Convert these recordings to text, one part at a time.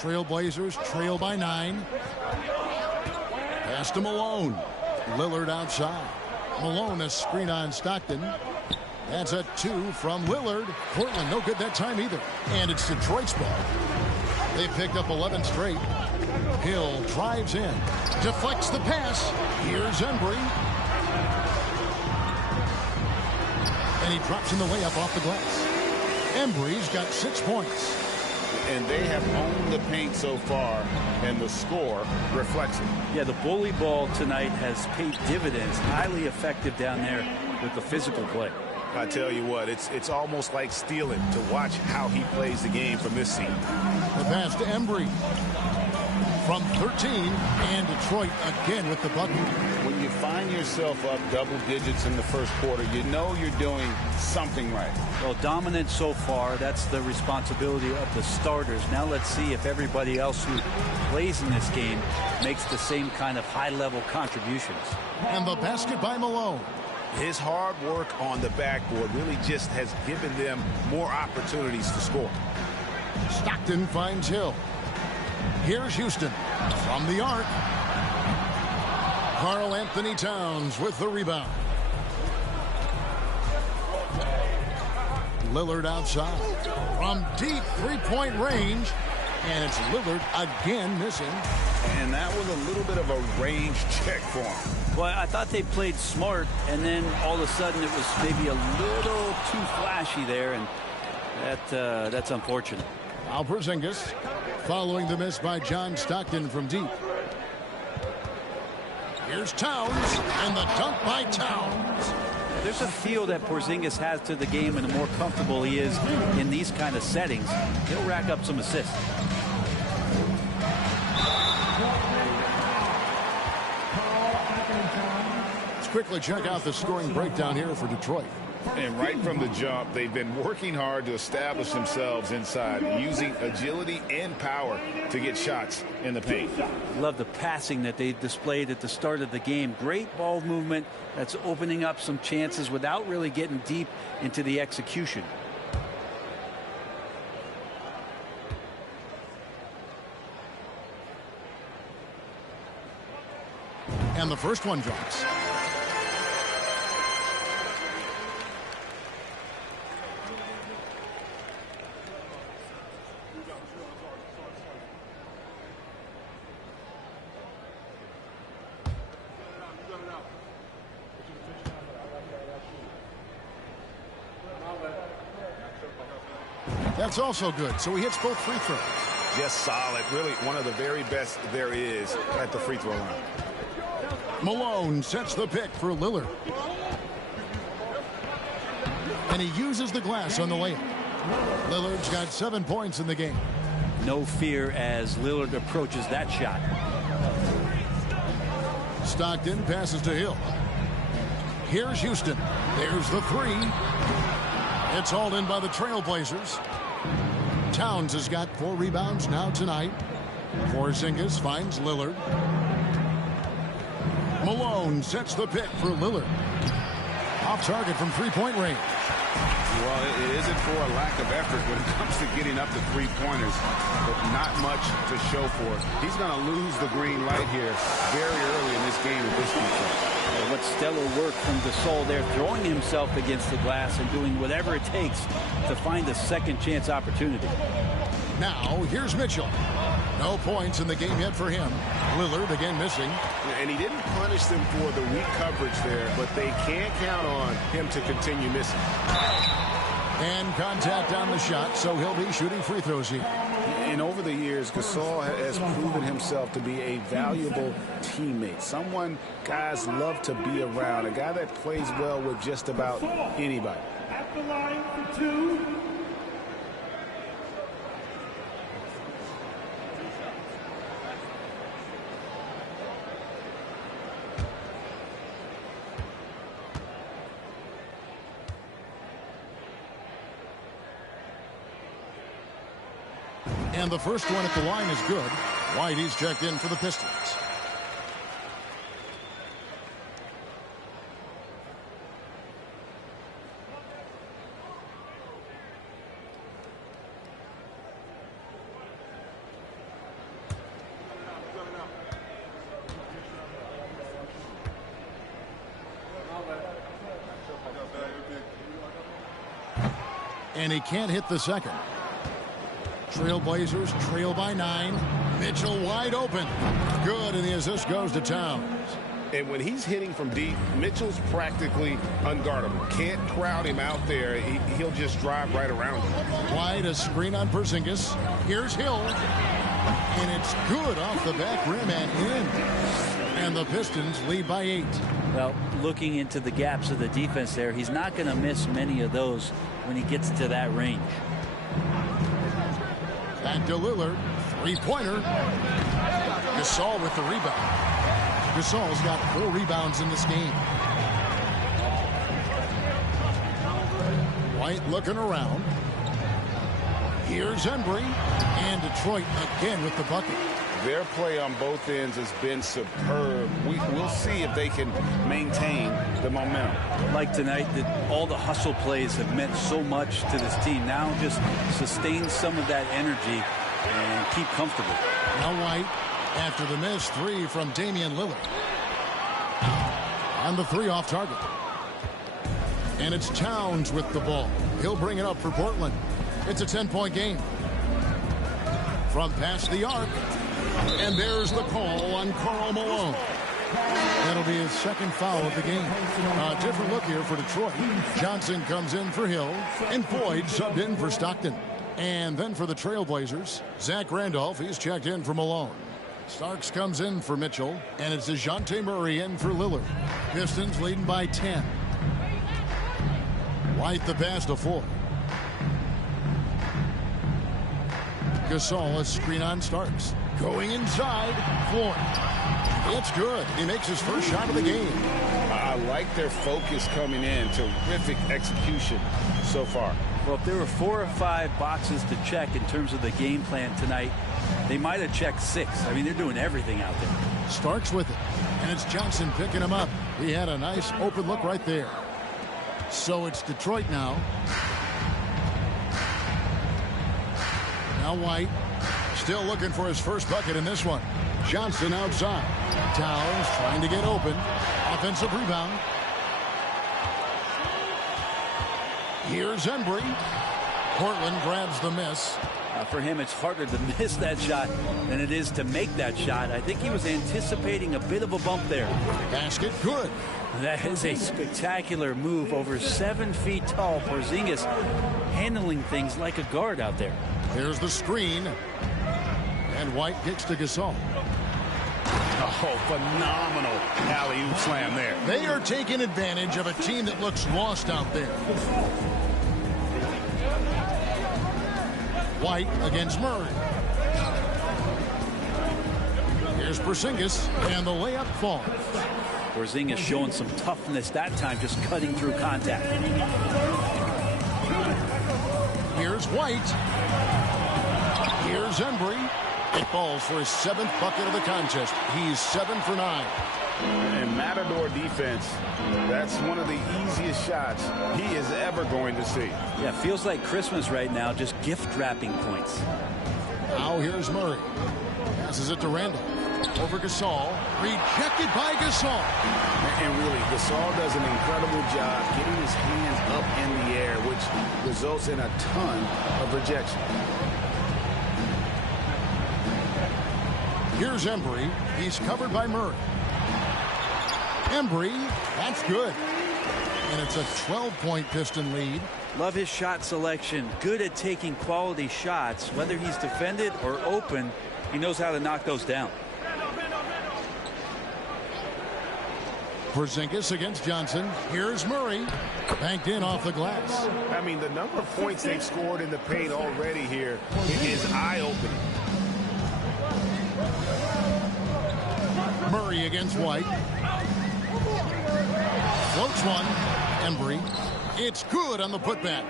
Trailblazers trail by 9. Pass to Malone. Lillard outside. Malone, a screen on Stockton. That's a 2 from Lillard. Portland, no good that time either. And it's Detroit's ball. They picked up 11 straight. Hill drives in. Deflects the pass. Here's Embry. And he drops in the layup off the glass. Embry's got 6 points. And they have owned the paint so far, and the score reflects it. Yeah, the bully ball tonight has paid dividends. Highly effective down there with the physical play. I tell you what, it's almost like stealing to watch how he plays the game from this seat. The pass to Embry. From 13, and Detroit again with the bucket. When you find yourself up double digits in the first quarter, you know you're doing something right. Well, dominant so far. That's the responsibility of the starters. Now let's see if everybody else who plays in this game makes the same kind of high-level contributions. And the basket by Malone. His hard work on the backboard really just has given them more opportunities to score. Stockton finds Hill. Here's Houston from the arc. Karl Anthony Towns with the rebound. Lillard outside from deep three-point range. And it's Lillard again missing. And that was a little bit of a range check for him. Well, I thought they played smart, and then all of a sudden it was maybe a little too flashy there, and that's unfortunate. Now Porzingis following the miss by John Stockton from deep. Here's Towns, and the dunk by Towns. There's a feel that Porzingis has to the game, and the more comfortable he is in these kind of settings, he'll rack up some assists. Let's quickly check out the scoring breakdown here for Detroit. And right from the jump, they've been working hard to establish themselves inside, using agility and power to get shots in the paint. Love the passing that they displayed at the start of the game. Great ball movement that's opening up some chances without really getting deep into the execution. And the first one drops. That's also good. So he hits both free throws. Just solid. Really one of the very best there is at the free throw line. Malone sets the pick for Lillard. And he uses the glass on the layup. Lillard's got 7 points in the game. No fear as Lillard approaches that shot. Stockton passes to Hill. Here's Houston. There's the three. It's hauled in by the Trailblazers. Towns has got 4 rebounds now tonight. Porzingis finds Lillard. Malone sets the pick for Lillard. Off target from three-point range. Well, it isn't for a lack of effort when it comes to getting up to three-pointers, but not much to show for it. He's going to lose the green light here very early in this game with this defense. What stellar work from Gasol there, throwing himself against the glass and doing whatever it takes to find a second chance opportunity. Now, here's Mitchell. No points in the game yet for him. Lillard again missing. And he didn't punish them for the weak coverage there, but they can't count on him to continue missing. And contact on the shot, so he'll be shooting free throws here. And over the years, Gasol has proven himself to be a valuable teammate. Someone guys love to be around. A guy that plays well with just about anybody. At the line for 2. And the first one at the line is good. Whitey's checked in for the Pistons. and he can't hit the second. Trailblazers trail by 9. Mitchell wide open. Good, and the assist goes to Towns. And when he's hitting from deep, Mitchell's practically unguardable. Can't crowd him out there. He'll just drive right around him. White, a screen on Porzingis. Here's Hill. And it's good off the back rim and in. And the Pistons lead by 8. Well, looking into the gaps of the defense there, he's not going to miss many of those when he gets to that range. Back to Lillard. Three-pointer. Gasol with the rebound. Gasol's got 4 rebounds in this game. White looking around. Here's Embry. And Detroit again with the bucket. Their play on both ends has been superb. We'll see if they can maintain the momentum. Like tonight, that all the hustle plays have meant so much to this team. Now just sustain some of that energy and keep comfortable. Now White, after the missed 3 from Damian Lillard. On the 3 off target. And it's Towns with the ball. He'll bring it up for Portland. It's a 10-point game. From past the arc. And there's the call on Karl Malone. That'll be his second foul of the game. A different look here for Detroit. Johnson comes in for Hill. And Boyd subbed in for Stockton. And then for the Trailblazers, Zach Randolph, he's checked in for Malone. Starks comes in for Mitchell. And it's DeJounte Murray in for Lillard. Pistons leading by 10. White the pass to Ford. Gasol, a screen on Starks. Going inside, Ford. It's good. He makes his first shot of the game. I like their focus coming in. Terrific execution so far. Well, if there were 4 or 5 boxes to check in terms of the game plan tonight, they might have checked 6. I mean, they're doing everything out there. Starks with it. And it's Johnson picking him up. He had a nice open look right there. So it's Detroit now. Now White. Still looking for his first bucket in this one. Johnson outside. Towns trying to get open. Offensive rebound. Here's Embry. Portland grabs the miss. For him, it's harder to miss that shot than it is to make that shot. I think he was anticipating a bit of a bump there. Basket good. That is a spectacular move. Over 7 feet tall. Porzingis handling things like a guard out there. Here's the screen. And White kicks to Gasol. Oh, phenomenal alley-oop slam there. They are taking advantage of a team that looks lost out there. White against Murray. Here's Porzingis, and the layup falls. Porzingis showing some toughness that time, just cutting through contact. Here's White. Here's Embry. It falls for his 7th bucket of the contest. He's 7 for 9. And Matador defense, that's one of the easiest shots he is ever going to see. Yeah, feels like Christmas right now, just gift wrapping points. Now here's Murray. Passes it to Randall. Over Gasol. Rejected by Gasol. And really, Gasol does an incredible job getting his hands up in the air, which results in a ton of rejection. Here's Embry. He's covered by Murray. Embry, that's good. And it's a 12-point Piston lead. Love his shot selection. Good at taking quality shots. Whether he's defended or open, he knows how to knock those down. Porzingis against Johnson. Here's Murray. Banked in off the glass. I mean, the number of points they've scored in the paint already here is eye-opening. Murray against White. Floats one. Embry. It's good on the putback.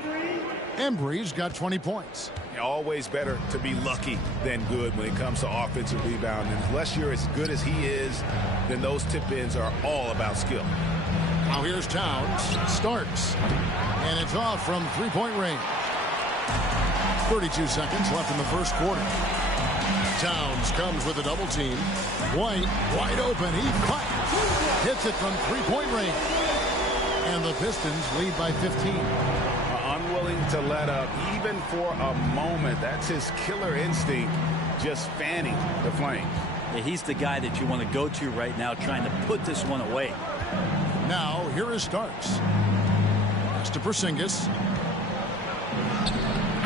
Embry's got 20 points. Always better to be lucky than good when it comes to offensive rebound. And unless you're as good as he is, then those tip-ins are all about skill. Now here's Towns. Starks. And it's off from three-point range. 32 seconds left in the first quarter. Towns comes with a double team. White wide open. He fires. Hits it from three-point range. And the Pistons lead by 15. unwilling to let up, even for a moment. That's his killer instinct, just fanning the flames. Yeah, he's the guy that you want to go to right now, trying to put this one away. Now, here is Starks. Pass to Porzingis.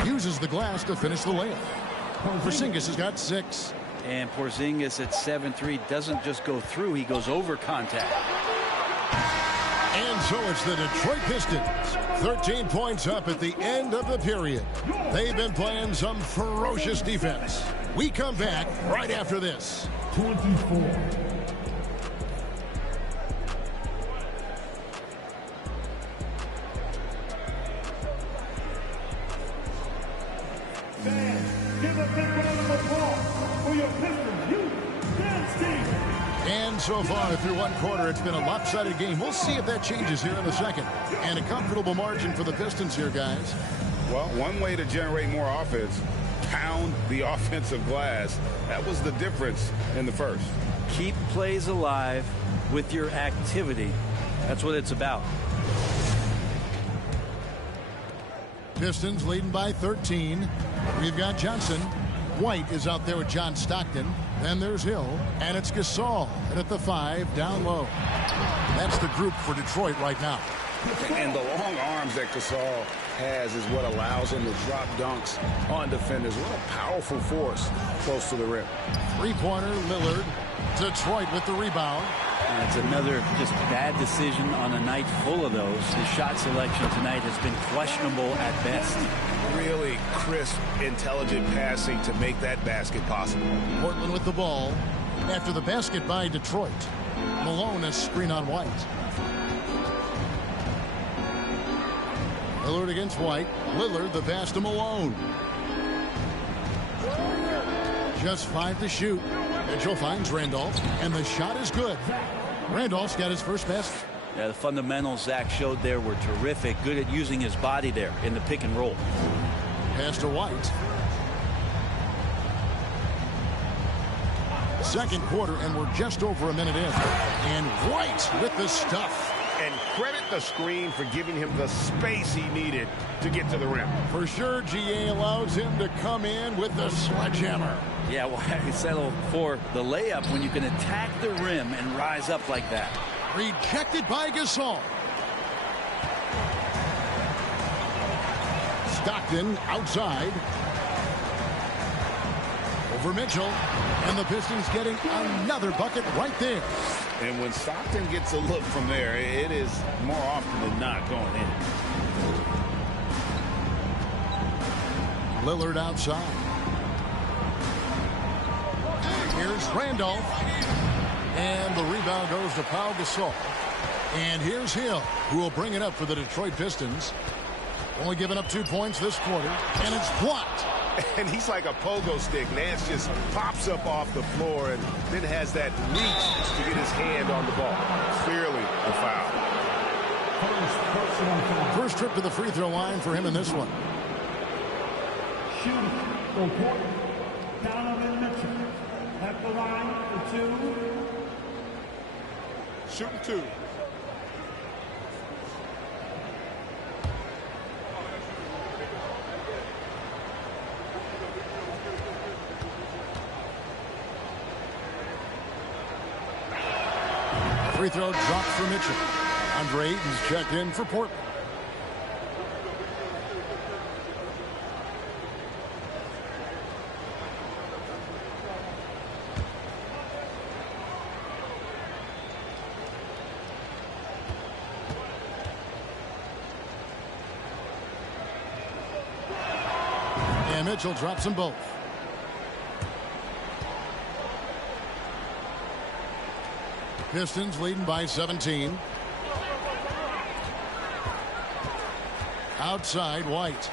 Uses the glass to finish the layup. Porzingis has got 6. And Porzingis at 7'3" doesn't just go through, he goes over contact. And so it's the Detroit Pistons. 13 points up at the end of the period. They've been playing some ferocious defense. We come back right after this. 24. Give a big round of applause for your Pistons youth dance team. And so far through one quarter, it's been a lopsided game. We'll see if that changes here in the second. And a comfortable margin for the Pistons here, guys. Well, one way to generate more offense, pound the offensive glass. That was the difference in the first. Keep plays alive with your activity. That's what it's about. Pistons leading by 13. We've got Johnson. White is out there with John Stockton. Then there's Hill. And it's Gasol. And at the 5, down low. That's the group for Detroit right now. And the long arms that Gasol has is what allows him to drop dunks on defenders. What a powerful force close to the rim. Three-pointer, Lillard. Detroit with the rebound. And it's another just bad decision on a night full of those. His shot selection tonight has been questionable at best. Really crisp, intelligent passing to make that basket possible. Portland with the ball. After the basket by Detroit. Malone has screen on White. Lillard against White. Lillard the pass to Malone. Just 5 to shoot. Mitchell finds Randolph, and the shot is good. Randolph's got his first basket. Yeah, the fundamentals Zach showed there were terrific. Good at using his body there in the pick and roll. Pass to White. Second quarter, and we're just over a minute in. And White with the stuff. And credit the screen for giving him the space he needed to get to the rim. For sure, GA allows him to come in with the sledgehammer. Yeah, why settle for the layup when you can attack the rim and rise up like that? Rejected by Gasol. Stockton outside. Over Mitchell. And the Pistons getting another bucket right there. And when Stockton gets a look from there, it is more often than not going in. Lillard outside. Here's Randolph. And the rebound goes to Pau Gasol. And here's Hill, who will bring it up for the Detroit Pistons. Only giving up 2 points this quarter. And it's blocked. And he's like a pogo stick. Nance just pops up off the floor and then has that reach to get his hand on the ball. Clearly a foul. First trip to the free throw line for him in this one. Shooting for Portland. Donovan Mitchell at the line for 2. Shooting 2. Free throw dropped for Mitchell. Andre Ayton's checked in for Portland. And Mitchell drops them both. Pistons leading by 17. Outside, White.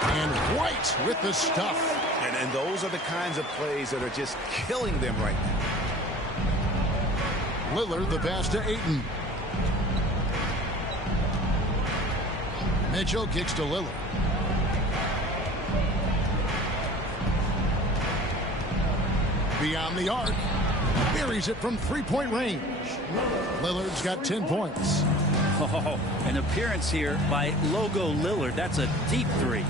And White with the stuff. And those are the kinds of plays that are just killing them right now. Lillard the pass to Ayton. Mitchell kicks to Lillard. Beyond the arc. Buries it from three-point range. Lillard's got 10 points. Oh, an appearance here by Logo Lillard. That's a deep three.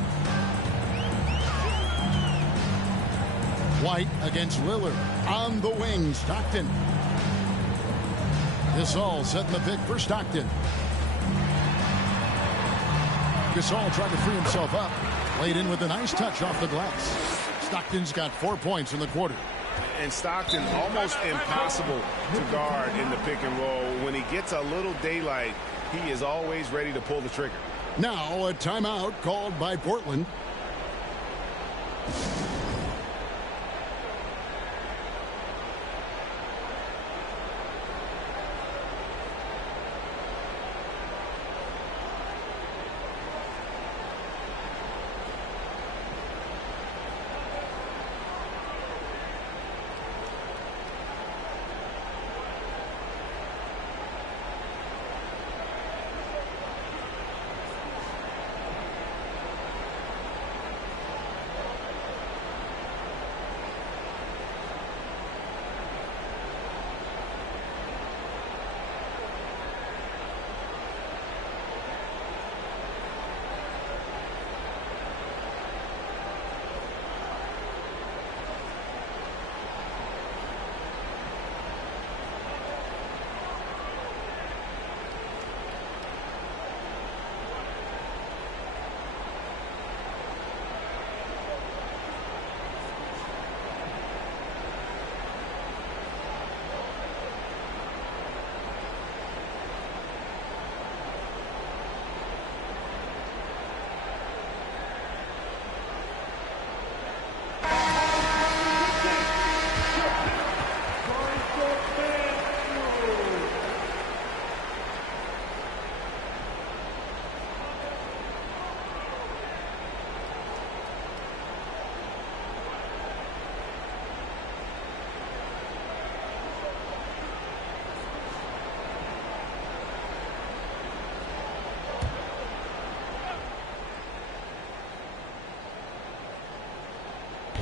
White against Lillard. On the wing, Stockton. Gasol setting the pick for Stockton. Gasol tried to free himself up. Laid in with a nice touch off the glass. Stockton's got 4 points in the quarter. And Stockton almost impossible to guard in the pick and roll. When he gets a little daylight, he is always ready to pull the trigger. Now a timeout called by Portland.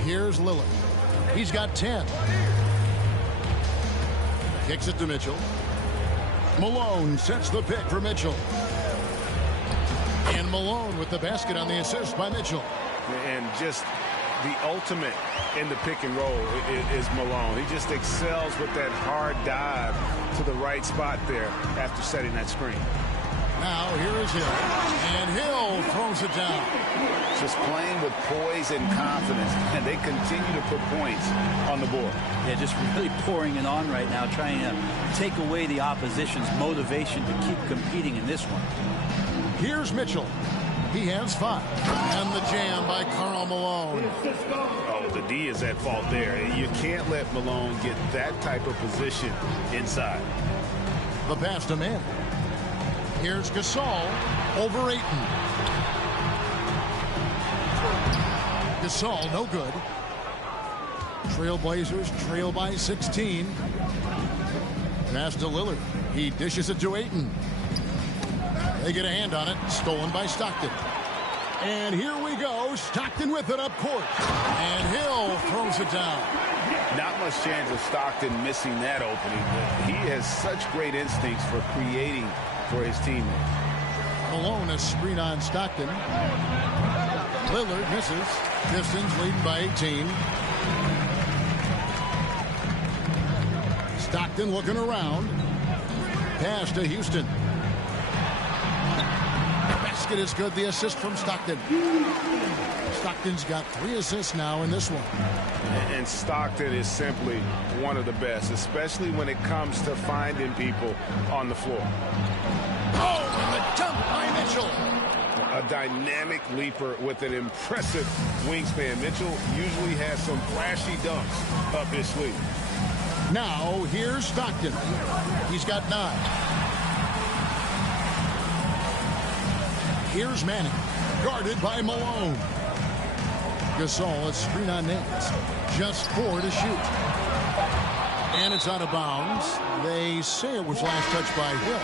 Here's Lillard. He's got 10. Kicks it to Mitchell. Malone sets the pick for Mitchell. And Malone with the basket on the assist by Mitchell. And just the ultimate in the pick and roll is Malone. He just excels with that hard dive to the right spot there after setting that screen. Now here is Hill. And Hill throws it down. Just playing with poise and confidence, and they continue to put points on the board. Yeah, just really pouring it on right now, trying to take away the opposition's motivation to keep competing in this one. Here's Mitchell. He has 5. And the jam by Karl Malone. Oh, the D is at fault there. You can't let Malone get that type of position inside. The pass to Manning. Here's Gasol over Ayton. Gasol, no good. Trailblazers trail by 16. Pass to Lillard. He dishes it to Ayton. They get a hand on it. Stolen by Stockton. And here we go. Stockton with it up court. And Hill throws it down. Not much chance of Stockton missing that opening. But he has such great instincts for creating for his teammates. Malone a screen on Stockton. Lillard misses. Pistons leading by 18. Stockton looking around. Pass to Houston. Basket is good. The assist from Stockton. Stockton's got 3 assists now in this one. And Stockton is simply one of the best, especially when it comes to finding people on the floor. Oh, and the dunk by Mitchell. A dynamic leaper with an impressive wingspan. Mitchell usually has some flashy dunks up his sleeve. Now, here's Stockton. He's got 9. Here's Manning, guarded by Malone. Gasol, a screen on Nance. Just 4 to shoot. And it's out of bounds. They say it was last touched by Hill.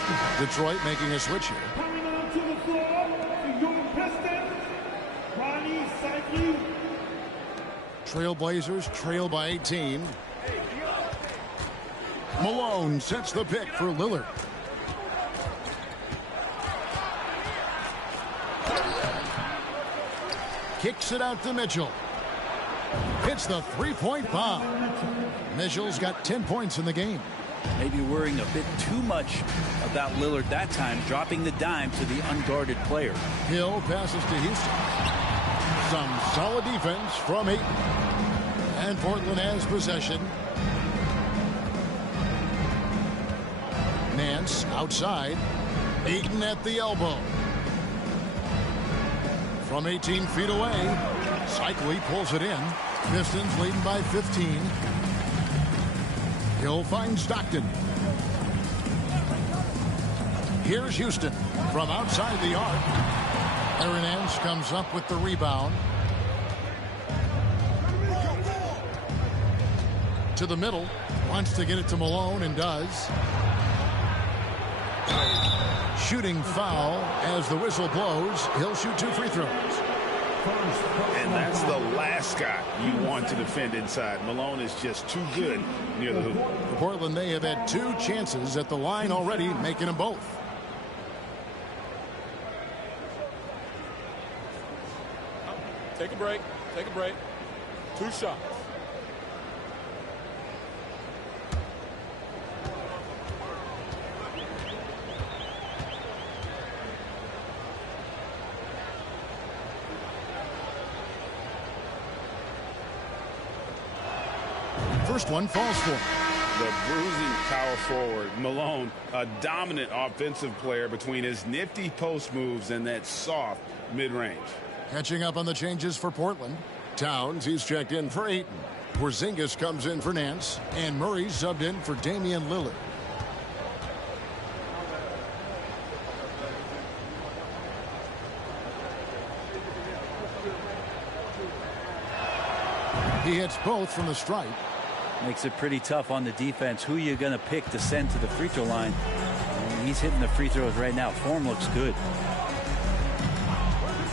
Detroit making a switch here. Coming onto the floor, the young Pistons, Ronnie Cycli. Trailblazers trail by 18. Malone sets the pick for Lillard. Kicks it out to Mitchell. Hits the three-point bomb. Mitchell's got 10 points in the game. Maybe worrying a bit too much about Lillard that time, dropping the dime to the unguarded player. Hill passes to Houston. Some solid defense from Ayton. And Portland has possession. Nance outside. Ayton at the elbow. From 18 feet away, Cycli pulls it in. Pistons leading by 15. Hill finds Stockton. Here's Houston from outside the arc. Aaron Nance comes up with the rebound. To the middle. Wants to get it to Malone and does. Shooting foul as the whistle blows. He'll shoot 2 free throws. And that's the last guy you want to defend inside. Malone is just too good near the hoop. For Portland, they have had 2 chances at the line already, making them both. Take a break. Take a break. 2 shots. First one falls for him. The bruising power forward, Malone, a dominant offensive player between his nifty post moves and that soft mid-range. Catching up on the changes for Portland. Towns, he's checked in for Ayton. Porzingis comes in for Nance. And Murray subbed in for Damian Lillard. He hits both from the stripe. Makes it pretty tough on the defense. Who you're going to pick to send to the free throw line. He's hitting the free throws right now. Form looks good.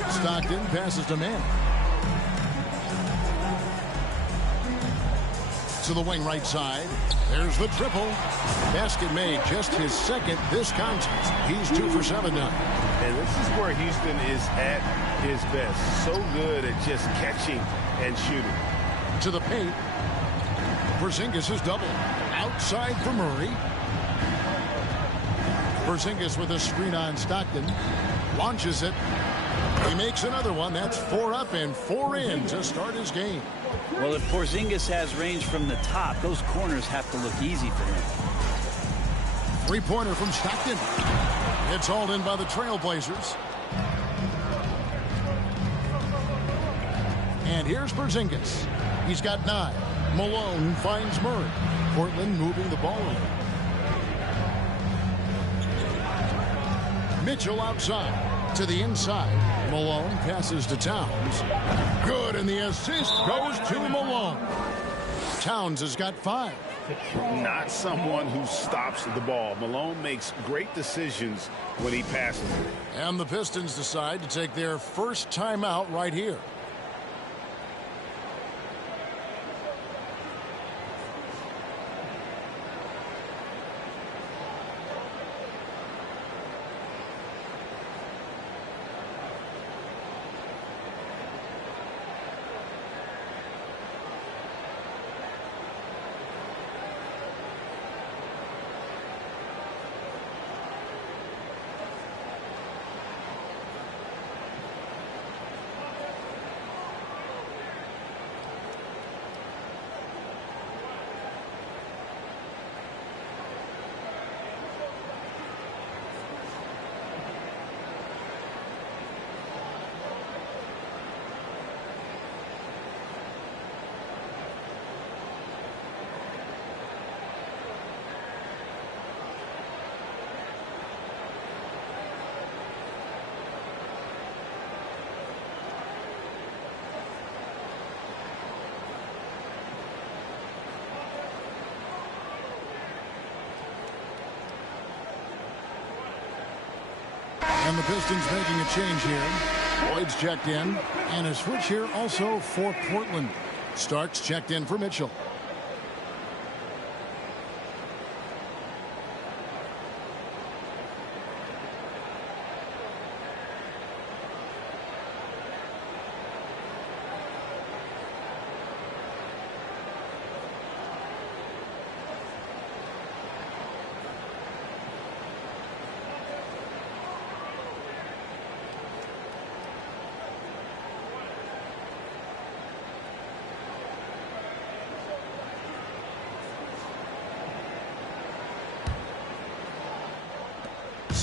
Stockton passes to Mann. To the wing right side. There's the triple. Basket made, just his second this contest. He's 2 for 7 now. And this is where Houston is at his best. So good at just catching and shooting. To the paint. Porzingis is double. Outside for Murray. Porzingis with a screen on Stockton. Launches it. He makes another one. That's 4 up and 4 in to start his game. Well, if Porzingis has range from the top, those corners have to look easy for him. Three-pointer from Stockton. It's hauled in by the Trailblazers. And here's Porzingis. He's got 9. Malone finds Murray. Portland moving the ball around. Mitchell outside to the inside. Malone passes to Towns. Good, and the assist goes to Malone. Towns has got 5. Not someone who stops the ball. Malone makes great decisions when he passes it. And the Pistons decide to take their first timeout right here. And the Pistons making a change here. Boyd's checked in. And a switch here also for Portland. Starks checked in for Mitchell.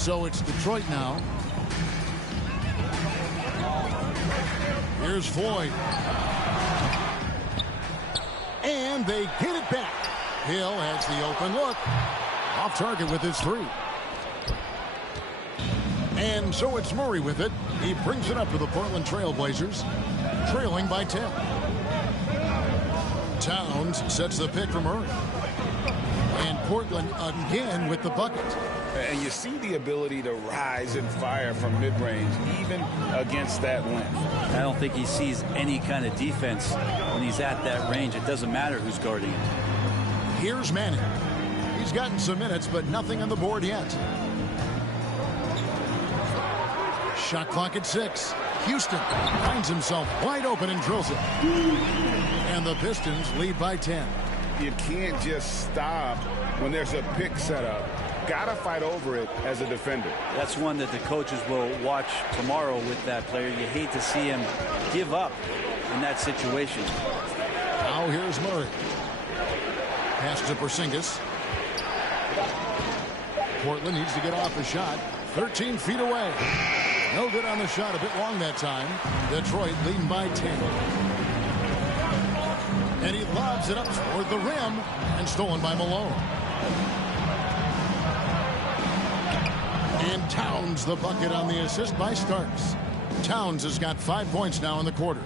So it's Detroit now. Here's Floyd. And they get it back. Hill has the open look. Off target with his three. And so it's Murray with it. He brings it up to the Portland Trail Blazers, trailing by 10. Towns sets the pick for Murray. And Portland again with the bucket. And you see the ability to rise and fire from mid-range, even against that length. I don't think he sees any kind of defense when he's at that range. It doesn't matter who's guarding him. Here's Manning. He's gotten some minutes, but nothing on the board yet. Shot clock at 6. Houston finds himself wide open and drills it. And the Pistons lead by 10. You can't just stop when there's a pick set up. Gotta fight over it as a defender. That's one that the coaches will watch tomorrow with that player. You hate to see him give up in that situation. Now here's Murray. Pass to Porzingis. Portland needs to get off a shot. 13 feet away. No good on the shot. A bit long that time. Detroit leading by 10. And he lobs it up toward the rim. And stolen by Malone. And Towns the bucket on the assist by Starks. Towns has got 5 points now in the quarter.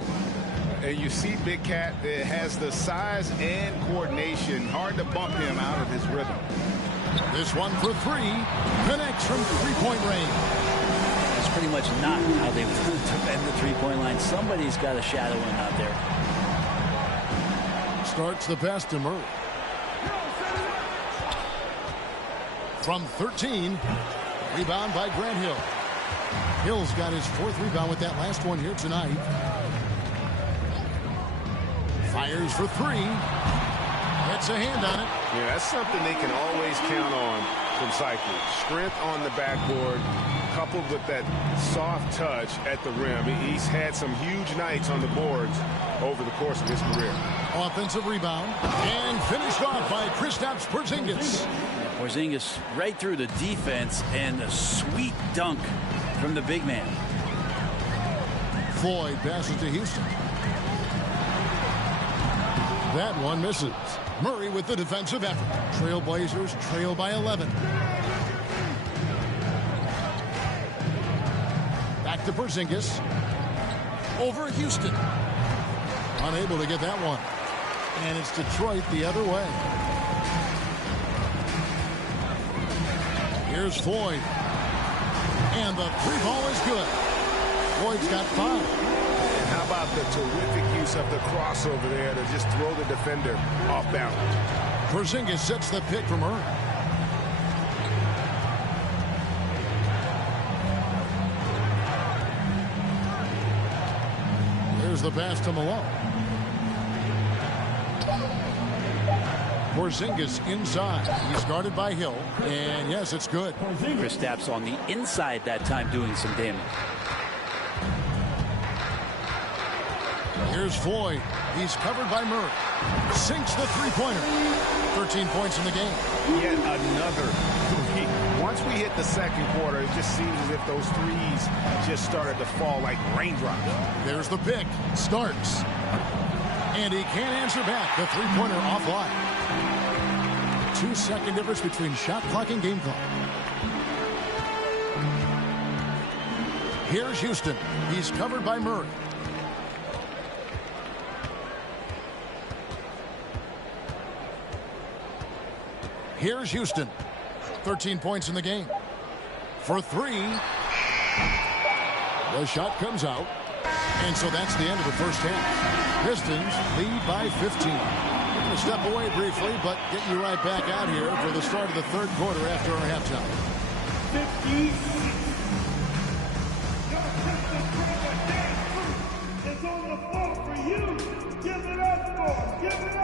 And you see Big Cat has the size and coordination. Hard to bump him out of his rhythm. This one for 3. Connects from three-point range. It's pretty much not how they want to defend the three-point line. Somebody's got to shadow him out there. Starts the pass to Murray. From 13. Rebound by Grant Hill. Hill's got his 4th rebound with that last one here tonight. Fires for 3. Gets a hand on it. Yeah, that's something they can always count on from Cycling. Strength on the backboard, coupled with that soft touch at the rim. He's had some huge nights on the boards over the course of his career. Offensive rebound. And finished off by Kristaps Porzingis. Porzingis right through the defense and a sweet dunk from the big man. Floyd passes to Houston. That one misses. Murray with the defensive effort. Trailblazers trail by 11. Back to Porzingis. Over Houston. Unable to get that one. And it's Detroit the other way. Here's Floyd. And the 3-ball is good. Floyd's got 5. And how about the terrific use of the crossover there to just throw the defender off balance. Porzingis sets the pick from Murray. There's the pass to Malone. Porzingis inside. He's guarded by Hill. And yes, it's good. Kristaps on the inside that time doing some damage. Here's Floyd. He's covered by Murray. Sinks the three-pointer. 13 points in the game. Yet another three. Once we hit the second quarter, it just seems as if those threes just started to fall like raindrops. There's the pick. Starks. And he can't answer back. The three-pointer offline. 2-second difference between shot clock and game clock. Here's Houston. He's covered by Murray. Here's Houston. 13 points in the game. For 3. The shot comes out. And so that's the end of the first half. Pistons lead by 15. We're going to step away briefly, but get you right back out here for the start of the third quarter after our halftime. 50. It's on the floor for you. Give it up, boys. Give it up.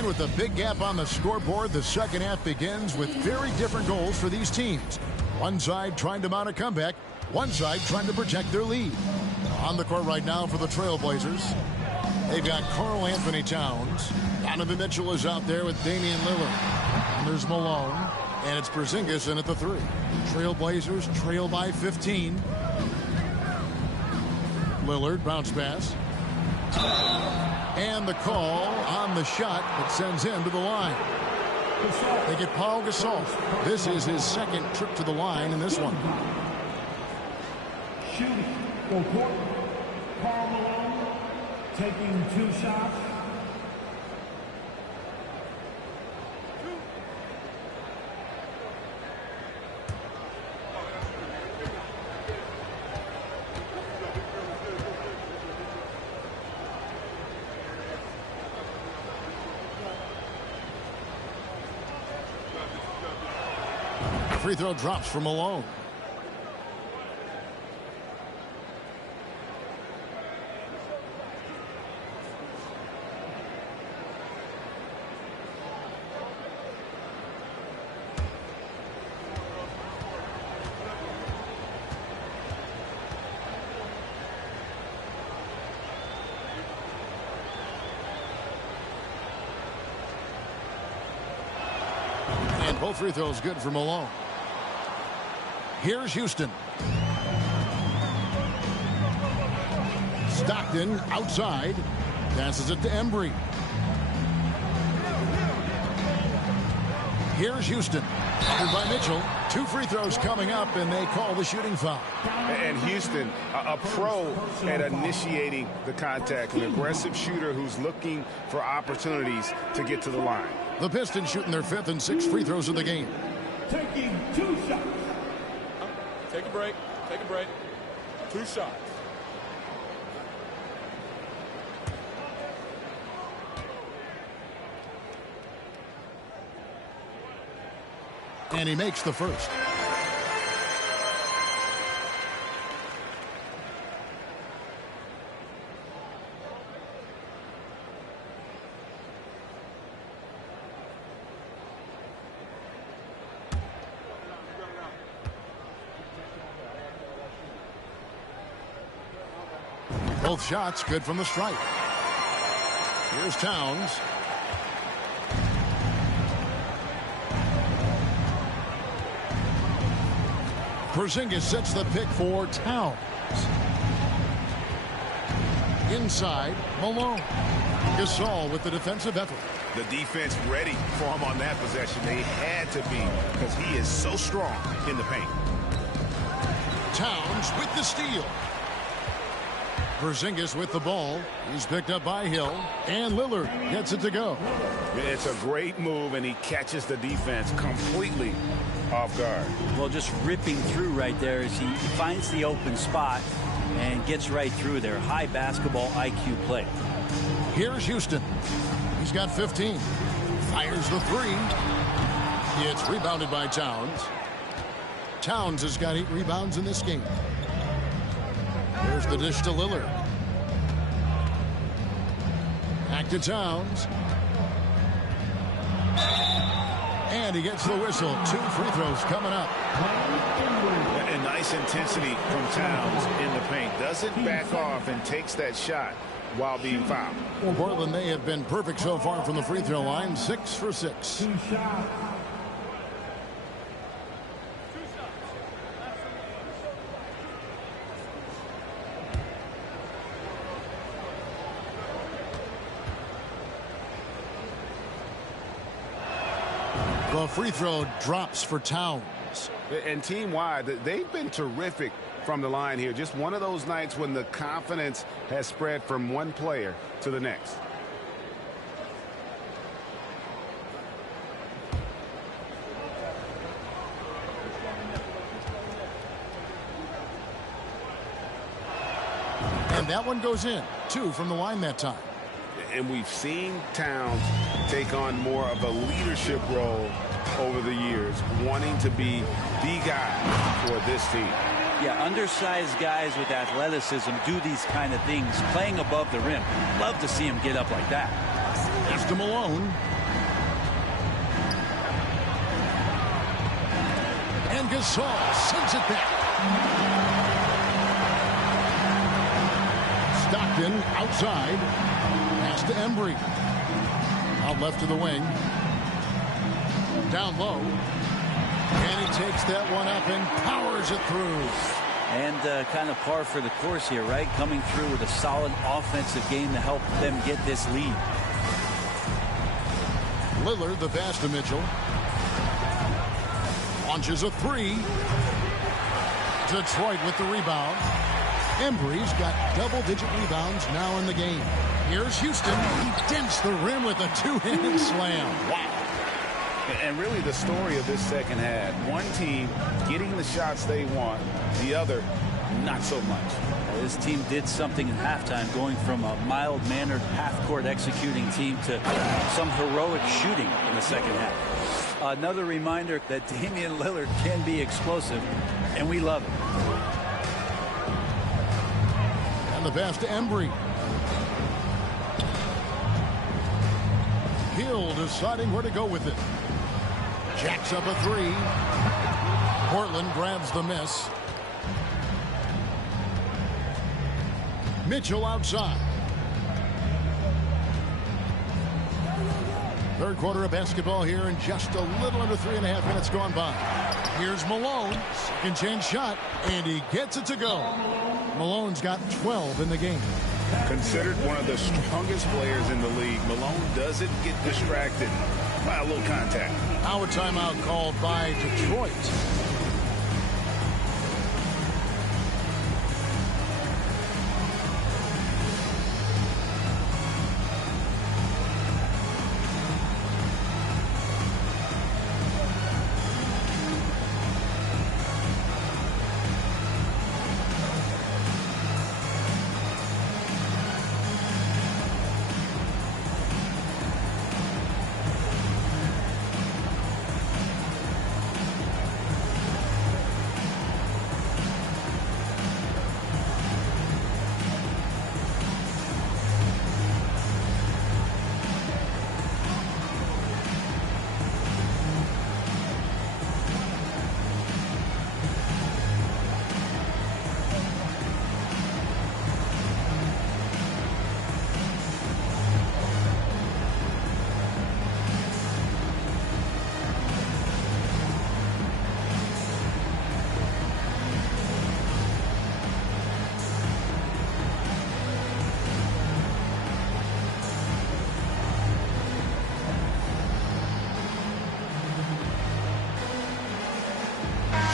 And with a big gap on the scoreboard, the second half begins with very different goals for these teams. One side trying to mount a comeback, one side trying to protect their lead. On the court right now for the Trailblazers, they've got Karl Anthony Towns. Donovan Mitchell is out there with Damian Lillard. And there's Malone. And it's Porzingis in at the 3. Trailblazers trail by 15. Lillard, bounce pass. And the call on the shot that sends him to the line. They get Paul Gasol. This is his second trip to the line in this one. Shooting for Portland. Karl Malone taking 2 shots. Free throw drops for Malone. And both free throws good for Malone. Here's Houston. Stockton outside. Passes it to Embry. Here's Houston. Covered by Mitchell. 2 free throws coming up, and they call the shooting foul. And Houston, a pro at initiating the contact. An aggressive shooter who's looking for opportunities to get to the line. The Pistons shooting their 5th and 6th free throws of the game. Taking 2 shots. Take a break. Take a break. 2 shots. And he makes the first. Both shots good from the stripe. Here's Towns. Porzingis sets the pick for Towns. Inside, Malone. Gasol with the defensive effort. The defense ready for him on that possession. They had to be, because he is so strong in the paint. Towns with the steal. Porzingis with the ball. He's picked up by Hill. And Lillard gets it to go. It's a great move, and he catches the defense completely off guard. Well, just ripping through right there as he finds the open spot and gets right through there. High basketball IQ play. Here's Houston. He's got 15. Fires the 3. It's rebounded by Towns. Towns has got 8 rebounds in this game. There's the dish to Lillard. Back to Towns. And he gets the whistle. 2 free throws coming up. And nice intensity from Towns in the paint. Doesn't back off and takes that shot while being fouled. Portland, they have been perfect so far from the free throw line. 6 for 6. 2 shots. The free throw drops for Towns. And team-wide, they've been terrific from the line here. Just one of those nights when the confidence has spread from one player to the next. And that one goes in. 2 from the line that time. And we've seen Towns take on more of a leadership role over the years, wanting to be the guy for this team. Yeah, undersized guys with athleticism do these kind of things, playing above the rim. Love to see him get up like that. Pass to Malone. And Gasol sends it back. Stockton outside. Pass to Embry. Out left to the wing. Down low. And he takes that one up and powers it through. And kind of par for the course here, right? Coming through with a solid offensive game to help them get this lead. Lillard, the pass to Mitchell. Launches a three. Detroit with the rebound. Embry's got double-digit rebounds now in the game. Here's Houston. He dents the rim with a two-handed slam. Wow. And really the story of this second half. One team getting the shots they want, the other not so much. This team did something in halftime, going from a mild-mannered half-court executing team to some heroic shooting in the second half. Another reminder that Damian Lillard can be explosive, and we love it. And the pass to Embry. Hill deciding where to go with it. Jacks up a three. Portland grabs the miss. Mitchell outside. Third quarter of basketball here, and just a little under 3.5 minutes gone by. Here's Malone. Second chance shot, and he gets it to go. Malone's got 12 in the game. Considered one of the strongest players in the league, Malone doesn't get distracted by a little contact. Now a timeout called by Detroit.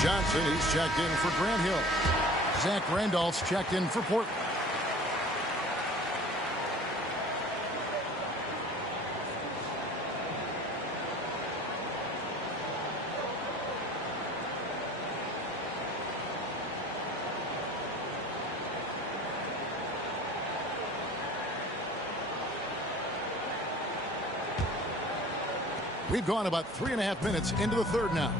Johnson, he's checked in for Grant Hill. Zach Randolph's checked in for Portland. We've gone about 3.5 minutes into the third now.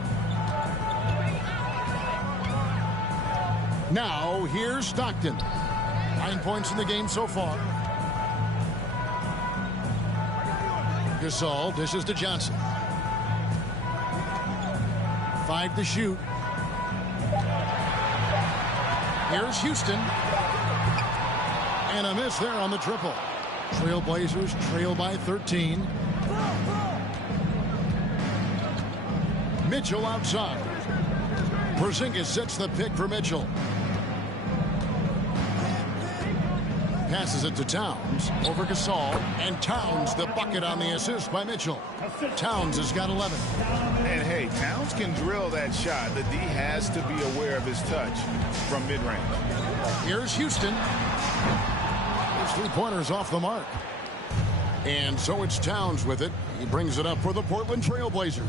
Now, here's Stockton. 9 points in the game so far. Gasol dishes to Johnson. 5 to shoot. Here's Houston. And a miss there on the triple. Trailblazers trail by 13. Mitchell outside. Porzingis sets the pick for Mitchell. Passes it to Towns. Over Gasol. And Towns the bucket on the assist by Mitchell. Towns has got 11. And hey, Towns can drill that shot. The D has to be aware of his touch from mid-range. Here's Houston. His three-pointers off the mark. And so it's Towns with it. He brings it up for the Portland Trailblazers.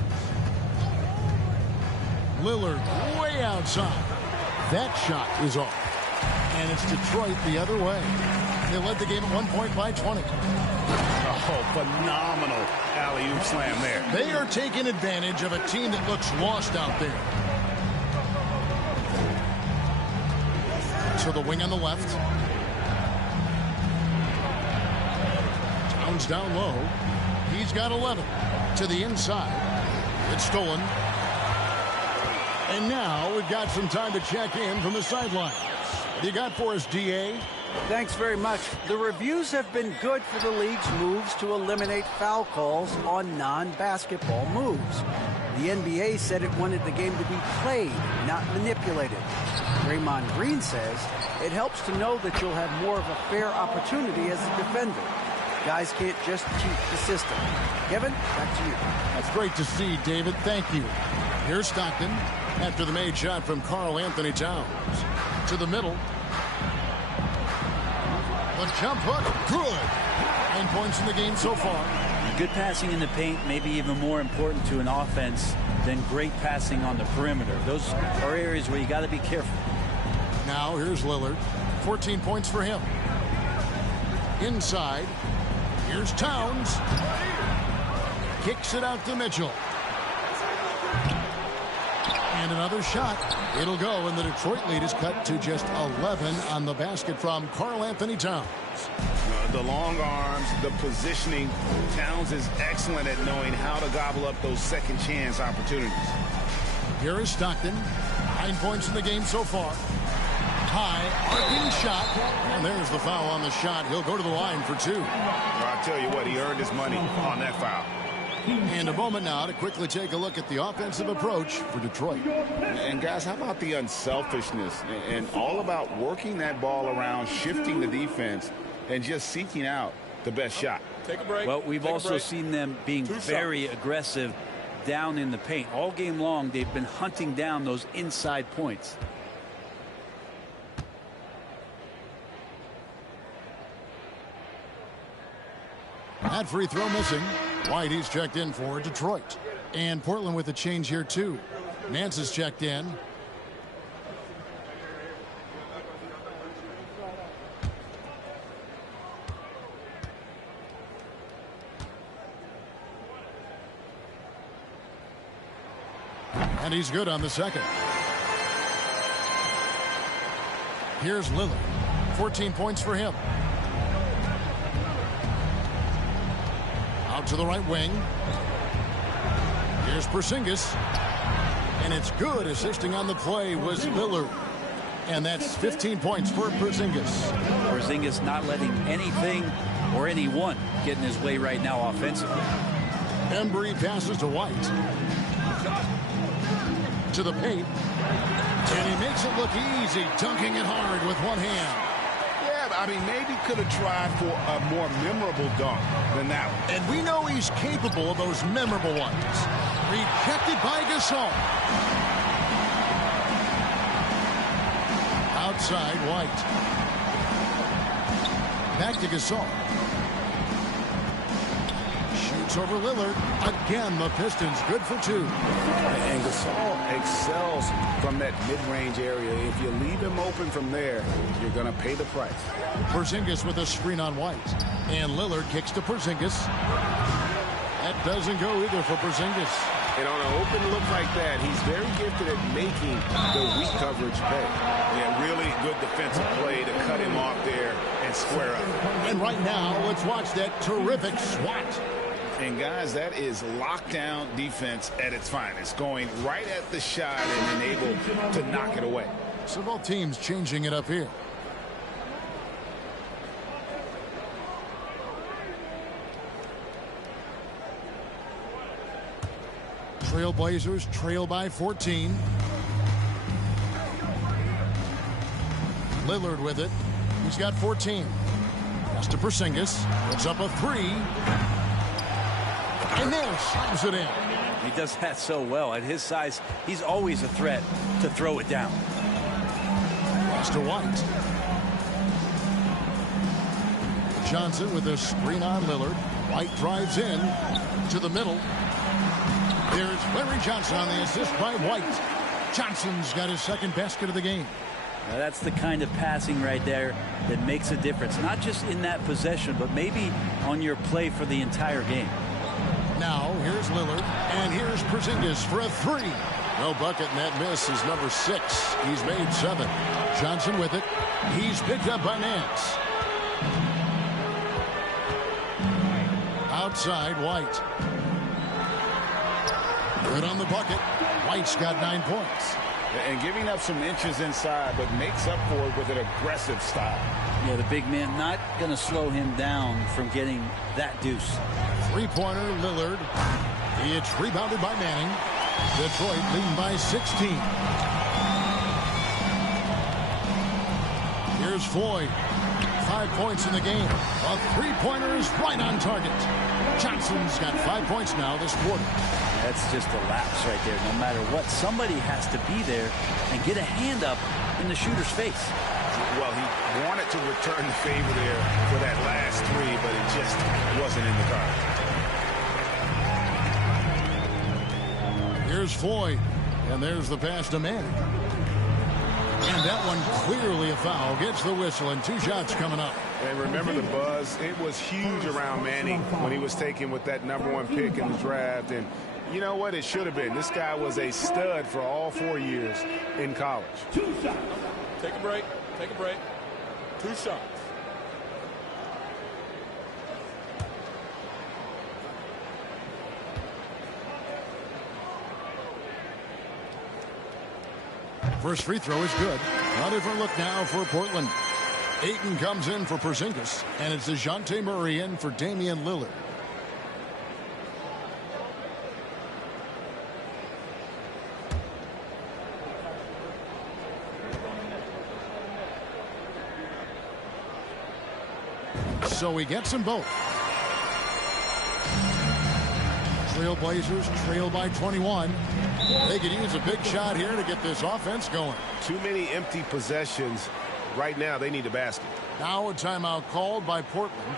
Lillard way outside. That shot is off. And it's Detroit the other way. They led the game at 1 point by 20. Oh, phenomenal alley-oop slam there. They are taking advantage of a team that looks lost out there. To the wing on the left. Towns down low. He's got 11 to the inside. It's stolen. And now we've got some time to check in from the sidelines. What do you got for us, DA? Thanks very much. The reviews have been good for the league's moves to eliminate foul calls on non-basketball moves. The NBA said it wanted the game to be played, not manipulated. Draymond Green says it helps to know that you'll have more of a fair opportunity as a defender. Guys can't just cheat the system. Kevin, back to you. That's great to see, David. Thank you. Here's Stockton after the made shot from Karl Anthony Towns. To the middle. The jump hook, good. 9 points in the game so far. Good passing in the paint may be even more important to an offense than great passing on the perimeter. Those are areas where you got to be careful. Now here's Lillard. 14 points for him. Inside. Here's Towns. Kicks it out to Mitchell. And another shot. It'll go, and the Detroit lead is cut to just 11 on the basket from Karl Anthony Towns. The long arms, the positioning. Towns is excellent at knowing how to gobble up those second chance opportunities. Here is Stockton. 9 points in the game so far. High, arcing shot. And there's the foul on the shot. He'll go to the line for two. Well, I tell you what, he earned his money on that foul. And a moment now to quickly take a look at the offensive approach for Detroit. And guys, how about the unselfishness and all about working that ball around, shifting the defense, and just seeking out the best shot. Take a break. Well, we've also seen them being very aggressive down in the paint. All game long, they've been hunting down those inside points. That free throw missing. White, he's checked in for Detroit. And Portland with a change here, too. Nance is checked in. And he's good on the second. Here's Lillard. 14 points for him. Out to the right wing. Here's Porzingis. And it's good. Assisting on the play was Lillard. And that's 15 points for Porzingis. Porzingis not letting anything or anyone get in his way right now offensively. Embry passes to White. To the paint. And he makes it look easy, dunking it hard with one hand. Yeah, I mean, maybe could have tried for a more memorable dunk than that one. And we know he's capable of those memorable ones. Rejected by Gasol. Outside, White. Back to Gasol. Shoots over Lillard. Again, the Pistons good for two. And Gasol excels from that mid-range area. If you leave him open from there, you're going to pay the price. Porzingis with a screen on White. And Lillard kicks to Porzingis. That doesn't go either for Porzingis. And on an open look like that, he's very gifted at making the weak coverage pay. Yeah, really good defensive play to cut him off there and square up. And right now, let's watch that terrific swat. And guys, that is lockdown defense at its finest, going right at the shot and then able to knock it away. So both teams changing it up here. Trailblazers trail by 14. Lillard with it. He's got 14. Pass to Porzingis. Puts up a three. And there, slams it in. He does that so well. At his size, he's always a threat to throw it down. Pass to White. Johnson with a screen on Lillard. White drives in to the middle. There's Larry Johnson on the assist by White. Johnson's got his second basket of the game. Now that's the kind of passing right there that makes a difference. Not just in that possession, but maybe on your play for the entire game. Now, here's Lillard, and here's Porzingis for a three. No bucket, and that miss is number 6. He's made 7. Johnson with it. He's picked up by Nance. Outside, White. Good on the bucket. White's got 9 points. And giving up some inches inside, but makes up for it with an aggressive style. Yeah, the big man not going to slow him down from getting that deuce. Three-pointer, Lillard. It's rebounded by Manning. Detroit leading by 16. Here's Floyd. 5 points in the game. A three-pointer is right on target. Johnson's got 5 points now this quarter. That's just a lapse right there. No matter what, somebody has to be there and get a hand up in the shooter's face. Well, he wanted to return the favor there for that last three, but it just wasn't in the cards. Here's Floyd. And there's the pass to Manning. And that one clearly a foul. Gets the whistle, and 2 shots coming up. And remember the buzz. It was huge around Manning when he was taken with that #1 pick in the draft. And you know what? It should have been. This guy was a stud for all 4 years in college. 2 shots. Take a break. Take a break. 2 shots. First free throw is good. A different look now for Portland. Ayton comes in for Porzingis, and it's DeJounte Murray in for Damian Lillard. So he gets them both. Trailblazers trail by 21. They could use a big shot here to get this offense going. Too many empty possessions. Right now, they need a basket. Now a timeout called by Portland.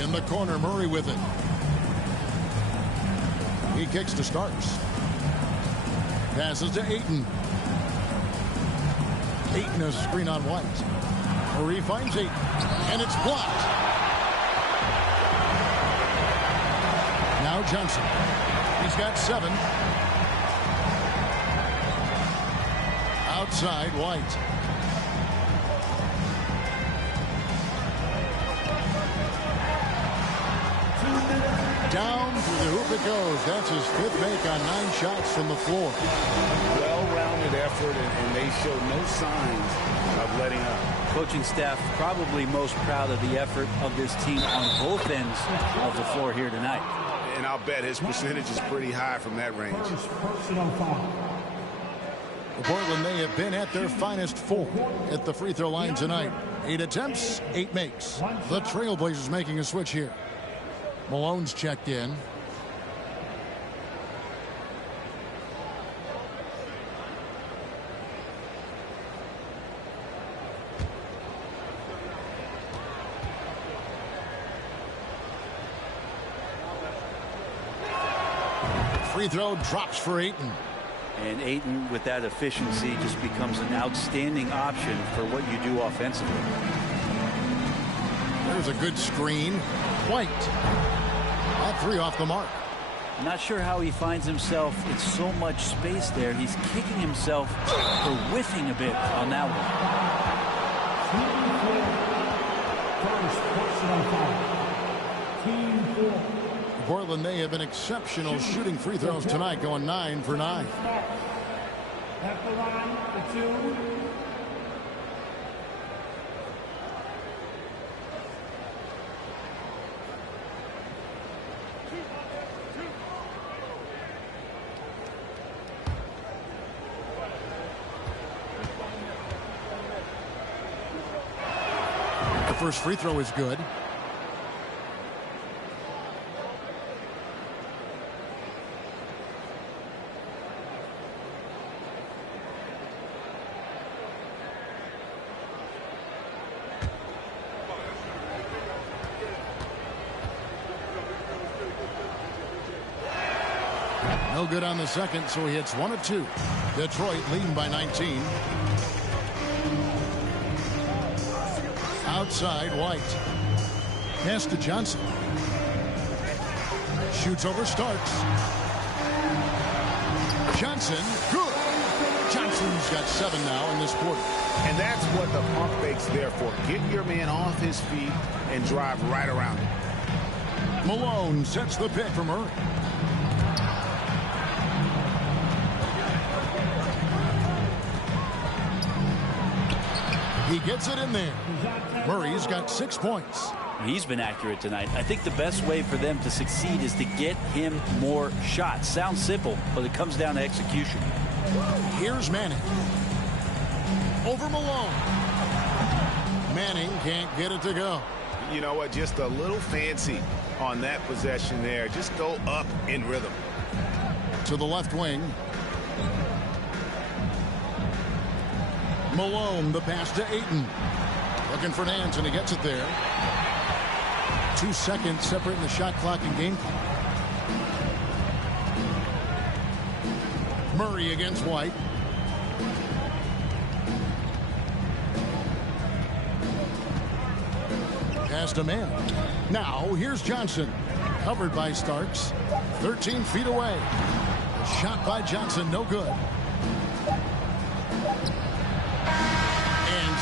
In the corner, Murray with it. He kicks to Starks. Passes to Ayton. Ayton has a screen on White. Murray finds Ayton, and it's blocked. Now Johnson. He's got 7. Outside, White. Down through the hoop it goes. That's his 5th make on 9 shots from the floor. Well-rounded effort, and they show no signs of letting up. Coaching staff probably most proud of the effort of this team on both ends of the floor here tonight. And I'll bet his percentage is pretty high from that range. First personal foul. Portland, they have been at their finest 4 at the free throw line tonight. 8 attempts, 8 makes. The Trailblazers making a switch here. Malone's checked in. free throw drops for Ayton. And Ayton, with that efficiency, just becomes an outstanding option for what you do offensively. There's a good screen. White. All three off the mark. Not sure how he finds himself in so much space there. He's kicking himself for whiffing a bit on that one. Team 4. Portland, they have been exceptional shooting free throws tonight, going 9 for 9. At the line for 2. The first free throw is good. No good on the second, so he hits 1 of 2. Detroit leading by 19. Outside, White. Pass to Johnson. Shoots over Starks. Johnson, good. Johnson's got 7 now in this quarter. And that's what the pump fake's there for. Get your man off his feet and drive right around him. Malone sets the pick for Murray. He gets it in there. Murray's got 6 points. He's been accurate tonight. I think the best way for them to succeed is to get him more shots. Sounds simple, but it comes down to execution. Here's Manning. Over Malone. Manning can't get it to go. You know what? Just a little fancy on that possession there. Just go up in rhythm. To the left wing. Malone, the pass to Ayton. Looking for Nance, and he gets it there. 2 seconds separating the shot clock and game clock. Murray against White. Pass to Mann. Now, here's Johnson. Covered by Starks. 13 feet away. Shot by Johnson, no good.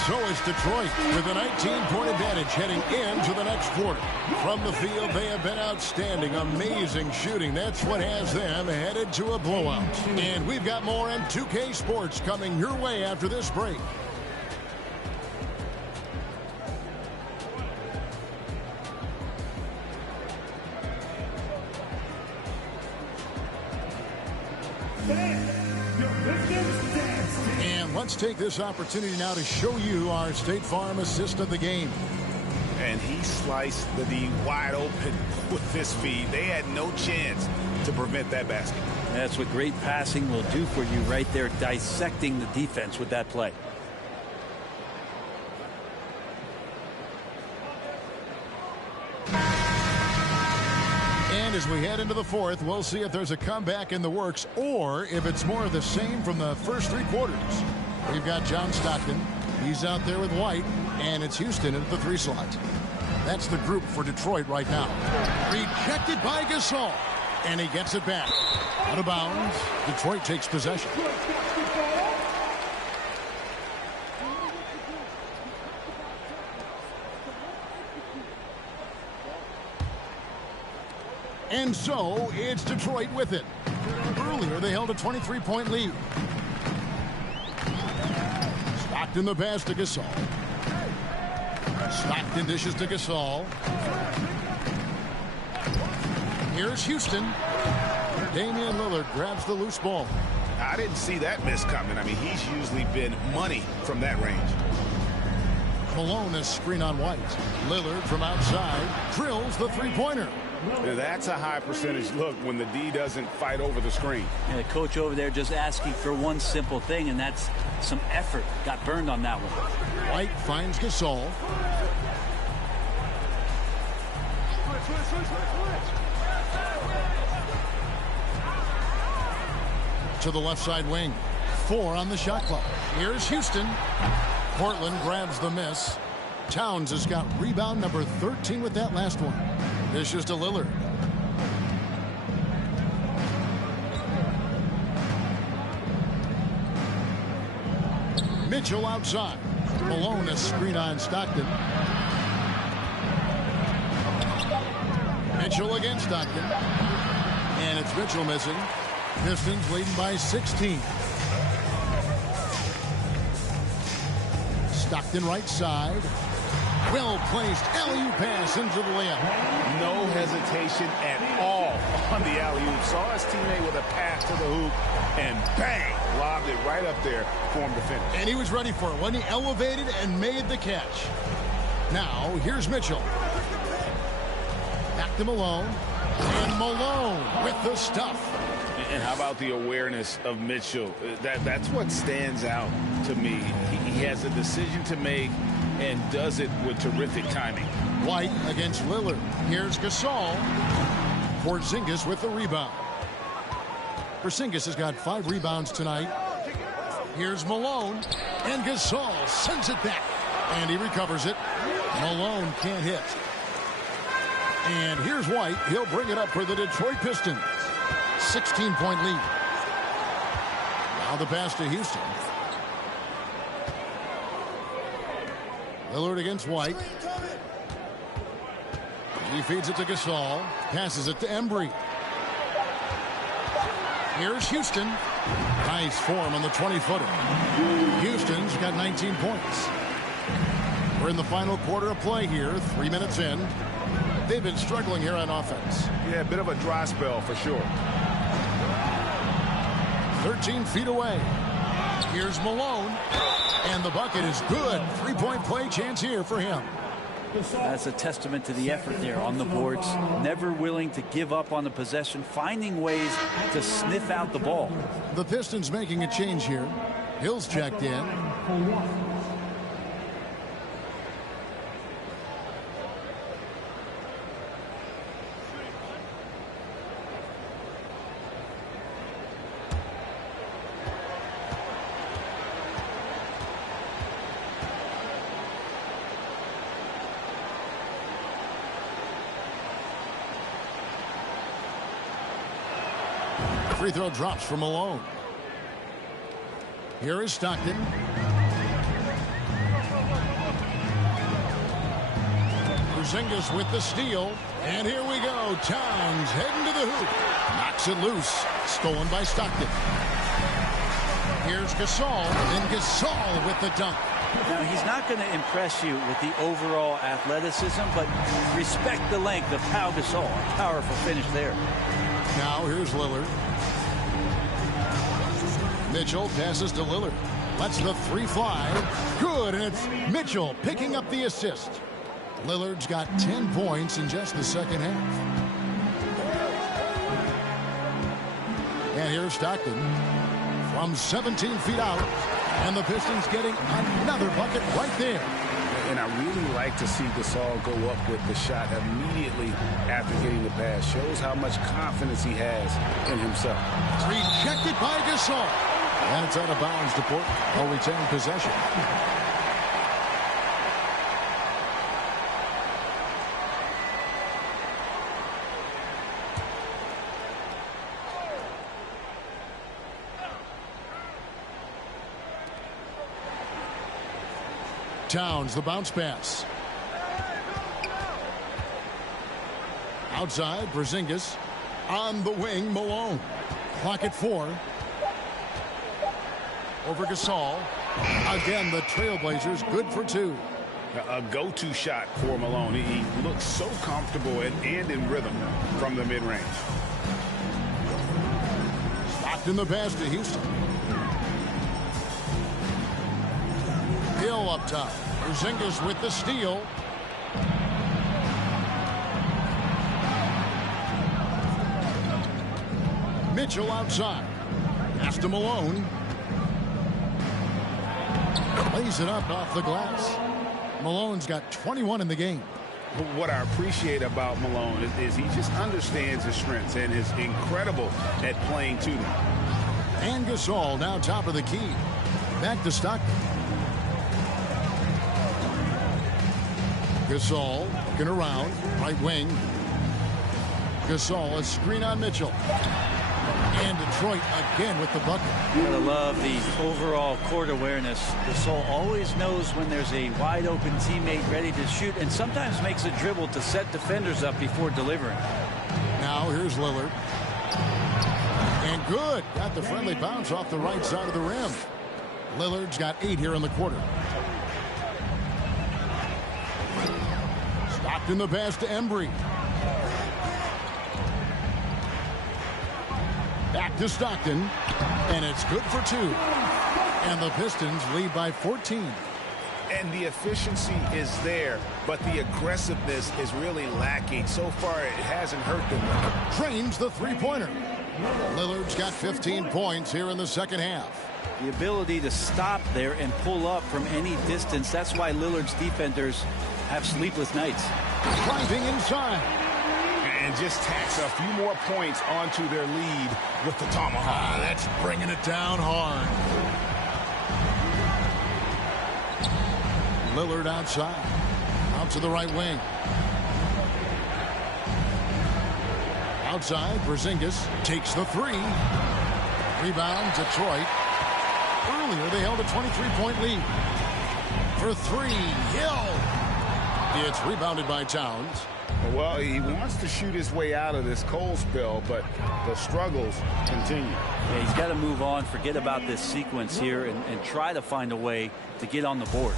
So is Detroit with a 19-point advantage heading into the next quarter. From the field, they have been outstanding, amazing shooting. That's what has them headed to a blowout. And we've got more in 2K Sports coming your way after this break. Let's take this opportunity now to show you our State Farm assist of the game. And he sliced the D wide open with this feed. They had no chance to prevent that basket. That's what great passing will do for you right there, dissecting the defense with that play. And as we head into the fourth, we'll see if there's a comeback in the works or if it's more of the same from the first 3 quarters. We've got John Stockton. He's out there with White, and it's Houston at the 3 slot. That's the group for Detroit right now. Rejected by Gasol, and he gets it back. Out of bounds. Detroit takes possession. And so it's Detroit with it. Earlier, they held a 23-point lead. Stockton the pass to Gasol. Stockton dishes to Gasol. Here's Houston. Damian Lillard grabs the loose ball. I didn't see that miss coming. I mean, he's usually been money from that range. Malone is screen on White. Lillard from outside drills the 3-pointer. That's a high percentage look when the D doesn't fight over the screen. And the coach over there just asking for one simple thing, and that's some effort. Got burned on that one. White finds Gasol. to the left side wing. 4 on the shot clock. Here's Houston. Portland grabs the miss. Towns has got rebound number 13 with that last one. Dishes to Lillard. Mitchell outside. Malone a screen on Stockton. Mitchell against Stockton. And it's Mitchell missing. Pistons leading by 16. Stockton right side. Well placed alley-oop pass into the layup. No hesitation at all on the alley-oop. Saw his teammate with a pass to the hoop and bang, lobbed it right up there for him to finish. And he was ready for it when he elevated and made the catch. Now here's Mitchell. Back to Malone. And Malone with the stuff. And how about the awareness of Mitchell? That's what stands out to me. He has a decision to make and does it with terrific timing. White against Lillard. Here's Gasol. Porzingis with the rebound. Porzingis has got 5 rebounds tonight. Here's Malone. And Gasol sends it back. And he recovers it. Malone can't hit. And here's White. He'll bring it up for the Detroit Pistons. 16-point lead. Now the pass to Houston. Lillard against White. He feeds it to Gasol. Passes it to Embry. Here's Houston. Nice form on the 20-footer. Houston's got 19 points. We're in the final quarter of play here. 3 minutes in. They've been struggling here on offense. Yeah, a bit of a dry spell for sure. 13 feet away. Here's Malone. And the bucket is good. 3-point play chance here for him. That's a testament to the effort there on the boards. Never willing to give up on the possession, finding ways to sniff out the ball. The Pistons making a change here. Hill's checked in. Free throw drops for Malone. Here is Stockton. Porzingis with the steal. And here we go. Towns heading to the hoop. Knocks it loose. Stolen by Stockton. Here's Gasol. And Gasol with the dunk. Now, he's not going to impress you with the overall athleticism, but respect the length of Pau Gasol. A powerful finish there. Now here's Lillard. Mitchell passes to Lillard. Lets the 3 fly. Good, and it's Mitchell picking up the assist. Lillard's got 10 points in just the second half. And here's Stockton from 17 feet out. And the Pistons getting another bucket right there. And I really like to see Gasol go up with the shot immediately after getting the pass. Shows how much confidence he has in himself. Rejected by Gasol. And it's out of bounds to Portland. They'll retain possession. Towns, the bounce pass. Outside, Porzingis. On the wing, Malone. Clock at 4. Over Gasol. Again, the Trailblazers good for 2. A go-to shot for Malone. He looks so comfortable and in rhythm from the mid-range. Locked in the pass to Houston. Hill up top. Porzingis with the steal. Mitchell outside. Pass to Malone. Lays it up off the glass. Malone's got 21 in the game. What I appreciate about Malone is he just understands his strengths and is incredible at playing to them. And Gasol now top of the key. Back to Stockton. Gasol looking around. Right wing. Gasol, a screen on Mitchell. And Detroit again with the bucket. You gotta love the overall court awareness. Gasol always knows when there's a wide open teammate ready to shoot, and sometimes makes a dribble to set defenders up before delivering. Now here's Lillard. And good. Got the friendly bounce off the right side of the rim. Lillard's got 8 here in the quarter. Stockton the pass to Embry. Back to Stockton. And it's good for 2. And the Pistons lead by 14. And the efficiency is there, but the aggressiveness is really lacking. So far, it hasn't hurt them. Drains the three-pointer. Lillard's got 15 points here in the second half. The ability to stop there and pull up from any distance. That's why Lillard's defenders have sleepless nights. Driving inside. And just tacks a few more points onto their lead with the tomahawk. That's bringing it down hard. Lillard outside. Out to the right wing. Outside, Porzingis takes the 3. Rebound, Detroit. Earlier, they held a 23-point lead. For 3, Hill. It's rebounded by Towns. Well, he wants to shoot his way out of this cold spell, but the struggles continue. Yeah, he's got to move on, forget about this sequence here, and try to find a way to get on the board.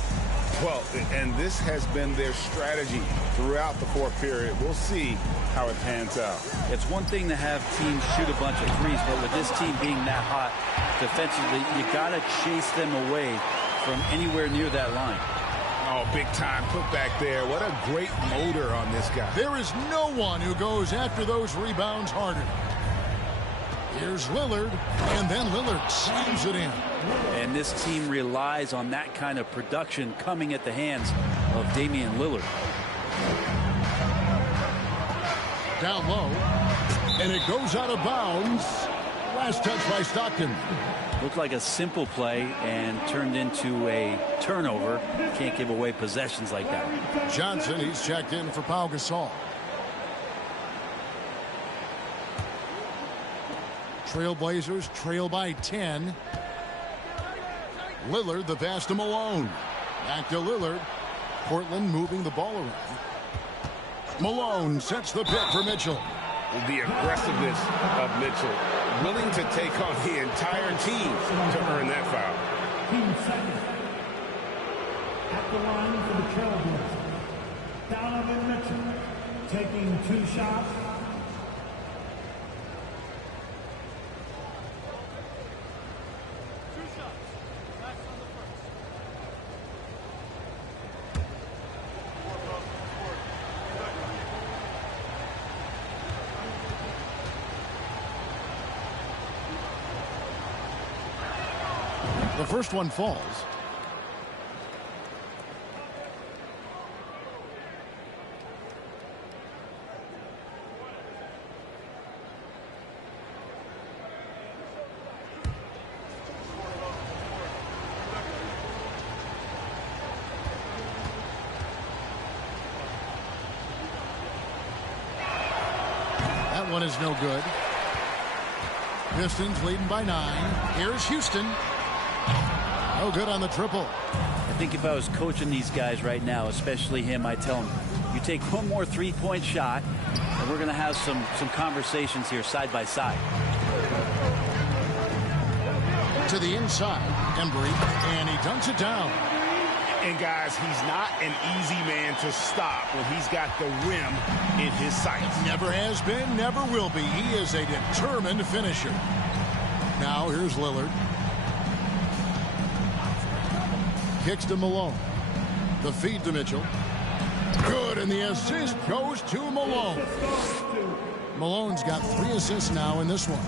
Well, and this has been their strategy throughout the fourth period. We'll see how it pans out. It's one thing to have teams shoot a bunch of threes, but with this team being that hot defensively, you got to chase them away from anywhere near that line. Oh, big time put back there. What a great motor on this guy. There is no one who goes after those rebounds harder. Here's Lillard, and then Lillard slams it in. And this team relies on that kind of production coming at the hands of Damian Lillard. Down low, and it goes out of bounds. Last touch by Stockton. Looked like a simple play and turned into a turnover. Can't give away possessions like that. Johnson, he's checked in for Pau Gasol. Trailblazers trail by 10. Lillard, the pass to Malone. Back to Lillard. Portland moving the ball around. Malone sets the pick for Mitchell. The aggressiveness of Mitchell, willing to take on the entire team to earn that foul. Team second. At the line for the Trailblazers, Donovan Mitchell taking 2 shots. The first one falls. That one is no good. Pistons leading by 9. Here's Houston. No good on the triple. I think if I was coaching these guys right now, especially him, I'd tell him, you take one more three-point shot, and we're going to have some conversations here side by side. To the inside, Embry, and he dunks it down. And guys, he's not an easy man to stop when he's got the rim in his sights. Never has been, never will be. He is a determined finisher. Now here's Lillard. Kicks to Malone. The feed to Mitchell. Good, and the assist goes to Malone. Malone's got 3 assists now in this one.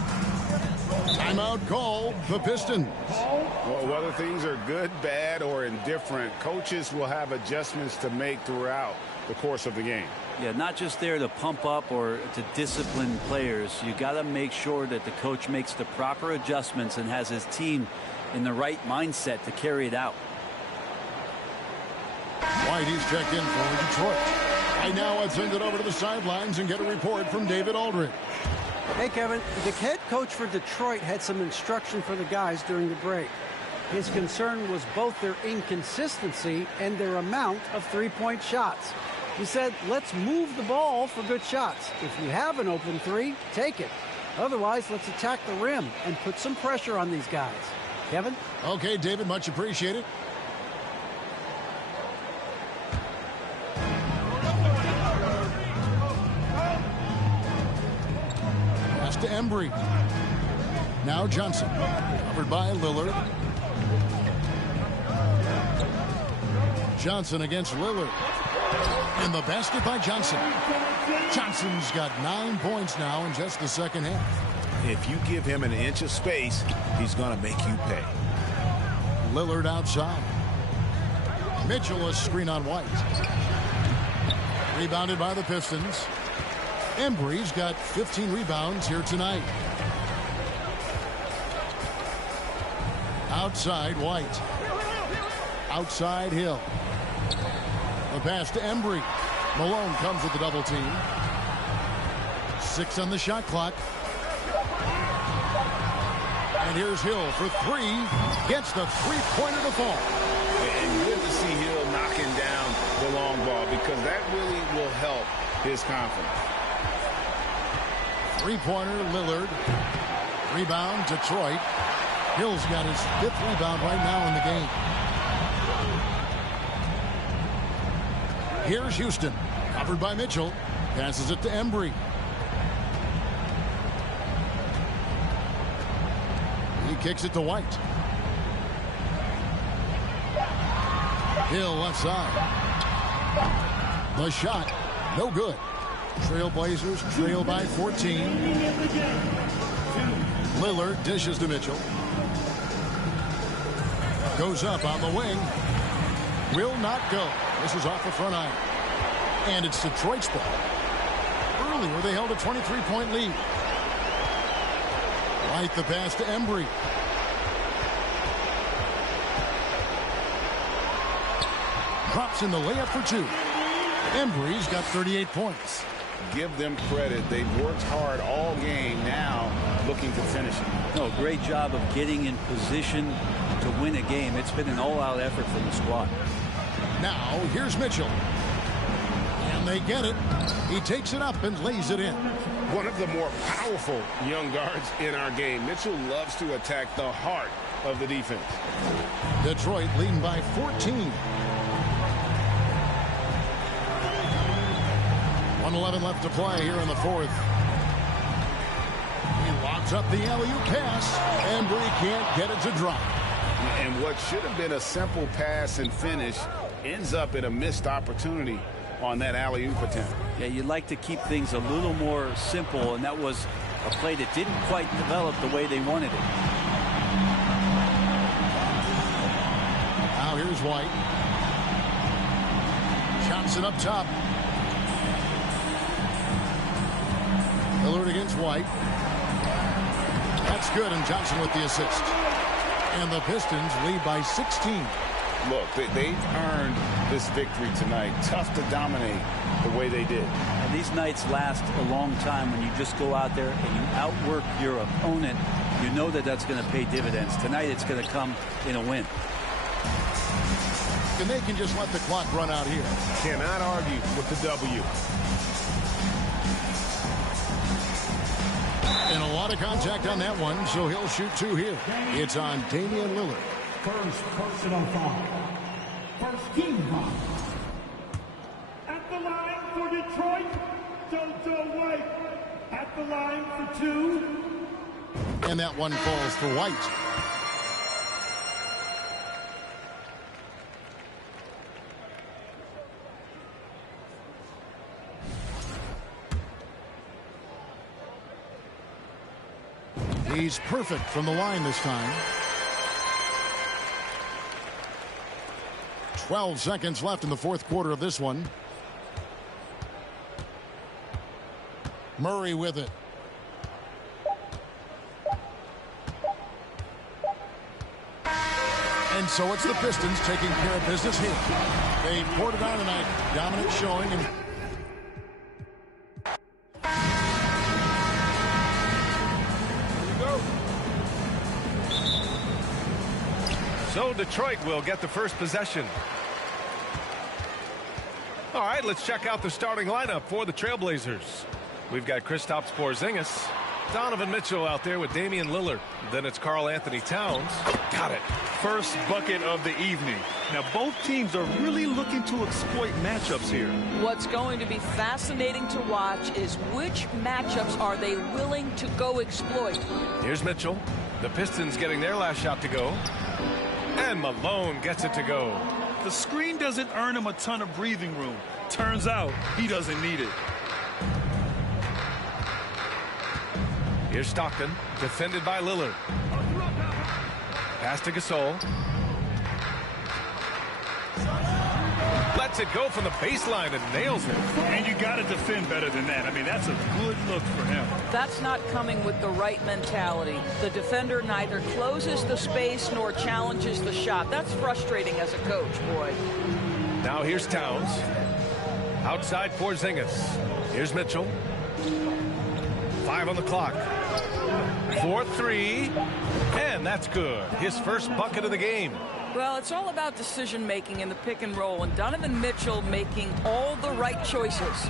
Timeout call, the Pistons. Well, whether things are good, bad, or indifferent, coaches will have adjustments to make throughout. the course of the game. Yeah, not just there to pump up or to discipline players. You got to make sure that the coach makes the proper adjustments and has his team in the right mindset to carry it out. White, he's checked in for Detroit. Right now, I'd send it over to the sidelines and get a report from David Aldridge. Hey, Kevin, the head coach for Detroit had some instruction for the guys during the break. His concern was both their inconsistency and their amount of three-point shots. He said, let's move the ball for good shots. If you have an open three, take it. Otherwise, let's attack the rim and put some pressure on these guys. Kevin? Okay, David, much appreciated. Pass to Embry. Now Johnson. Covered by Lillard. Johnson against Lillard. And the basket by Johnson. Johnson's got 9 points now in just the second half. If you give him an inch of space, he's going to make you pay. Lillard outside. Mitchell, a screen on White. Rebounded by the Pistons. Embry's got 15 rebounds here tonight. Outside White. Outside Hill. The pass to Embry. Malone comes with the double team. 6 on the shot clock. And here's Hill for 3. Gets the three-pointer to fall. And good to see Hill knocking down the long ball because that really will help his confidence. Three-pointer, Lillard. Rebound, Detroit. Hill's got his 5th rebound right now in the game. Here's Houston. Covered by Mitchell. Passes it to Embry. He kicks it to White. Hill left side. The shot. No good. Trailblazers trail by 14. Lillard dishes to Mitchell. Goes up on the wing. Will not go. This is off the front iron. And it's Detroit's ball. Earlier they held a 23-point lead. White the pass to Embry. Drops in the layup for 2. Embry's got 38 points. Give them credit. They've worked hard all game, now looking to finish it. No, great job of getting in position to win a game. It's been an all-out effort from the squad. Now here's Mitchell. And they get it. He takes it up and lays it in. One of the more powerful young guards in our game. Mitchell loves to attack the heart of the defense. Detroit leading by 14. 1:11 left to play here in the fourth. He locks up the alley-oop pass. Embry can't get it to drop. And what should have been a simple pass and finish ends up in a missed opportunity on that alley-oop attempt. Yeah, you'd like to keep things a little more simple, and that was a play that didn't quite develop the way they wanted it. Now here's White. Johnson up top. Lillard against White. That's good, and Johnson with the assist. And the Pistons lead by 16. Look, they've earned this victory tonight. Tough to dominate the way they did. And these nights last a long time when you just go out there and you outwork your opponent. You know that that's going to pay dividends. Tonight it's going to come in a win. And they can just let the clock run out here. Cannot argue with the W. And a lot of contact on that one, so he'll shoot 2 here. It's on Damian Lillard. First personal foul. First team foul. At the line for Detroit, JoJo White. At the line for 2. And that one falls for White. He's perfect from the line this time. 12 seconds left in the fourth quarter of this one. Murray with it. And so it's the Pistons taking care of business here. They poured it on tonight. Dominant showing. And so Detroit will get the first possession. All right, let's check out the starting lineup for the Trailblazers. We've got Kristaps Porzingis, Donovan Mitchell out there with Damian Lillard. Then it's Karl-Anthony Towns. Got it. First bucket of the evening. Now both teams are really looking to exploit matchups here. What's going to be fascinating to watch is which matchups are they willing to go exploit. Here's Mitchell. The Pistons getting their last shot to go. And Malone gets it to go. The screen doesn't earn him a ton of breathing room. Turns out he doesn't need it. Here's Stockton, defended by Lillard. Pass to Gasol. Lets it go from the baseline and nails it. And you got to defend better than that. I mean, that's a good look for him. That's not coming with the right mentality. The defender neither closes the space nor challenges the shot. That's frustrating as a coach, boy. Now here's Towns. Outside Porzingis. Here's Mitchell. 5 on the clock. 4-3. And that's good. His first bucket of the game. Well, it's all about decision making in the pick and roll, and Donovan Mitchell making all the right choices.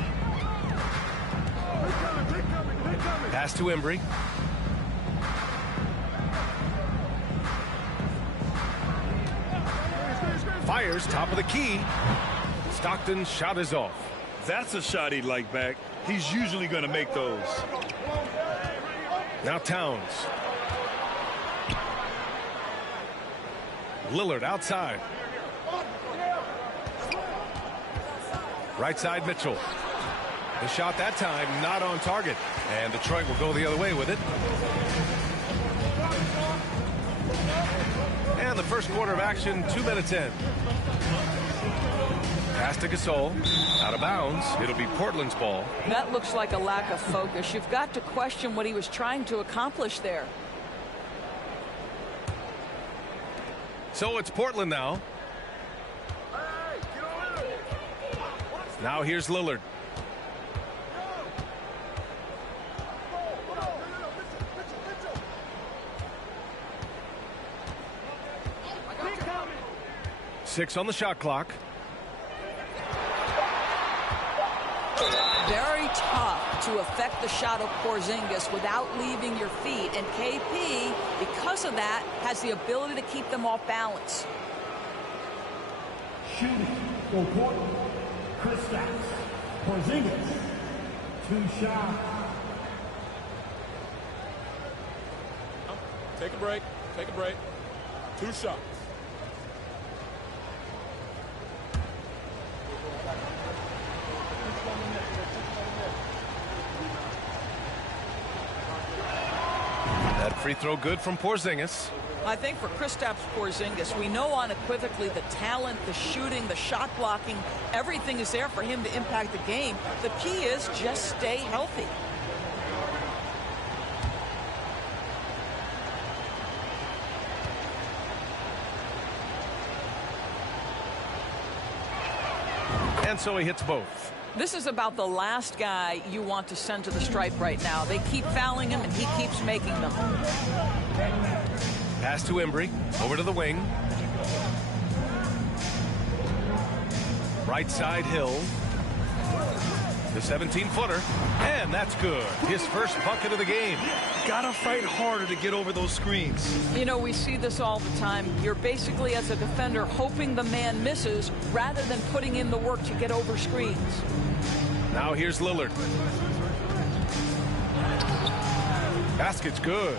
Pass to Embry. Fires top of the key. Stockton's shot is off. That's a shot he'd like back. He's usually going to make those. Now Towns. Lillard outside. Right side Mitchell. The shot that time not on target. And Detroit will go the other way with it. And the first quarter of action, 2 minutes in. Pass to Gasol. Out of bounds. It'll be Portland's ball. That looks like a lack of focus. You've got to question what he was trying to accomplish there. So it's Portland now. Now here's Lillard. Six on the shot clock. Very tough to affect the shot of Porzingis without leaving your feet. And KP, because of that, has the ability to keep them off balance. Shooting for Portland, Kristaps Porzingis. 2 shots. Take a break. Take a break. 2 shots. That free throw good from Porzingis. I think for Kristaps Porzingis, we know unequivocally the talent, the shooting, the shot blocking, everything is there for him to impact the game. The key is just stay healthy. And so he hits both. This is about the last guy you want to send to the stripe right now. They keep fouling him, and he keeps making them. Pass to Embry. Over to the wing. Right side Hill. The 17-footer. And that's good. His first bucket of the game. Gotta fight harder to get over those screens. You know, we see this all the time. You're basically, as a defender, hoping the man misses rather than putting in the work to get over screens. Now here's Lillard. Basket's good.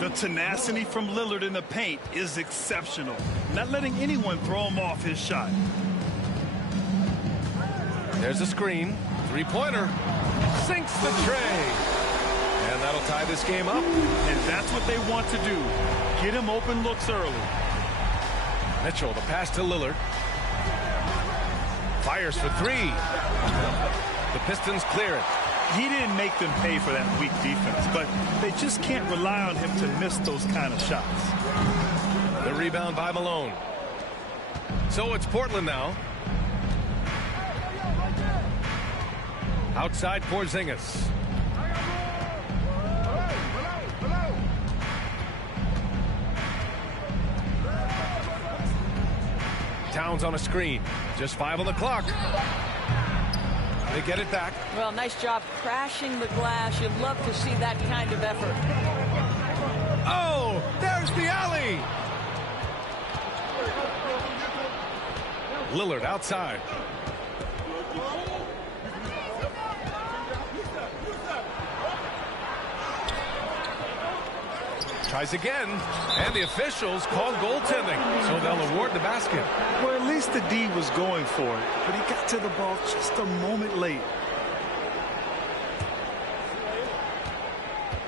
The tenacity from Lillard in the paint is exceptional. Not letting anyone throw him off his shot. There's a screen. Three-pointer. Sinks the tray. And that'll tie this game up. And that's what they want to do. Get him open looks early. Mitchell, the pass to Lillard. Fires for 3. The Pistons clear it. He didn't make them pay for that weak defense, but they just can't rely on him to miss those kind of shots. The rebound by Malone. So it's Portland now. Outside Porzingis. Towns on a screen. Just 5 on the clock. They get it back. Well, nice job crashing the glass. You'd love to see that kind of effort. Oh, there's the alley. Lillard outside. Tries again, and the officials called goaltending, so they'll award the basket. Well, at least the D was going for it, but he got to the ball just a moment late.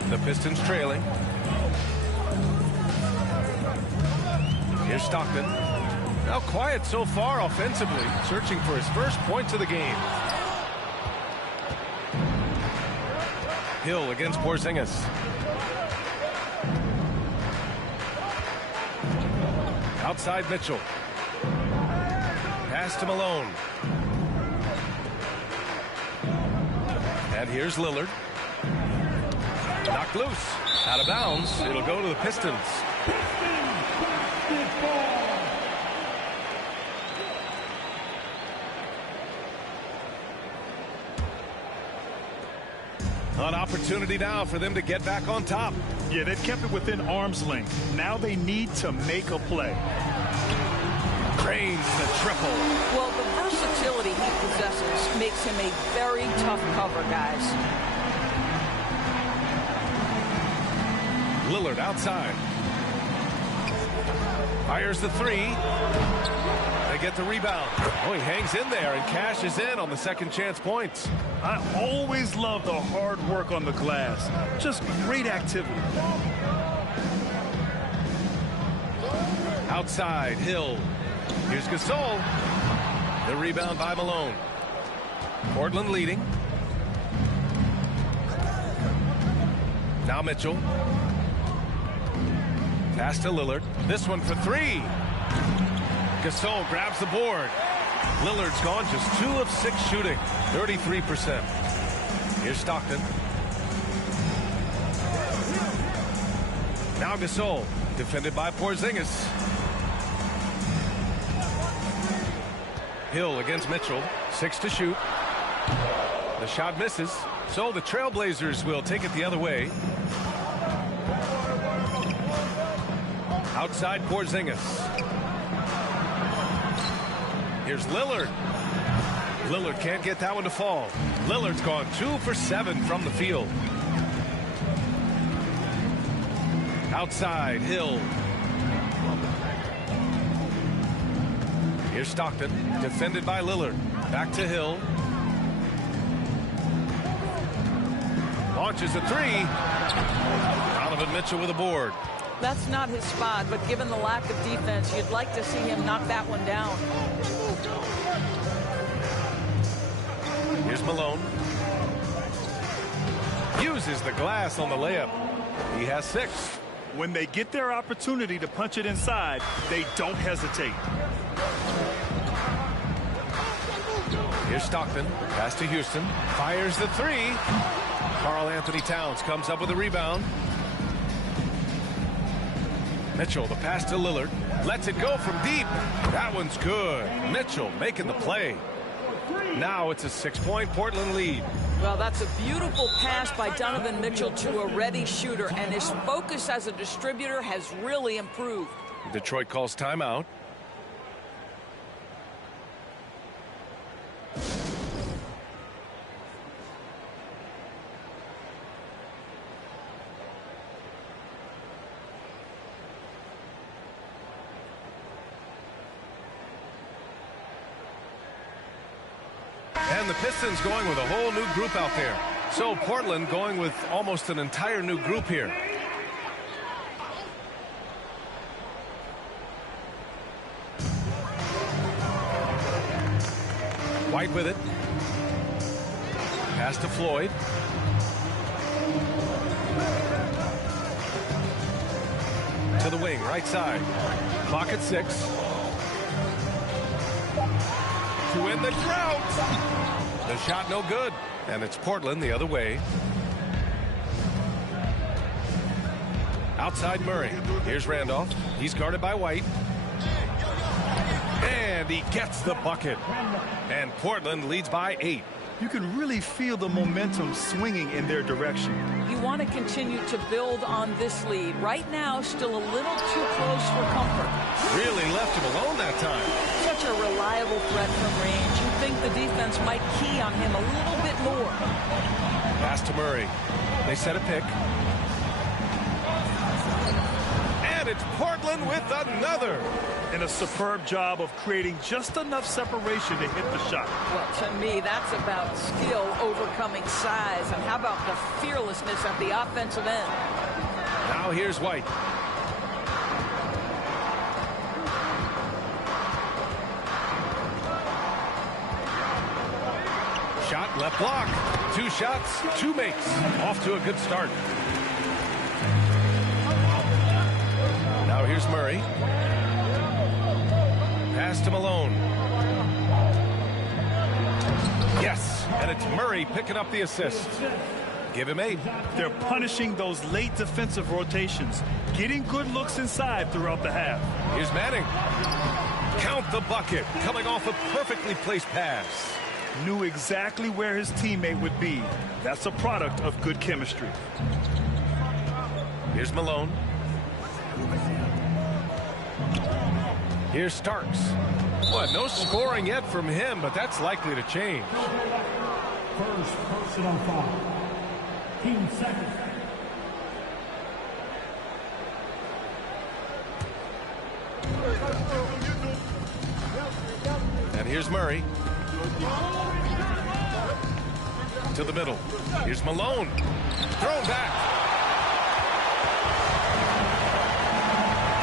The Pistons trailing. Here's Stockton. Now quiet so far offensively, searching for his first points of the game. Hill against Porzingis. Outside Mitchell. Pass to Malone. And here's Lillard. Knocked loose. Out of bounds. It'll go to the Pistons. An opportunity now for them to get back on top. Yeah, they've kept it within arm's length. Now they need to make a play. Cranes the triple. Well, the versatility he possesses makes him a very tough cover, guys. Lillard outside. Fires the three. They get the rebound. Oh, he hangs in there and cashes in on the second chance points. I always love the hard work on the glass. Just great activity. Outside, Hill. Here's Gasol. The rebound by Malone. Portland leading. Now Mitchell. Pass to Lillard. This one for three. Gasol grabs the board. Lillard's gone just 2 of 6 shooting, 33%. Here's Stockton. Now Gasol, defended by Porzingis. Hill against Mitchell, 6 to shoot. The shot misses, so the Trailblazers will take it the other way. Outside Porzingis. Here's Lillard. Lillard can't get that one to fall. Lillard's gone 2 for 7 from the field. Outside, Hill. Here's Stockton, defended by Lillard. Back to Hill. Launches a three. Donovan Mitchell with a board. That's not his spot, but given the lack of defense, you'd like to see him knock that one down. Here's Malone. Uses the glass on the layup. He has 6. When they get their opportunity to punch it inside, they don't hesitate. Here's Stockton. Pass to Houston. Fires the three. Karl Anthony Towns comes up with a rebound. Mitchell, the pass to Lillard. Lets it go from deep. That one's good. Mitchell making the play. Now it's a 6-point Portland lead. Well, that's a beautiful pass by Donovan Mitchell to a ready shooter, and his focus as a distributor has really improved. Detroit calls timeout. And the Pistons going with a whole new group out there. So Portland going with almost an entire new group here. White with it. Pass to Floyd. To the wing, right side. Clock at 6. To win the drought. The shot no good. And it's Portland the other way. Outside Murray. Here's Randolph. He's guarded by White. And he gets the bucket. And Portland leads by 8. You can really feel the momentum swinging in their direction. You want to continue to build on this lead. Right now, still a little too close for comfort. Really left him alone that time. Such a reliable threat from range. You'd think the defense might key on him a little bit more. Pass to Murray. They set a pick. And it's Portland with another. And a superb job of creating just enough separation to hit the shot. Well, to me, that's about skill overcoming size. And how about the fearlessness at the offensive end? Now here's White. Shot left block. 2 shots, 2 makes. Off to a good start. Now here's Murray. Pass to Malone. Yes, and it's Murray picking up the assist. Give him 8. They're punishing those late defensive rotations, getting good looks inside throughout the half. Here's Manning. Count the bucket, coming off a perfectly placed pass. Knew exactly where his teammate would be. That's a product of good chemistry. Here's Malone. Here's Starks. Well, no scoring yet from him, but that's likely to change. First personal foul. Team second. And here's Murray. To the middle. Here's Malone. Thrown back.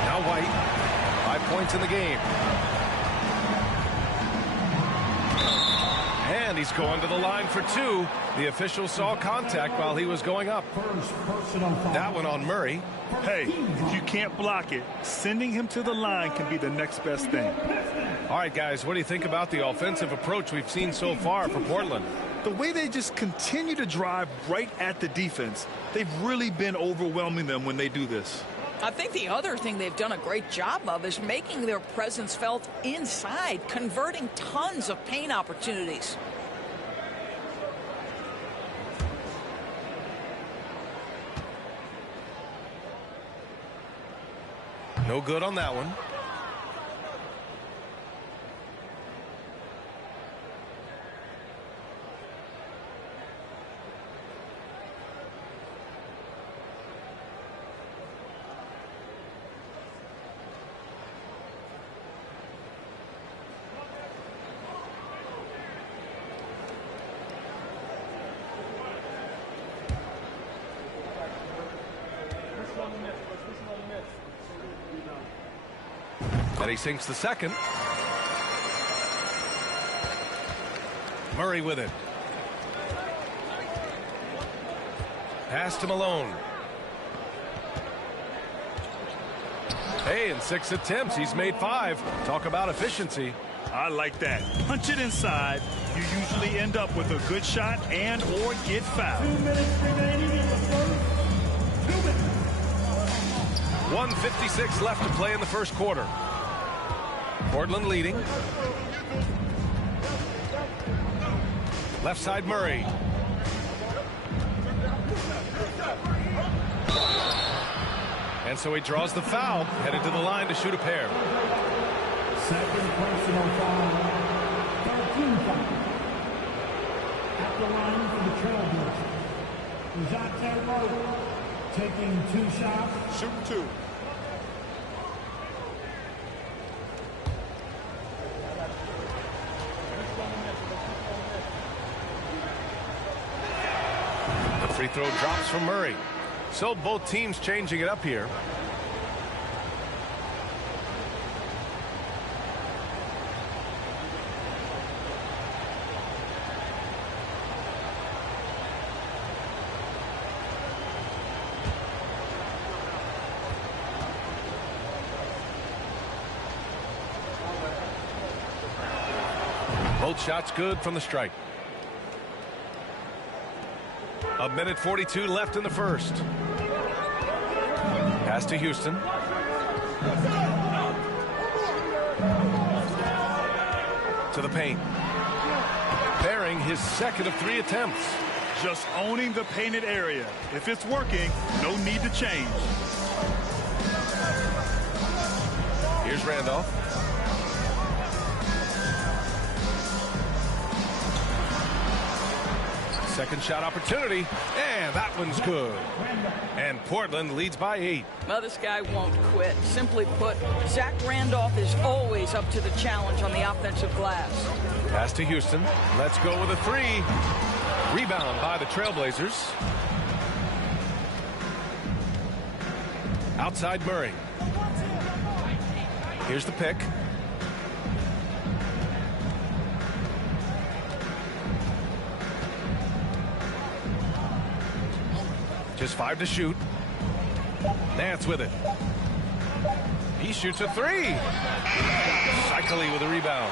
Now White. 5 points in the game. And he's going to the line for 2. The official saw contact while he was going up. That one on Murray. Hey, if you can't block it, sending him to the line can be the next best thing. All right, guys, what do you think about the offensive approach we've seen so far for Portland? The way they just continue to drive right at the defense, they've really been overwhelming them when they do this. I think the other thing they've done a great job of is making their presence felt inside, converting tons of paint opportunities. No good on that one. And he sinks the second. Murray with it. Pass to Malone. Hey, in 6 attempts, he's made 5. Talk about efficiency. I like that. Punch it inside. You usually end up with a good shot and or get fouled. 2 minutes remaining in the first. 2 minutes. 1:56 left to play in the first quarter. Portland leading. Left side Murray. And so he draws the foul, headed to the line to shoot a pair. Second personal foul. 13 foul. At the line for the Trailblazers. Dejounte Murray taking 2 shots. Shooting 2. The free throw drops from Murray. So both teams changing it up here. Both shots good from the stripe. 1:42 left in the first. Pass to Houston. To the paint. Bearing his second of 3 attempts. Just owning the painted area. If it's working, no need to change. Here's Randolph. Second shot opportunity, and that one's good. And Portland leads by 8. Well, this guy won't quit. Simply put, Zach Randolph is always up to the challenge on the offensive glass. Pass to Houston. Let's go with a 3. Rebound by the Trailblazers. Outside Murray. Here's the pick. Just 5 to shoot. Nance with it. He shoots a 3. Shikely with a rebound.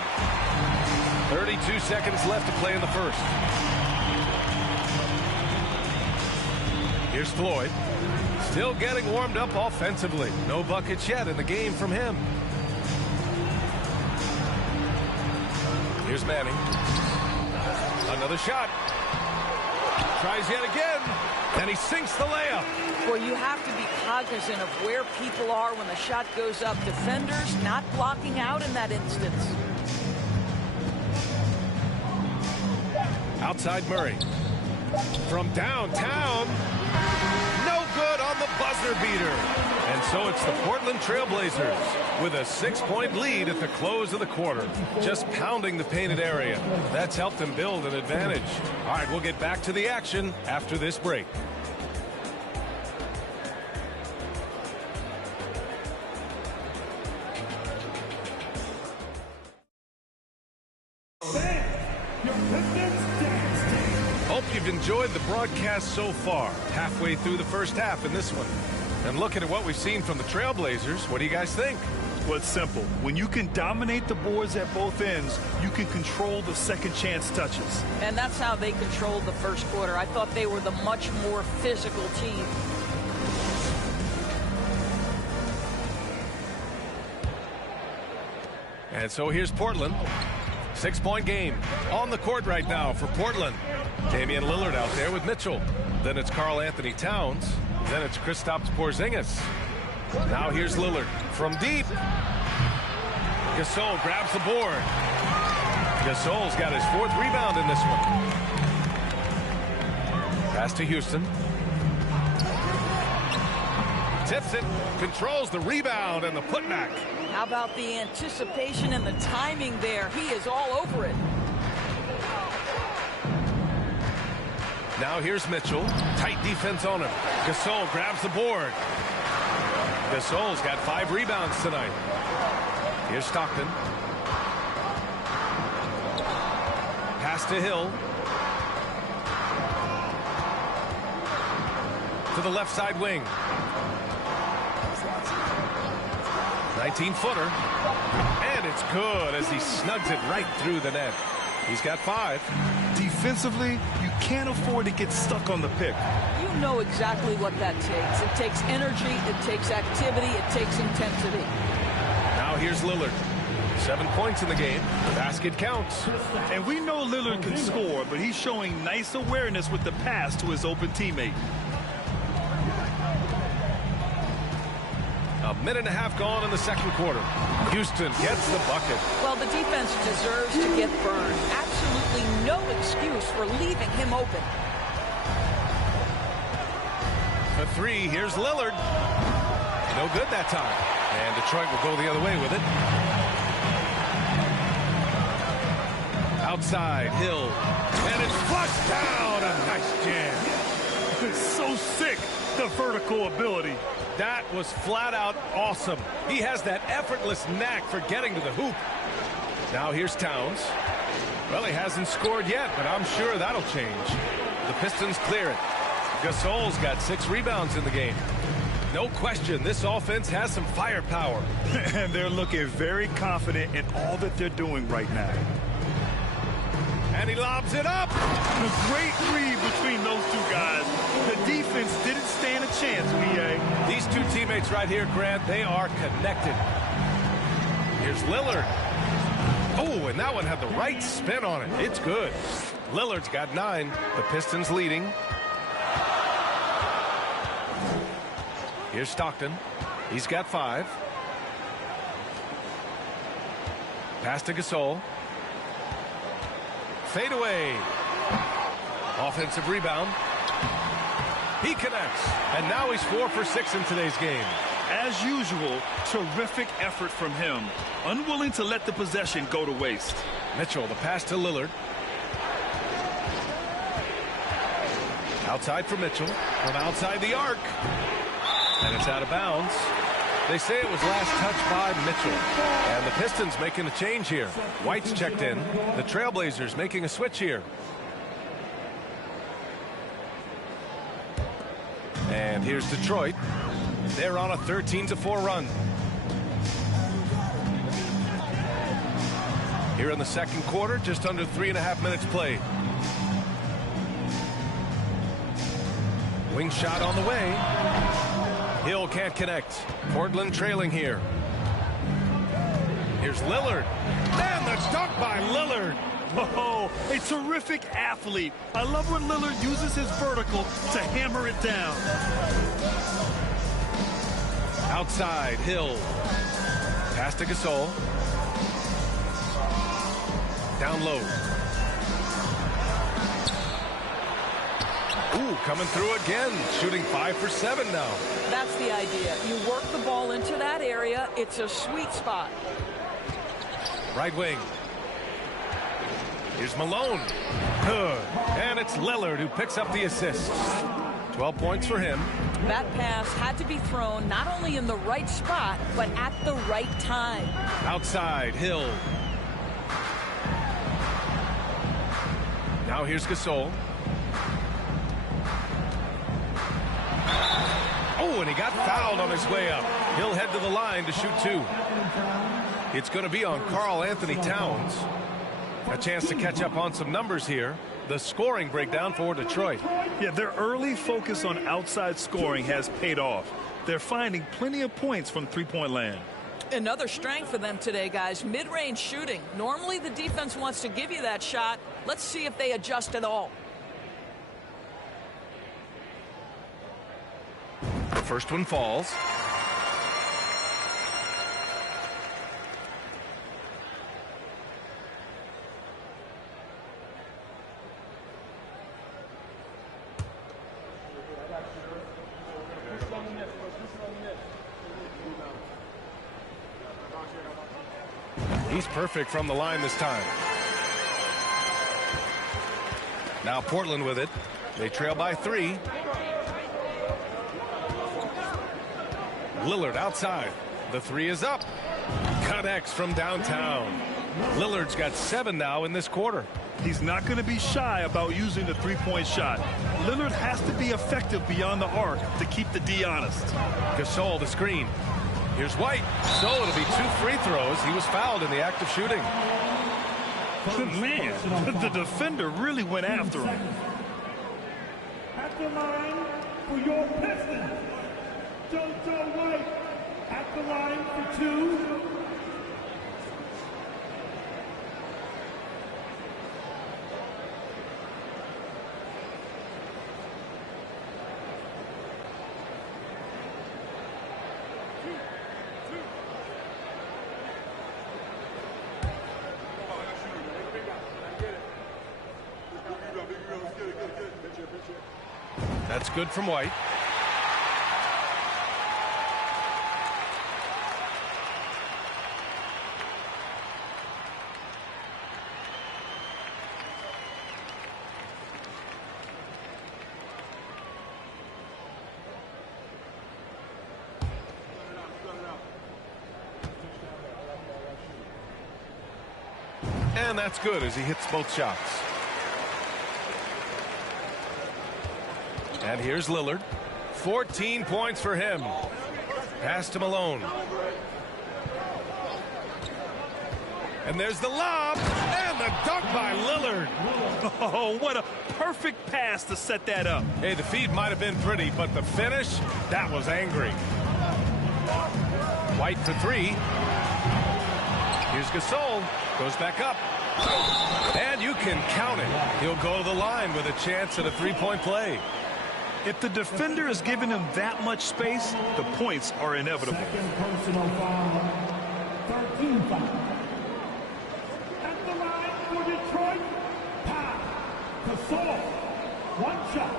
32 seconds left to play in the first. Here's Floyd. Still getting warmed up offensively. No buckets yet in the game from him. Here's Manning. Another shot. Tries yet again. And he sinks the layup. Well, you have to be cognizant of where people are when the shot goes up. Defenders not blocking out in that instance. Outside Murray. From downtown. No good on the buzzer beater. And so it's the Portland Trailblazers with a 6-point lead at the close of the quarter. Just pounding the painted area. That's helped them build an advantage. All right, we'll get back to the action after this break. Hope you've enjoyed the broadcast so far. Halfway through the first half in this one. And looking at what we've seen from the Trailblazers, what do you guys think? Well, it's simple. When you can dominate the boards at both ends, you can control the second chance touches. And that's how they controlled the first quarter. I thought they were the much more physical team. And so here's Portland. 6-point game on the court right now for Portland. Damian Lillard out there with Mitchell. Then it's Karl Anthony Towns. Then it's Kristaps Porzingis. Now here's Lillard from deep. Gasol grabs the board. Gasol's got his 4th rebound in this one. Pass to Houston. Tips it, controls the rebound and the putback. How about the anticipation and the timing there? He is all over it. Now here's Mitchell. Tight defense on him. Gasol grabs the board. Gasol's got 5 rebounds tonight. Here's Stockton. Pass to Hill. To the left side wing. 19-footer. And it's good as he snugs it right through the net. He's got 5. Defensively, you can't afford to get stuck on the pick. You know exactly what that takes. It takes energy, it takes activity, it takes intensity. Now here's Lillard. 7 points in the game. The basket counts. And we know Lillard can score, but he's showing nice awareness with the pass to his open teammate. A minute and a half gone in the second quarter. Houston gets the bucket. Well, the defense deserves to get burned. Absolutely no excuse for leaving him open. For 3, here's Lillard. No good that time. And Detroit will go the other way with it. Outside, Hill. And it's flushed down. A nice jam. It's so sick, the vertical ability. That was flat out awesome. He has that effortless knack for getting to the hoop. Now here's Towns. Well, he hasn't scored yet, but I'm sure that'll change. The Pistons clear it. Gasol's got 6 rebounds in the game. No question, this offense has some firepower. And they're looking very confident in all that they're doing right now. And he lobs it up. A great read between those two guys. The defense didn't stand a chance, B.A. These two teammates right here, Grant, they are connected. Here's Lillard. Oh, and that one had the right spin on it. It's good. Lillard's got 9. The Pistons leading. Here's Stockton. He's got 5. Pass to Gasol. Fade away. Offensive rebound. He connects. And now he's 4 for 6 in today's game. As usual, terrific effort from him. Unwilling to let the possession go to waste. Mitchell, the pass to Lillard. Outside for Mitchell. From outside the arc. And it's out of bounds. They say it was last touched by Mitchell. And the Pistons making a change here. White's checked in. The Trailblazers making a switch here. And here's Detroit. They're on a 13-4 run. Here in the second quarter, just under 3.5 minutes played. Wing shot on the way. Hill can't connect. Portland trailing here. Here's Lillard. And the dunk by Lillard. Oh, a terrific athlete. I love when Lillard uses his vertical to hammer it down. Outside, Hill. Pass to Gasol. Down low. Ooh, coming through again. Shooting 5 for 7 now. That's the idea. You work the ball into that area. It's a sweet spot. Right wing. Here's Malone. Good. And it's Lillard who picks up the assist. 12 points for him. That pass had to be thrown not only in the right spot, but at the right time. Outside, Hill. Now here's Gasol. Oh, and he got fouled on his way up. He'll head to the line to shoot 2. It's going to be on Karl Anthony Towns. A chance to catch up on some numbers here. The scoring breakdown for Detroit. Yeah, their early focus on outside scoring has paid off. They're finding plenty of points from three-point land. Another strength for them today, guys. Mid-range shooting. Normally the defense wants to give you that shot. Let's see if they adjust at all. The first one falls. He's perfect from the line this time. Now Portland with it. They trail by 3. Lillard outside. The 3 is up. Connects from downtown. Lillard's got 7 now in this quarter. He's not going to be shy about using the three-point shot. Lillard has to be effective beyond the arc to keep the D honest. Gasol the screen. Here's White. So it'll be 2 free throws. He was fouled in the act of shooting. Man, the defender really went after him. At the line for your Pistons, JoJo White. At the line for 2. That's good from White. And that's good as he hits both shots. And here's Lillard. 14 points for him. Pass to Malone. And there's the lob. And the a dunk by Lillard. Oh, what a perfect pass to set that up. Hey, the feed might have been pretty, but the finish, that was angry. White for three. Here's Gasol. Goes back up. And you can count it. He'll go to the line with a chance at a three-point play. If the defender is giving him that much space, the points are inevitable. Second personal foul. 13 foul. At the line for Detroit, Pau Gasol. One shot.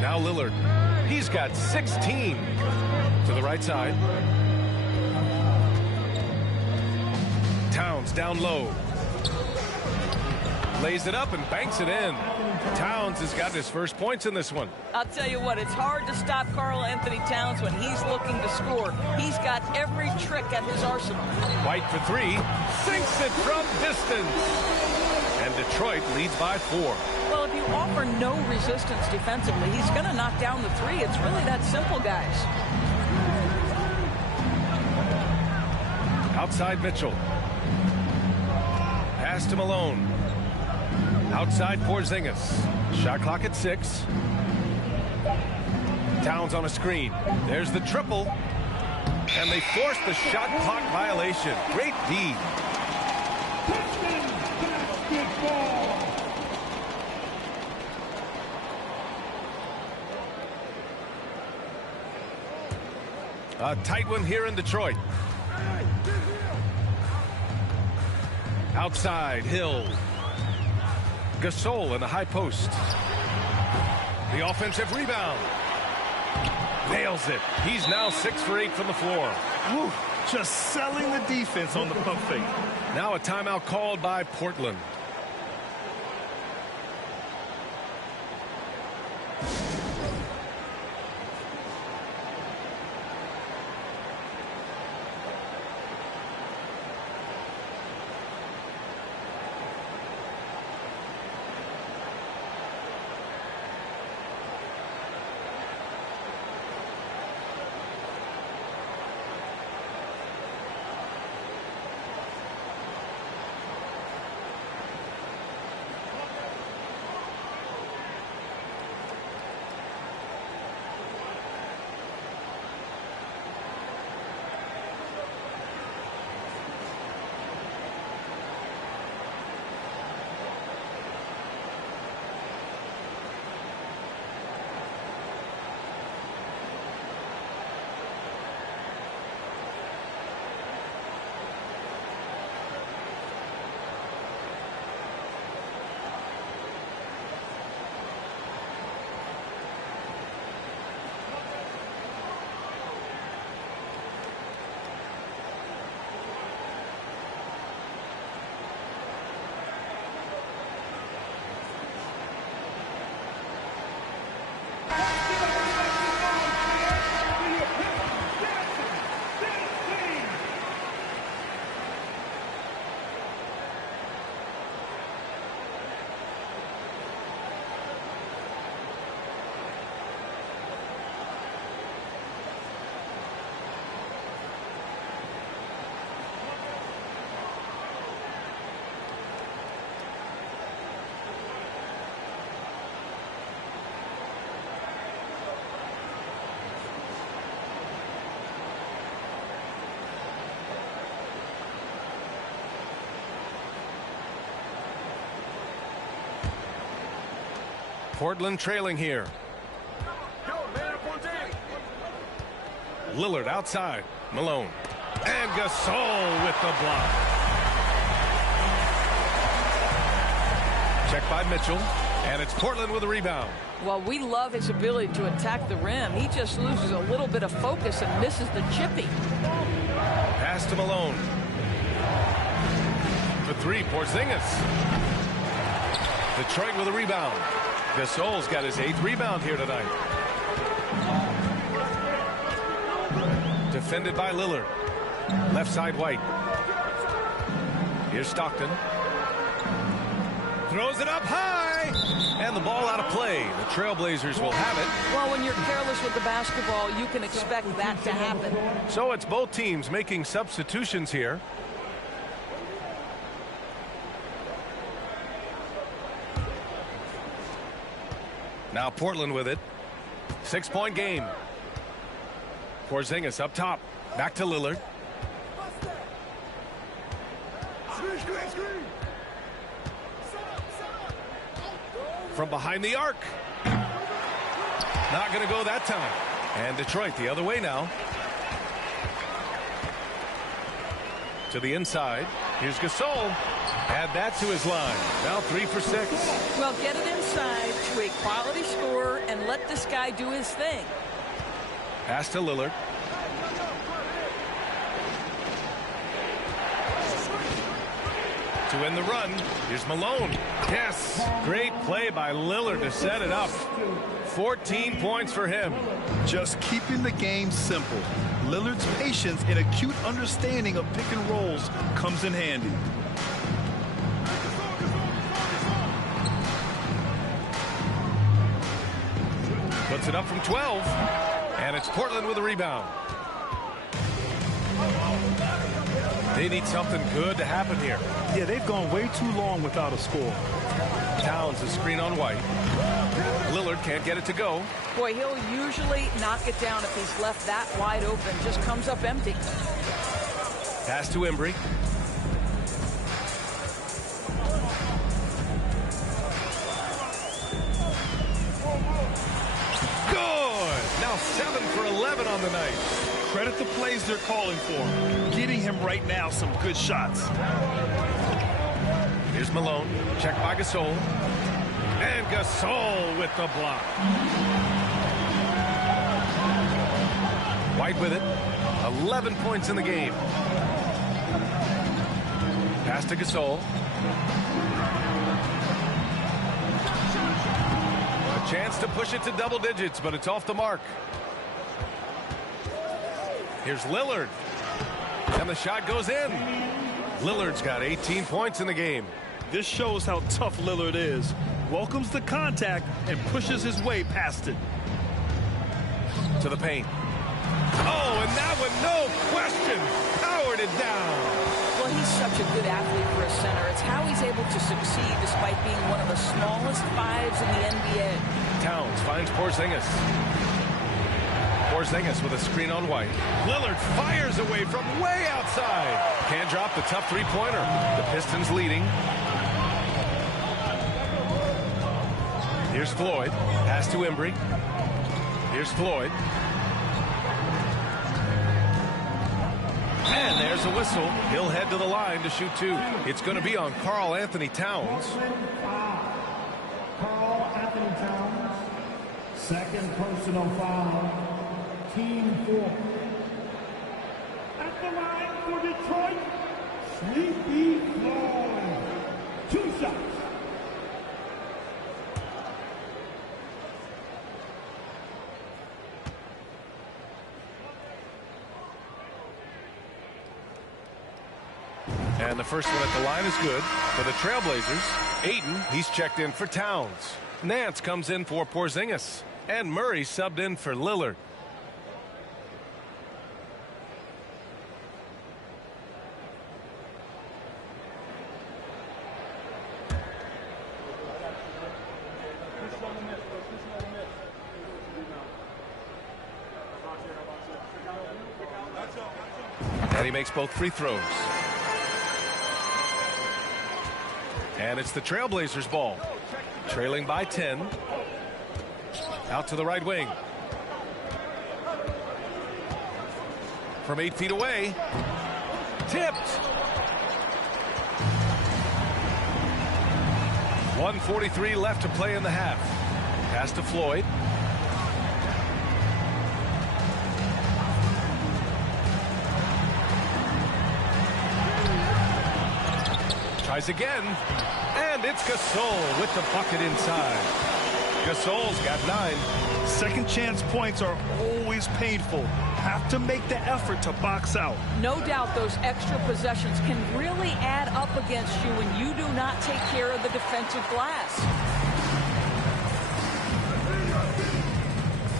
Now Lillard. He's got 16 to the right side. Towns down low. Lays it up and banks it in. Towns has got his first points in this one. I'll tell you what, it's hard to stop Karl Anthony Towns when he's looking to score. He's got every trick at his arsenal. White for three. Sinks it from distance. And Detroit leads by 4. Well, if you offer no resistance defensively, he's going to knock down the three. It's really that simple, guys. Outside Mitchell. Pass to Malone. Outside Porzingis. Shot clock at 6. Towns on a screen. There's the triple. And they force the shot clock violation. Great D. A tight one here in Detroit. Outside, Hill. Gasol in the high post. The offensive rebound. Nails it. He's now 6 for 8 from the floor. Whew, just selling the defense on the pump fake. Now a timeout called by Portland. Portland trailing here. Lillard outside. Malone. And Gasol with the block. Check by Mitchell. And it's Portland with a rebound. Well, we love his ability to attack the rim. He just loses a little bit of focus and misses the chippy. Pass to Malone. For three, Porzingis. Detroit with a rebound. Gasol's got his 8th rebound here tonight. defended by Lillard. Left side, White. Here's Stockton. Throws it up high. And the ball out of play. The Trailblazers will have it. Well, when you're careless with the basketball, you can expect that to happen. So it's both teams making substitutions here. Now Portland with it. 6-point game. Porzingis up top. Back to Lillard. From behind the arc. Not going to go that time. And Detroit the other way now. To the inside. Here's Gasol. Add that to his line. Now 3 for 6. Well, get it inside to a quality scorer and let this guy do his thing. Pass to Lillard. To win the run. Here's Malone. Yes. Great play by Lillard to set it up. 14 points for him. Just keeping the game simple. Lillard's patience and acute understanding of pick and rolls comes in handy. Puts it up from 12. And it's Portland with a rebound. They need something good to happen here. Yeah, they've gone way too long without a score. Towns a screen on White. Lillard can't get it to go. Boy, he'll usually knock it down if he's left that wide open. Just comes up empty. Pass to Embry. Good! Now 7 for 11 on the night. Credit the plays they're calling for. Getting him right now some good shots. Here's Malone. Checked by Gasol. And Gasol with the block. White with it. 11 points in the game. Pass to Gasol. A chance to push it to double digits, but it's off the mark. Here's Lillard. And the shot goes in. Lillard's got 18 points in the game. This shows how tough Lillard is. Welcomes the contact and pushes his way past it. To the paint. Oh, and that one, no question, powered it down. Well, he's such a good athlete for a center. It's how he's able to succeed despite being one of the smallest fives in the NBA. Towns finds Porzingis. Porzingis with a screen on White. Lillard fires away from way outside. Can't drop the tough three-pointer. The Pistons leading. Here's Floyd. Pass to Embry. Here's Floyd. And there's a whistle. He'll head to the line to shoot 2. It's going to be on Karl Anthony Towns. Karl Anthony Towns, second personal foul, team 4. At the line for Detroit, Sleepy Floyd. 2 shots. And the first one at the line is good for the Trailblazers. Ayton, he's checked in for Towns. Nance comes in for Porzingis. And Murray subbed in for Lillard. And he makes both free throws. And it's the Trailblazers' ball. Trailing by 10. Out to the right wing. From 8 feet away. Tipped. 1:43 left to play in the half. Pass to Floyd. Tries again. And it's Gasol with the bucket inside. Gasol's got 9. Second chance points are always painful. Have to make the effort to box out. No doubt those extra possessions can really add up against you when you do not take care of the defensive glass.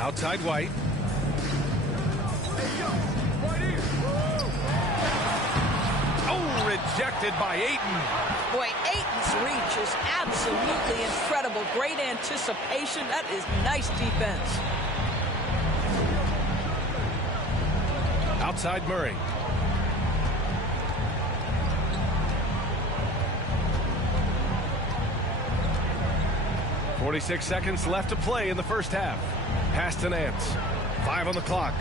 Outside White. Oh, rejected by Ayton. Boy, Ayton's reach is absolutely incredible. Great anticipation. That is nice defense. Outside Murray. .46 seconds left to play in the first half. Pass to Nance. 5 on the clock.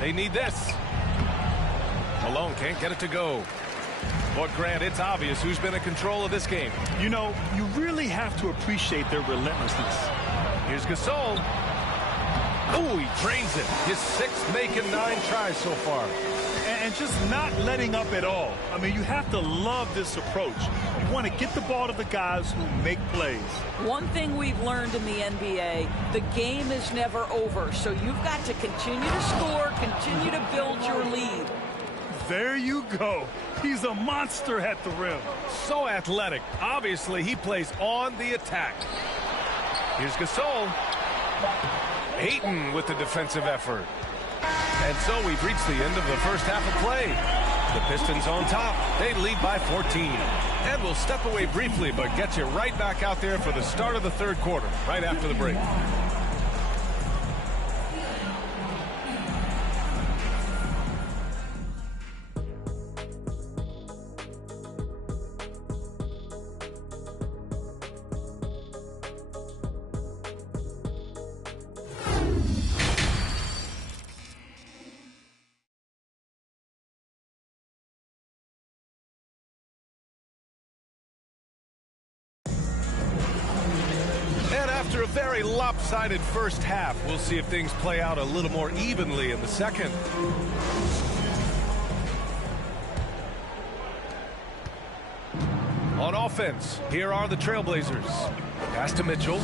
They need this. Malone can't get it to go. But Grant, it's obvious who's been in control of this game. You know, you really have to appreciate their relentlessness. Here's Gasol. Oh, he drains it. His 6th making 9 tries so far. And just not letting up at all. I mean, you have to love this approach. You want to get the ball to the guys who make plays. One thing we've learned in the NBA, the game is never over. So you've got to continue to score, continue to build your lead. There you go. He's a monster at the rim. So athletic. Obviously, he plays on the attack. Here's Gasol. Ayton with the defensive effort. And so we've reached the end of the first half of play. The Pistons on top. They lead by 14. And we'll step away briefly, but get you right back out there for the start of the third quarter, right after the break. After a very lopsided first half, we'll see if things play out a little more evenly in the second. On offense, here are the Trailblazers. Pass to Mitchell.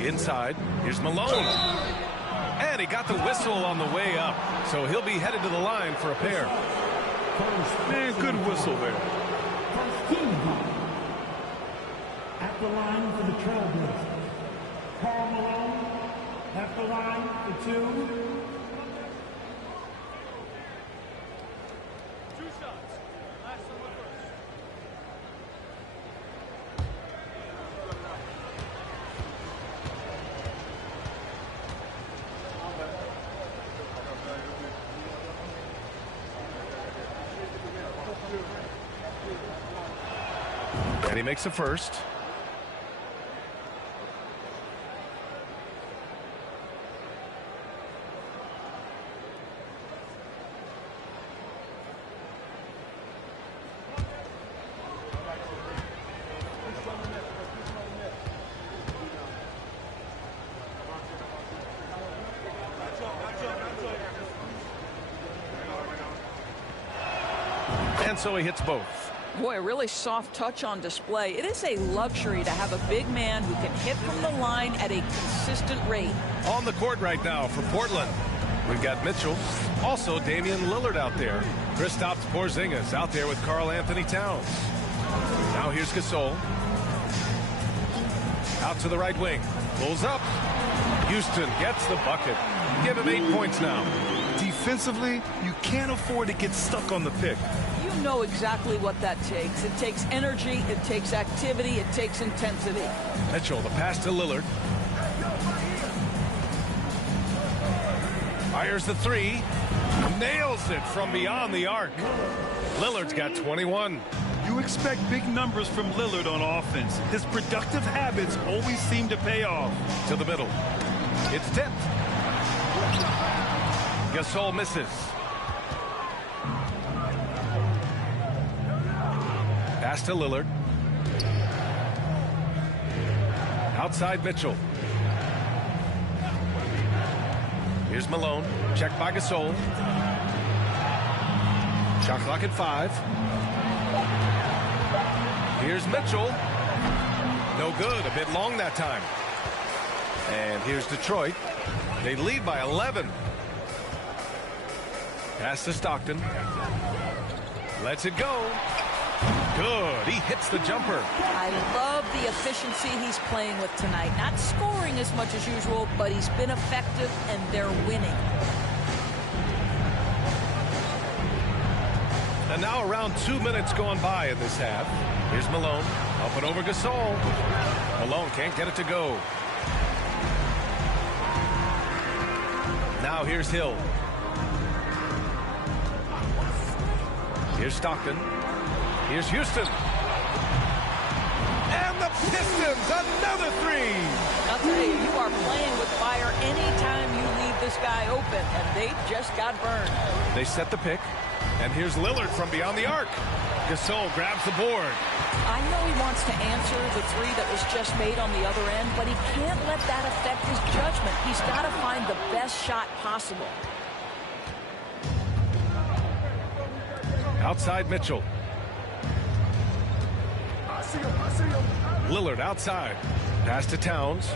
Inside, here's Malone. And he got the whistle on the way up, so he'll be headed to the line for a pair. Man, good whistle there. At the line for the Trailblazers, Karl Malone at the line for 2. 2 shots. Last one first. And he makes a first. And so he hits both. Boy, a really soft touch on display. It is a luxury to have a big man who can hit from the line at a consistent rate. On the court right now for Portland, we've got Mitchell. Also Damian Lillard out there. Kristaps Porzingis out there with Karl Anthony Towns. Now here's Gasol. Out to the right wing. Pulls up. Houston gets the bucket. Give him 8 points now. Defensively, you can't afford to get stuck on the pick. You know exactly what that takes. It takes energy, it takes activity, it takes intensity. Mitchell, the pass to Lillard. Fires the 3. Nails it from beyond the arc. Lillard's got 21. You expect big numbers from Lillard on offense. His productive habits always seem to pay off. To the middle. It's tipped. Gasol misses. Pass to Lillard. Outside Mitchell. Here's Malone. Checked by Gasol. Shot clock at 5. Here's Mitchell. No good. A bit long that time. And here's Detroit. They lead by 11. Pass to Stockton. Lets it go. Good. He hits the jumper. I love the efficiency he's playing with tonight. Not scoring as much as usual, but he's been effective, and they're winning. And now around 2 minutes gone by in this half. Here's Malone. Up and over Gasol. Malone can't get it to go. Now here's Hill. Here's Stockton. Here's Houston. And the Pistons, another 3. I'll tell you, you are playing with fire anytime you leave this guy open, and they just got burned. They set the pick. And here's Lillard from beyond the arc. Gasol grabs the board. I know he wants to answer the 3 that was just made on the other end, but he can't let that affect his judgment. He's got to find the best shot possible. Outside Mitchell. Lillard outside. Pass to Towns.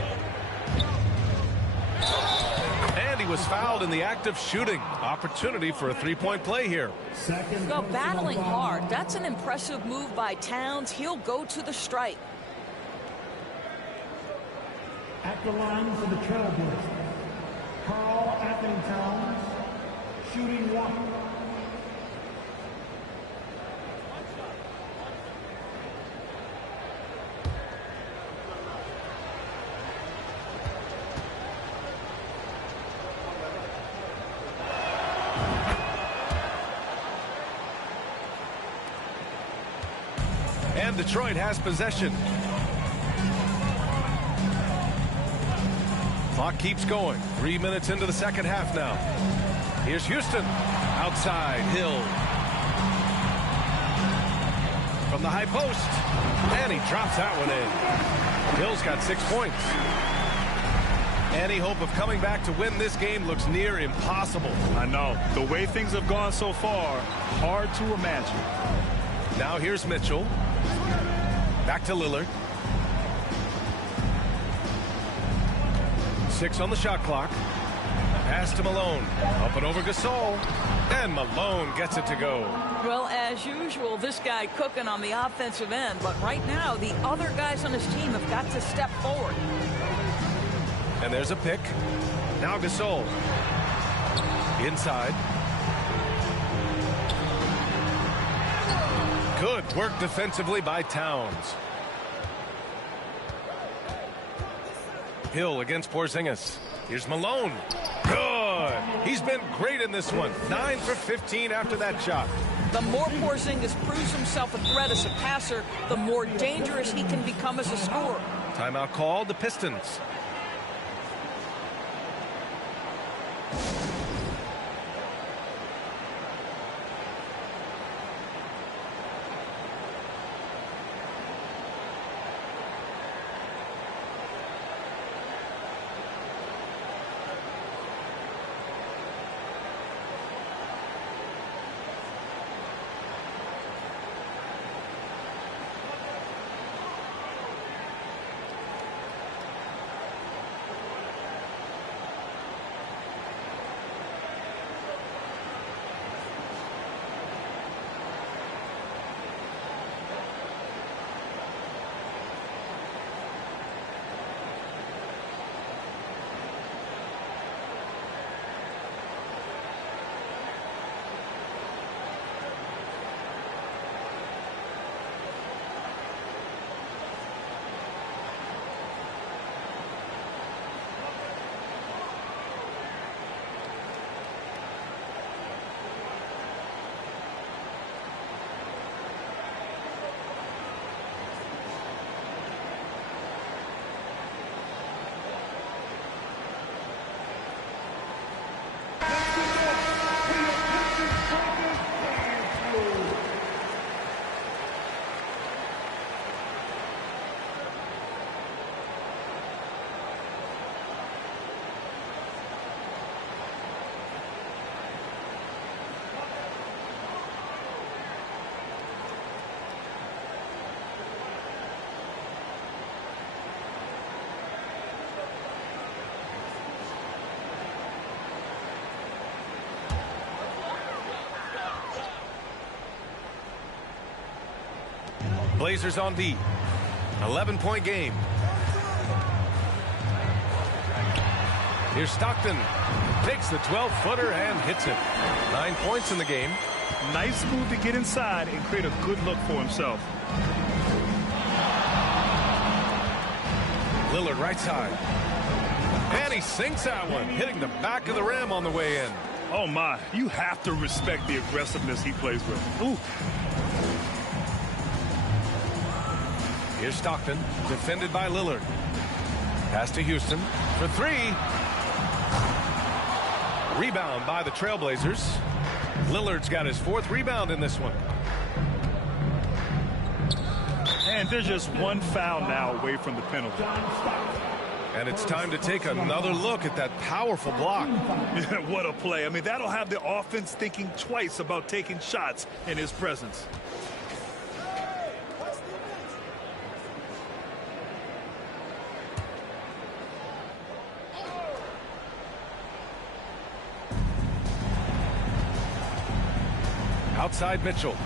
And he was fouled in the act of shooting. Opportunity for a 3-point play here. Well, battling hard. That's an impressive move by Towns. He'll go to the strike. At the line for the Trailblazers, Karl-Anthony Towns, shooting 1. And Detroit has possession. Clock keeps going. 3 minutes into the second half now. Here's Houston. Outside, Hill. From the high post. And he drops that one in. Hill's got 6 points. Any hope of coming back to win this game looks near impossible. I know. The way things have gone so far, hard to imagine. Now here's Mitchell. Back to Lillard. 6 on the shot clock. Pass to Malone. Up and over Gasol. And Malone gets it to go. Well, as usual, this guy cooking on the offensive end. But right now, the other guys on his team have got to step forward. And there's a pick. Now Gasol. Inside. Good work defensively by Towns. Hill against Porzingis. Here's Malone. Good. He's been great in this one. 9 for 15 after that shot. The more Porzingis proves himself a threat as a passer, the more dangerous he can become as a scorer. Timeout called, the Pistons. Blazers on D. 11-point game. Here's Stockton. Takes the 12-footer and hits it. 9 points in the game. Nice move to get inside and create a good look for himself. Lillard right side. And he sinks that one, hitting the back of the rim on the way in. Oh, my. You have to respect the aggressiveness he plays with. Ooh. Here's Stockton, defended by Lillard. Pass to Houston for 3. Rebound by the Trailblazers. Lillard's got his 4th rebound in this one. And there's just one foul now away from the penalty. And it's time to take another look at that powerful block. What a play. I mean, that'll have the offense thinking twice about taking shots in his presence. Outside Mitchell.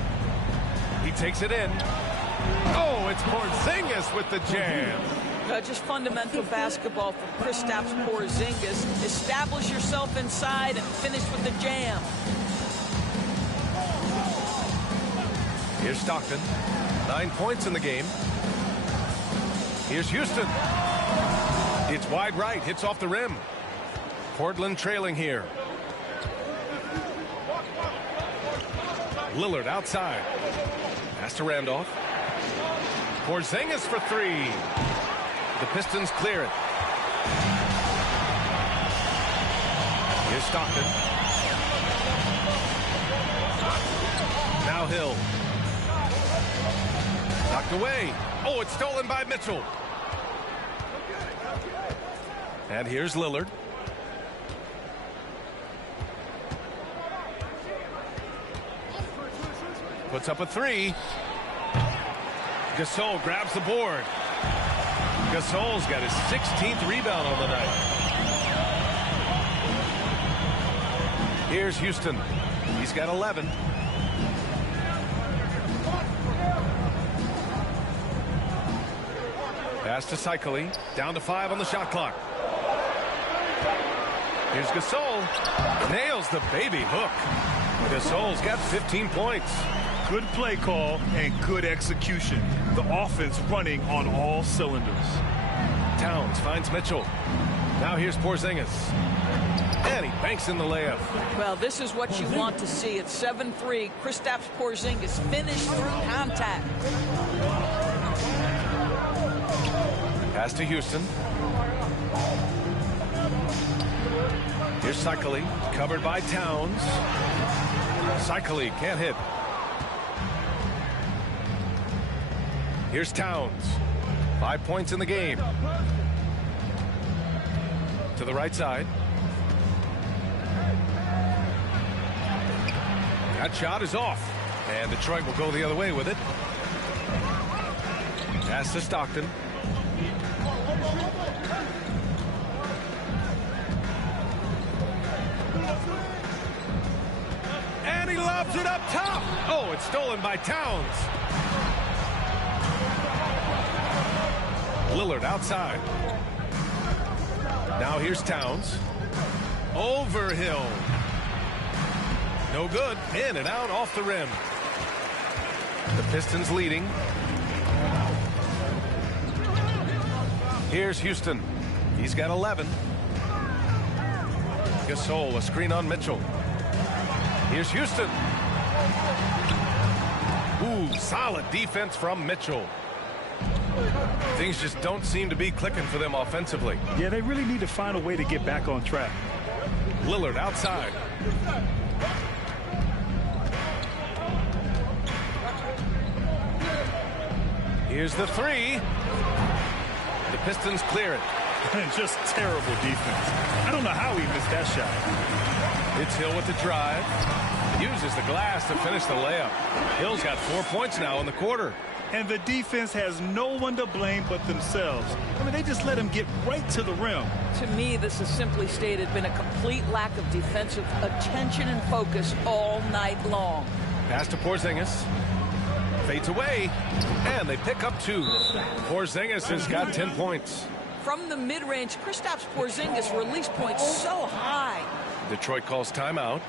He takes it in. Oh, it's Porzingis with the jam. Just fundamental basketball from Kristaps Porzingis. Establish yourself inside and finish with the jam. Here's Stockton. 9 points in the game. Here's Houston. It's wide right. Hits off the rim. Portland trailing here. Lillard outside. Pass to Randolph. Porzingis for 3. The Pistons clear it. Here's Stockton. Now Hill. Knocked away. Oh, it's stolen by Mitchell. And here's Lillard. Puts up a 3. Gasol grabs the board. Gasol's got his 16th rebound on the night. Here's Houston. He's got 11. Pass to Cycling. Down to 5 on the shot clock. Here's Gasol. Nails the baby hook. Gasol's got 15 points. Good play call and good execution. The offense running on all cylinders. Towns finds Mitchell. Now here's Porzingis. And he banks in the layup. Well, this is what you want to see. It's 7-3. Kristaps Porzingis finished through contact. Pass to Houston. Here's Cycling. Covered by Towns. Cycling can't hit. Here's Towns. 5 points in the game. To the right side. That shot is off. And Detroit will go the other way with it. Pass to Stockton. And he lobs it up top. Oh, it's stolen by Towns. Lillard outside. Now here's Towns. Over Hill. No good. In and out off the rim. The Pistons leading. Here's Houston. He's got 11. Gasol, a screen on Mitchell. Here's Houston. Ooh, solid defense from Mitchell. Things just don't seem to be clicking for them offensively. Yeah, they really need to find a way to get back on track. Lillard outside. Here's the 3. The Pistons clear it. Just terrible defense. I don't know how he missed that shot. It's Hill with the drive. Uses the glass to finish the layup. Hill's got 4 points now in the quarter. And the defense has no one to blame but themselves. I mean, they just let him get right to the rim. To me, this has simply stated been a complete lack of defensive attention and focus all night long. Pass to Porzingis. Fades away, and they pick up 2. Porzingis has got 10 points. From the mid-range, Kristaps Porzingis release points so high. Detroit calls timeout.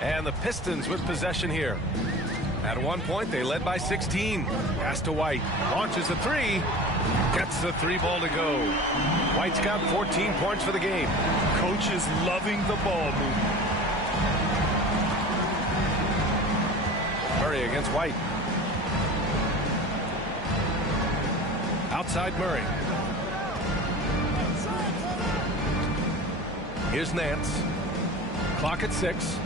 And the Pistons with possession here. At one point, they led by 16. Pass to White. Launches a 3. Gets the 3 ball to go. White's got 14 points for the game. Coach is loving the ball movement. Murray against White. Outside Murray. Here's Nance. Clock at 6.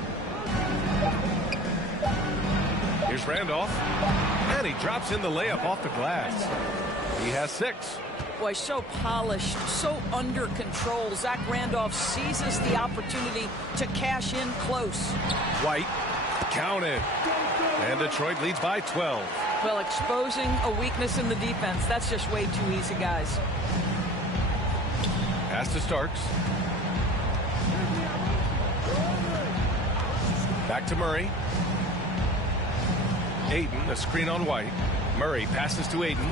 Here's Randolph. And he drops in the layup off the glass. He has 6. Boy, so polished, so under control. Zach Randolph seizes the opportunity to cash in close. White. Counted. And Detroit leads by 12. Well, exposing a weakness in the defense, that's just way too easy, guys. Pass to Starks. Back to Murray. Ayton, a screen on White. Murray passes to Ayton.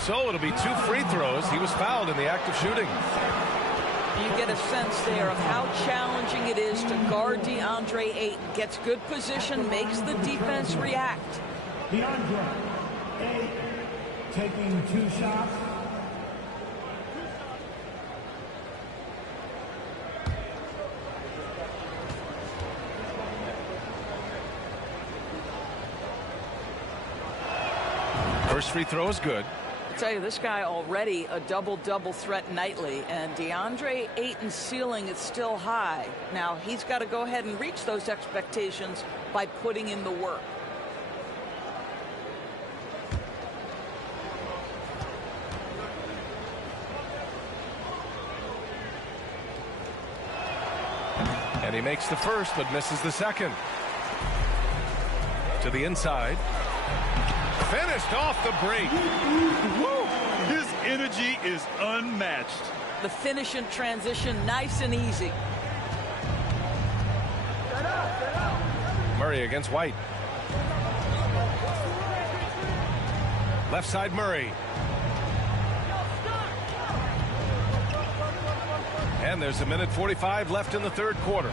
So it'll be 2 free throws. He was fouled in the act of shooting. You get a sense there of how challenging it is to guard DeAndre Ayton. Gets good position, makes the defense react. DeAndre Ayton taking 2 shots. First free throw is good. I tell you, this guy already a double-double threat nightly, and DeAndre Ayton's ceiling is still high. Now, he's got to go ahead and reach those expectations by putting in the work. And he makes the first, but misses the second. To the inside. Finished off the break. Woo! His energy is unmatched. The finish in transition, nice and easy. Murray against White. Left side Murray. And there's 1:45 left in the third quarter.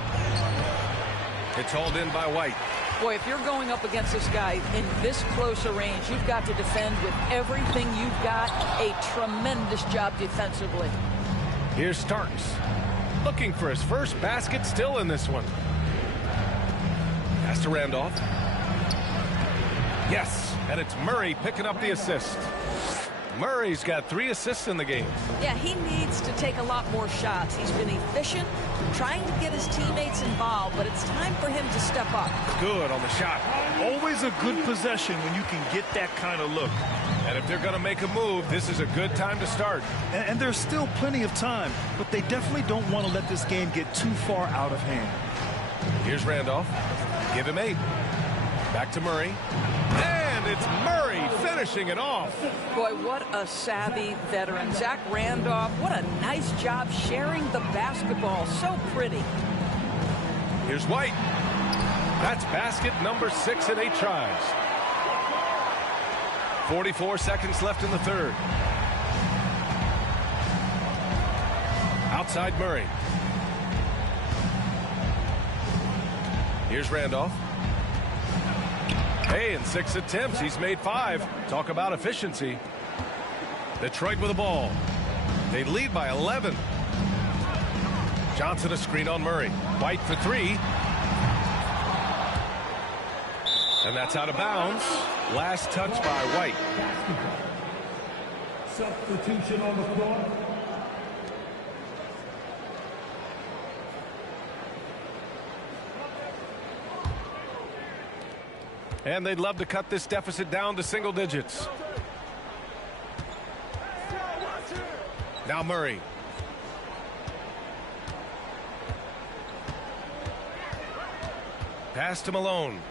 It's hauled in by White. Boy, if you're going up against this guy in this close a range, you've got to defend with everything you've got. A tremendous job defensively. Here's Starks. Looking for his first basket, still in this one. Pass to Randolph. Yes. And it's Murray picking up the assist. Murray's got 3 assists in the game. Yeah, he needs to take a lot more shots. He's been efficient, trying to get his teammates involved, but it's time for him to step up. Good on the shot. Always a good possession when you can get that kind of look. And if they're going to make a move, this is a good time to start. And there's still plenty of time, but they definitely don't want to let this game get too far out of hand. Here's Randolph. Give him 8. Back to Murray. And it's Murray finishing it off. Boy, what a savvy veteran. Zach Randolph, what a nice job sharing the basketball. So pretty. Here's White. That's basket number 6 in 8 tries. 44 seconds left in the third. Outside Murray. Here's Randolph. Hey, in 6 attempts, he's made 5. Talk about efficiency. Detroit with the ball. They lead by 11. Johnson a screen on Murray. White for 3. And that's out of bounds. Last touch by White. Substitution on the floor. And they'd love to cut this deficit down to single digits. Now Murray. Pass to Malone.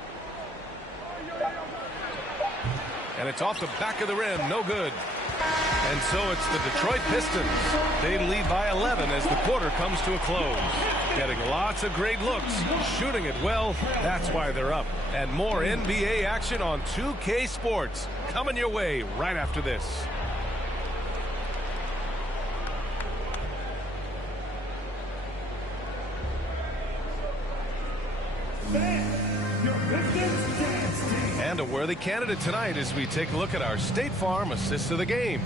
And it's off the back of the rim. No good. And so it's the Detroit Pistons. They lead by 11 as the quarter comes to a close. Getting lots of great looks. Shooting it well. That's why they're up. And more NBA action on 2K Sports. Coming your way right after this. And a worthy candidate tonight as we take a look at our State Farm assist of the game.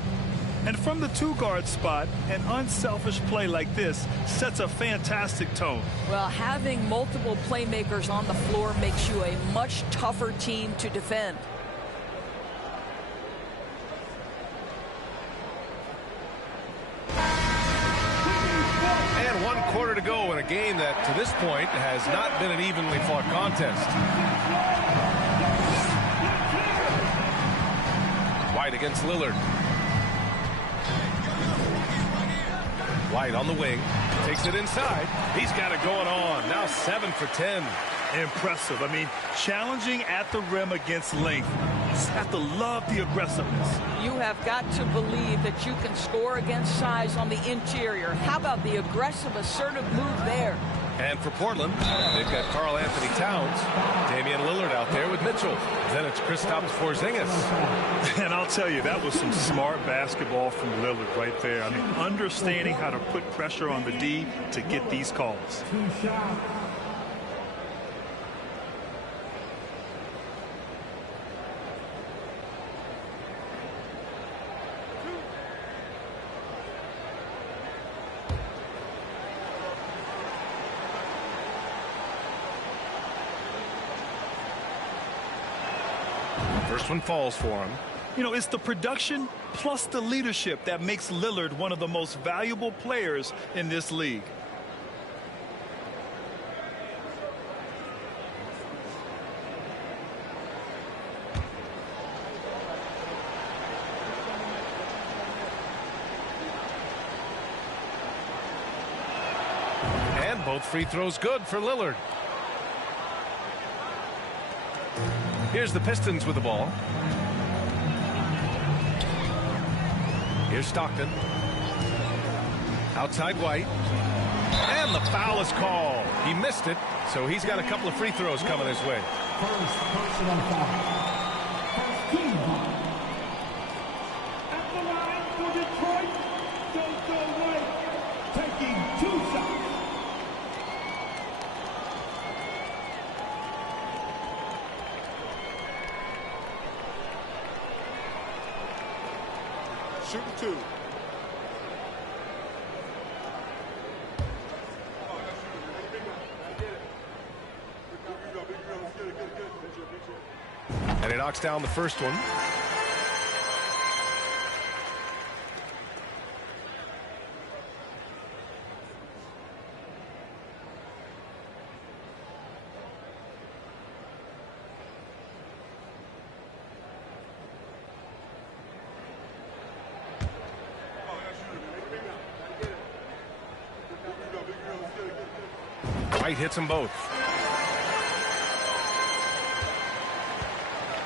And from the 2-guard spot, an unselfish play like this sets a fantastic tone. Well, having multiple playmakers on the floor makes you a much tougher team to defend. And 1 quarter to go in a game that to this point has not been an evenly fought contest. White against Lillard. White on the wing. Takes it inside. He's got it going on. Now 7 for 10. Impressive. I mean, challenging at the rim against length. You just have to love the aggressiveness. You have got to believe that you can score against size on the interior. How about the aggressive, assertive move there? And for Portland, they've got Karl Anthony Towns, Damian Lillard out there with Mitchell. Then it's Kristaps Porzingis. And I'll tell you, that was some smart basketball from Lillard right there. I mean, understanding how to put pressure on the D to get these calls. First one falls for him. You know, it's the production plus the leadership that makes Lillard one of the most valuable players in this league. And both free throws good for Lillard. Here's the Pistons with the ball. Here's Stockton. Outside White. And the foul is called. He missed it, so he's got a couple of free throws coming his way. First personal foul. First team foul. At the line for Detroit, JoJo White taking 2 shots. Shooting 2. And And he knocks down the first one. White hits them both.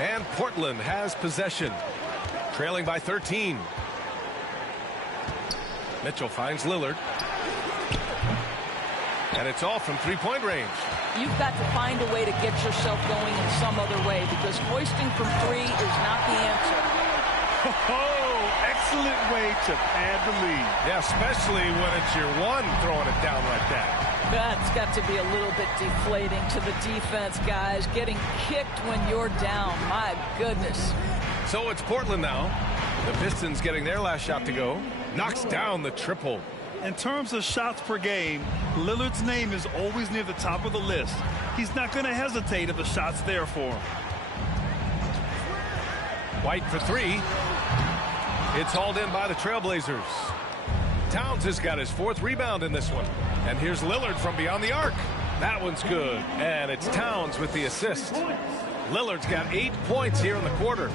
And Portland has possession, trailing by 13. Mitchell finds Lillard. And it's all from three-point range. You've got to find a way to get yourself going in some other way, because hoisting from three is not the answer. Oh, excellent way to pad the lead. Yeah, especially when it's your one throwing it down like that. That's got to be a little bit deflating to the defense, guys. Getting kicked when you're down. My goodness. So it's Portland now. The Pistons getting their last shot to go. Knocks down the triple. In terms of shots per game, Lillard's name is always near the top of the list. He's not going to hesitate if the shot's there for him. White for three. It's hauled in by the Trailblazers. Towns has got his fourth rebound in this one. And here's Lillard from beyond the arc. That one's good. And it's Towns with the assist. Lillard's got 8 points here in the quarter.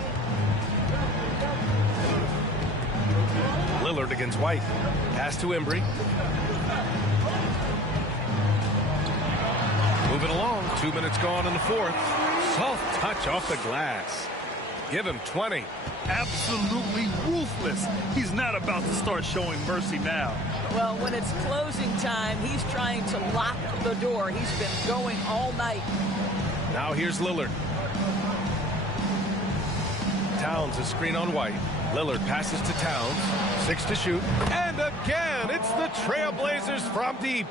Lillard against White. Pass to Embry. Moving along. 2 minutes gone in the fourth. Soft touch off the glass. Give him 20. Absolutely ruthless. He's not about to start showing mercy now. Well, when it's closing time, he's trying to lock the door. He's been going all night. Now here's Lillard. Towns a screen on White. Lillard passes to Towns. 6 to shoot. And again, it's the Trailblazers from deep.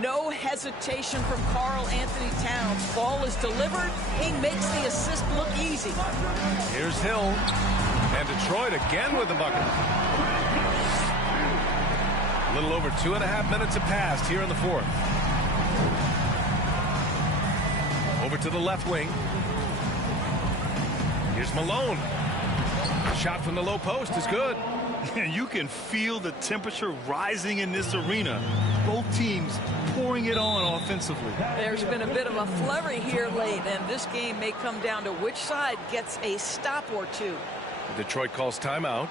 No hesitation from Karl Anthony Towns. Ball is delivered. He makes the assist look easy. Here's Hill. And Detroit again with the bucket. A little over 2.5 minutes have passed here in the fourth. Over to the left wing. Here's Malone. Shot from the low post is good. You can feel the temperature rising in this arena. Both teams pouring it on offensively. There's been a bit of a flurry here late, and this game may come down to which side gets a stop or two. Detroit calls timeout.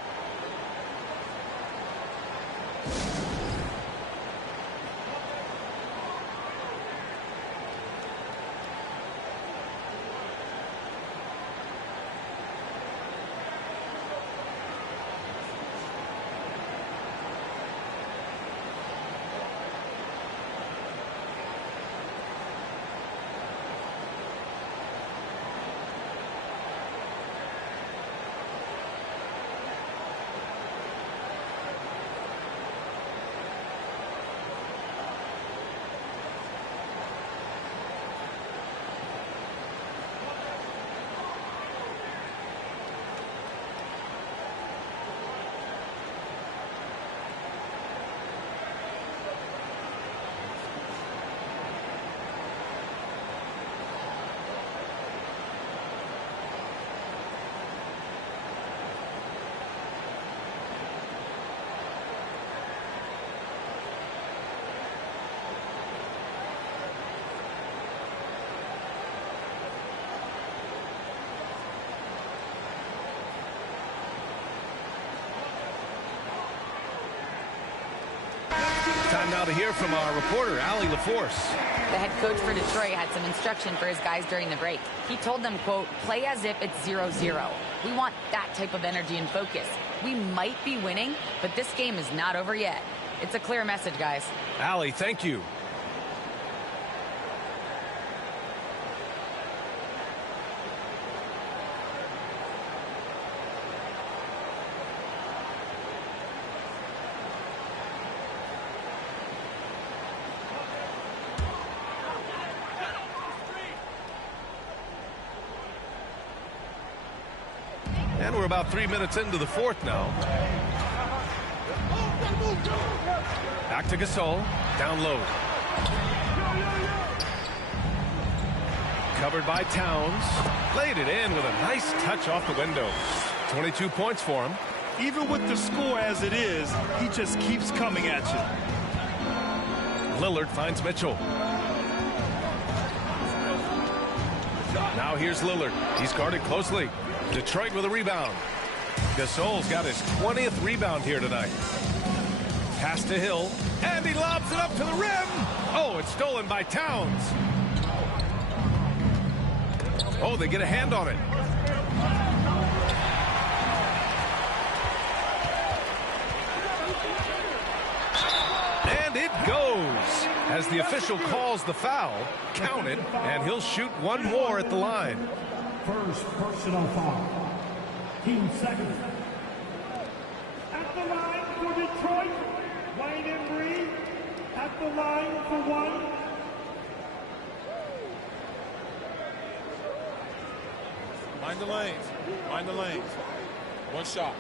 Time now to hear from our reporter, Allie LaForce. The head coach for Detroit had some instruction for his guys during the break. He told them, quote, play as if it's 0-0. We want that type of energy and focus. We might be winning, but this game is not over yet. It's a clear message, guys. Allie, thank you. And we're about 3 minutes into the fourth now. Back to Gasol. Down low. Covered Covered by Towns. Laid it in with a nice touch off the window. 22 points for him. Even with the score as it is, he just keeps coming at you. Lillard finds Mitchell. Now here's Lillard. He's guarded closely. Detroit with a rebound. Gasol's got his 20th rebound here tonight. Pass to Hill, and he lobs it up to the rim. Oh, it's stolen by Towns. Oh, they get a hand on it. And it goes. As the official calls the foul, count it, and he'll shoot one more at the line. First personal foul. Team second. At the line for Detroit, Wayne Embry. At the line for one. Mind the lanes. Mind the lanes. One shot.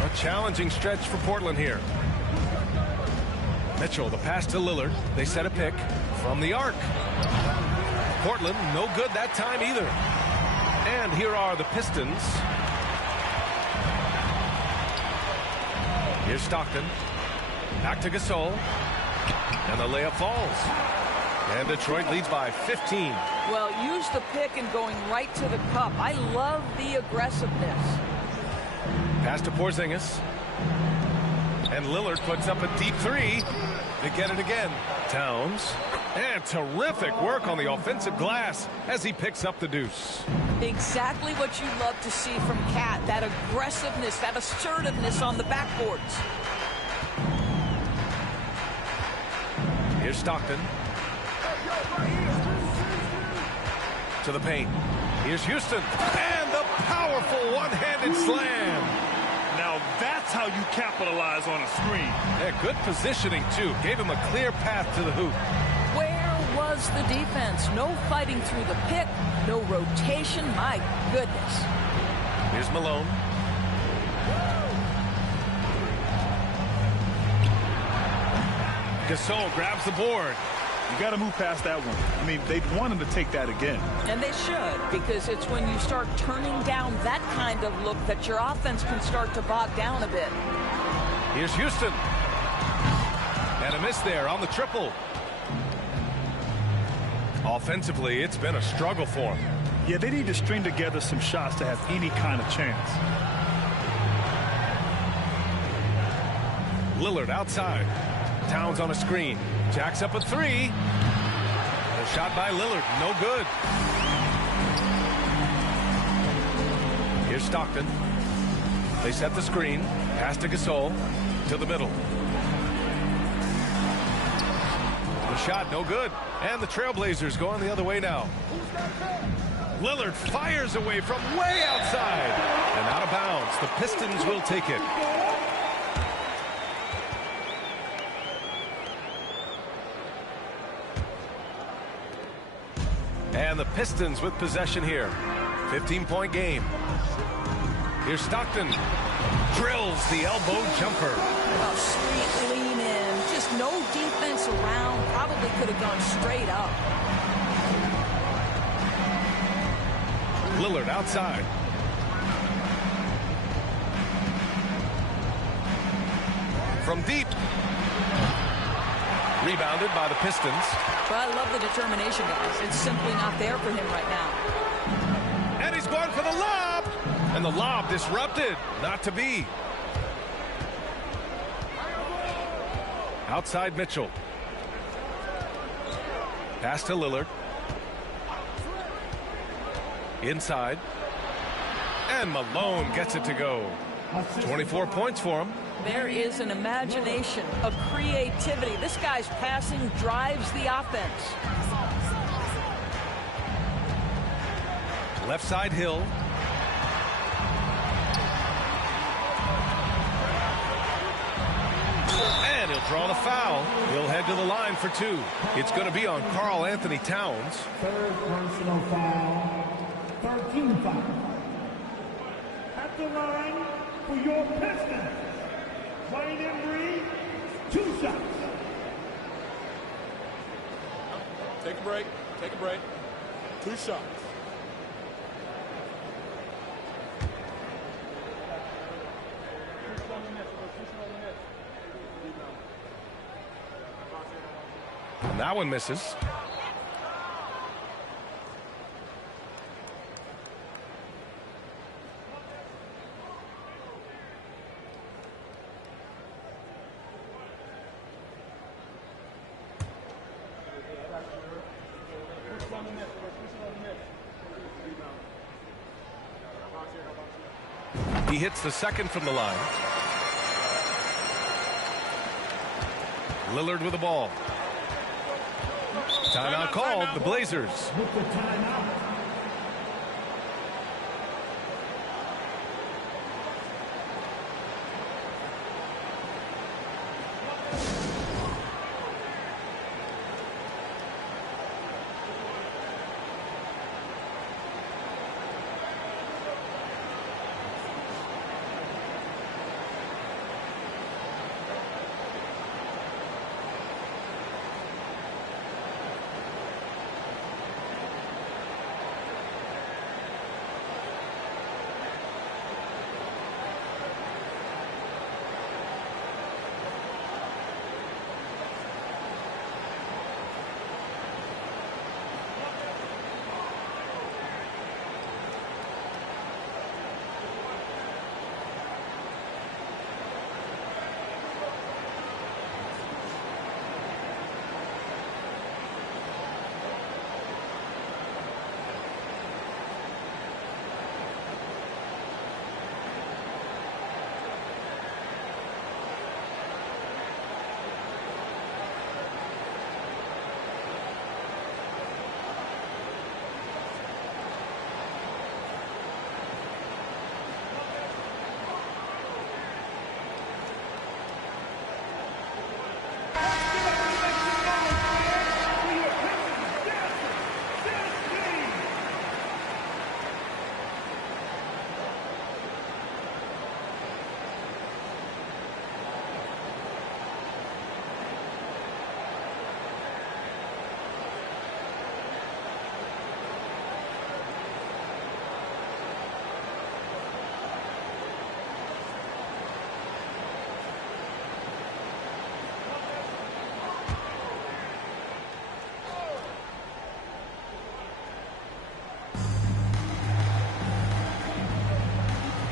A challenging stretch for Portland here. Mitchell, the pass to Lillard. They set a pick from the arc. Portland, no good that time either. And here are the Pistons. Here's Stockton. Back to Gasol. And the layup falls. And Detroit leads by 15. Well, use the pick and going right to the cup. I love the aggressiveness. Pass to Porzingis. And Lillard puts up a deep three to get it again. Towns. And terrific work on the offensive glass as he picks up the deuce. Exactly what you love to see from Cat. That aggressiveness, that assertiveness on the backboards. Here's Stockton. To the paint. Here's Houston. And the powerful one-handed slam. Now that's how you capitalize on a screen. Yeah, good positioning, too. Gave him a clear path to the hoop. Where was the defense? No fighting through the pick, no rotation. My goodness. Here's Malone. Gasol grabs the board. You got to move past that one. I mean, they'd want him to take that again. And they should, because it's when you start turning down that kind of look that your offense can start to bog down a bit. Here's Houston. And a miss there on the triple. Offensively, it's been a struggle for him. Yeah, they need to string together some shots to have any kind of chance. Lillard outside. Towns on a screen. Jacks up a three. The shot by Lillard, no good. Here's Stockton. They set the screen. Pass to Gasol. To the middle. The shot, no good. And the Trailblazers going the other way now. Lillard fires away from way outside. And out of bounds. The Pistons will take it. And the Pistons with possession here. 15-point game. Here's Stockton. Drills the elbow jumper. Oh, sweet lean in. Just no defense around. Probably could have gone straight up. Lillard outside. From deep. Rebounded by the Pistons. But I love the determination, guys. It's simply not there for him right now. And he's going for the lob. And the lob disrupted. Not to be. Outside Mitchell. Pass to Lillard. Inside. And Malone gets it to go. 24 points for him. There is an imagination, a creativity. This guy's passing drives the offense. Left side Hill. And he'll draw the foul. He'll head to the line for 2. It's going to be on Karl Anthony Towns. Third personal foul. 13 foul. At the line for your Pistons, Wayne Embry, 2 shots. Take a break. Take a break. 2 shots. And that one misses. He hits the second from the line. Lillard with the ball. Timeout called, the Blazers. With the timeout.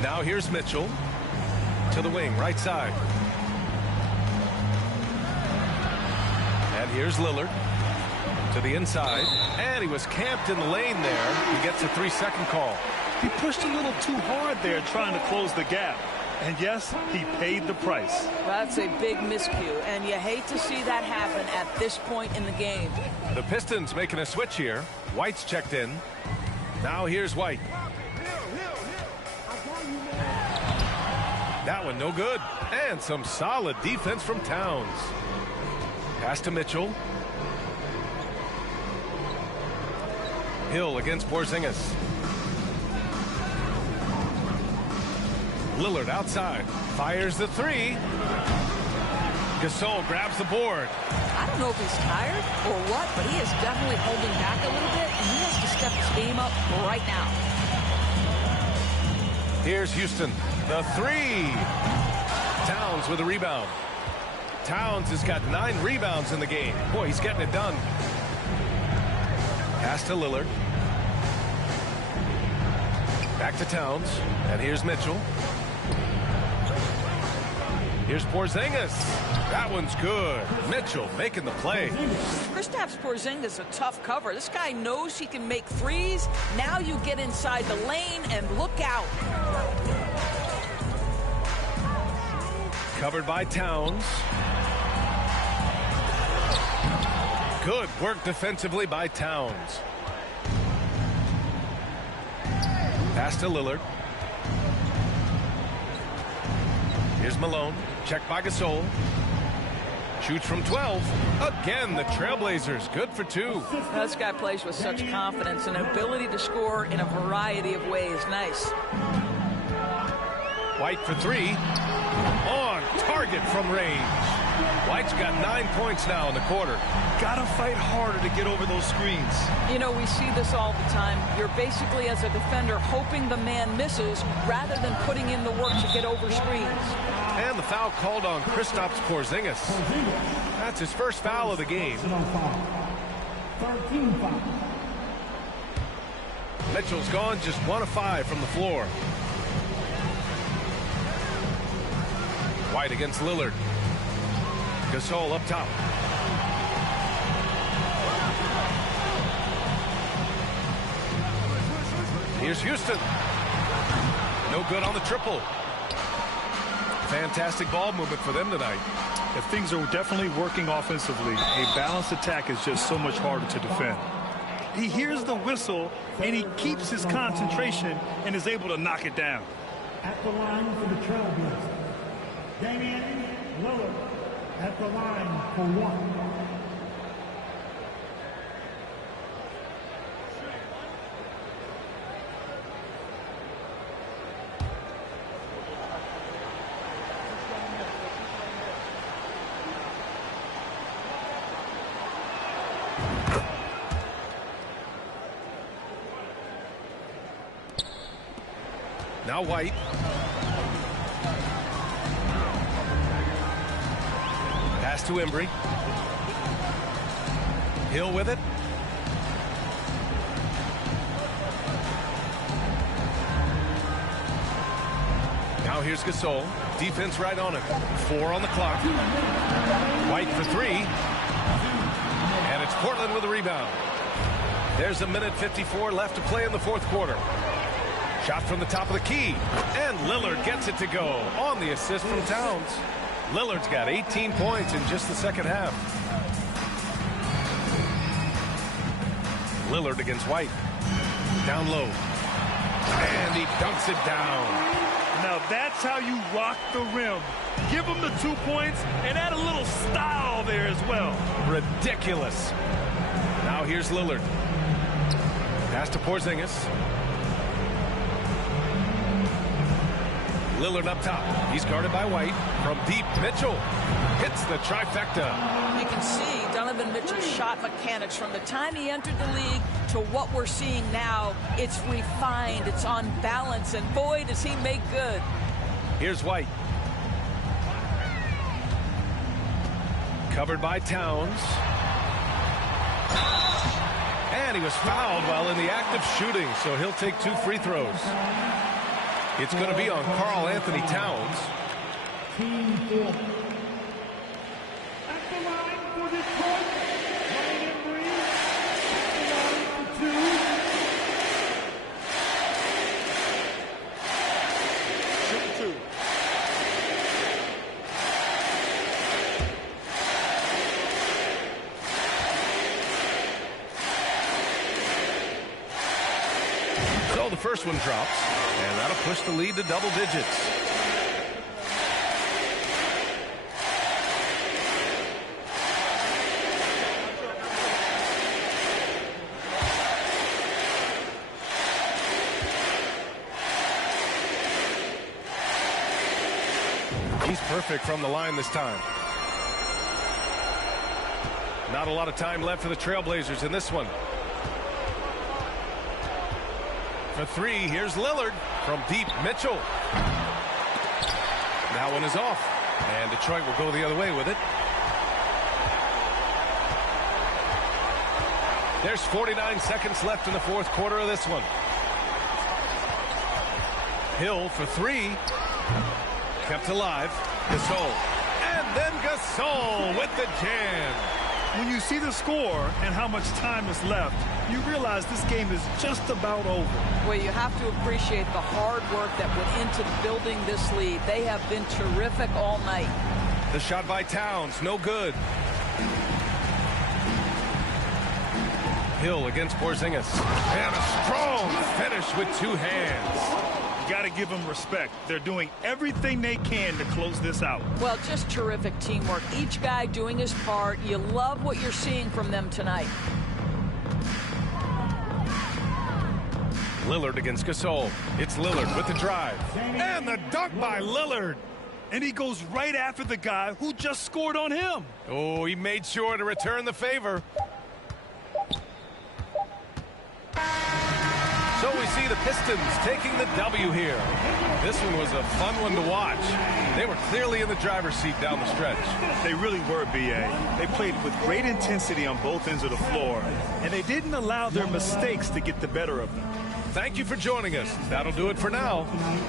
Now here's Mitchell to the wing, right side. And here's Lillard to the inside. And he was camped in the lane there. He gets a 3-second call. He pushed a little too hard there trying to close the gap. And yes, he paid the price. That's a big miscue, and you hate to see that happen at this point in the game. The Pistons making a switch here. White's checked in. Now here's White. That one no good. And some solid defense from Towns. Pass to Mitchell. Hill against Porzingis. Lillard outside. Fires the 3. Gasol grabs the board. I don't know if he's tired or what, but he is definitely holding back a little bit, and he has to step his game up right now. Here's Houston. The 3. Towns with a rebound. Towns has got 9 rebounds in the game. Boy, he's getting it done. Pass to Lillard. Back to Towns. And here's Mitchell. Here's Porzingis. That one's good. Mitchell making the play. Kristaps Porzingis a tough cover. This guy knows he can make threes. Now you get inside the lane and look out. Covered by Towns. Good work defensively by Towns. Pass to Lillard. Here's Malone. Checked by Gasol. Shoots from 12. Again, the Trailblazers. Good for 2. This guy plays with such confidence and ability to score in a variety of ways. Nice. White for 3. On target from range. White's got 9 points now in the quarter. Gotta fight harder to get over those screens. You know, we see this all the time. You're basically, as a defender, hoping the man misses rather than putting in the work to get over screens. And the foul called on Kristaps Porzingis. That's his first foul of the game. 13 foul. Mitchell's gone just 1 of 5 from the floor. White against Lillard. Gasol up top. Here's Houston. No good on the triple. Fantastic ball movement for them tonight. If things are definitely working offensively, a balanced attack is just so much harder to defend. He hears the whistle, and he keeps his concentration and is able to knock it down. At the line for the Trailblazers, Damian Lillard at the line for 1. Now White. Pass to Embry. Hill with it. Now here's Gasol. Defense right on him. 4 on the clock. White for 3. And it's Portland with a rebound. There's a minute 54 left to play in the fourth quarter. Shot from the top of the key. And Lillard gets it to go on the assist from Towns. Lillard's got 18 points in just the second half. Lillard against White. Down low. And he dunks it down. Now that's how you rock the rim. Give him the 2 points and add a little style there as well. Ridiculous. Now here's Lillard. Pass to Porzingis. Lillard up top. He's guarded by White. From deep, Mitchell hits the trifecta. You can see Donovan Mitchell's shot mechanics from the time he entered the league to what we're seeing now. It's refined. It's on balance. And boy, does he make good. Here's White. Covered by Towns. And he was fouled while in the act of shooting, so he'll take 2 free throws. It's going to be on Karl Anthony Towns. Team 4. At the line for Detroit, Ryan Embry. At the line for 2. Shoot 2. So the first one drops, and that'll push the lead to double digits. He's perfect from the line this time. Not a lot of time left for the Trailblazers in this one. For 3, here's Lillard. From deep, Mitchell. That one is off. And Detroit will go the other way with it. There's 49 seconds left in the fourth quarter of this one. Hill for 3. Kept alive. Gasol. And then Gasol with the jam. When you see the score and how much time is left, you realize this game is just about over. Well, you have to appreciate the hard work that went into building this lead. They have been terrific all night. The shot by Towns, no good. Hill against Porzingis. And a strong finish with 2 hands. You got to give them respect. They're doing everything they can to close this out. Well, just terrific teamwork. Each guy doing his part. You love what you're seeing from them tonight. Lillard against Gasol. It's Lillard with the drive. And the dunk by Lillard. And he goes right after the guy who just scored on him. Oh, he made sure to return the favor. So we see the Pistons taking the W here. This one was a fun one to watch. They were clearly in the driver's seat down the stretch. They really were, B.A. They played with great intensity on both ends of the floor, and they didn't allow their mistakes to get the better of them. Thank you for joining us. That'll do it for now.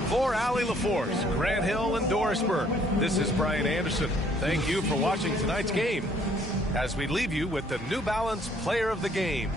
For Allie LaForce, Grant Hill, and Doris Burke, this is Brian Anderson. Thank you for watching tonight's game as we leave you with the New Balance Player of the Game.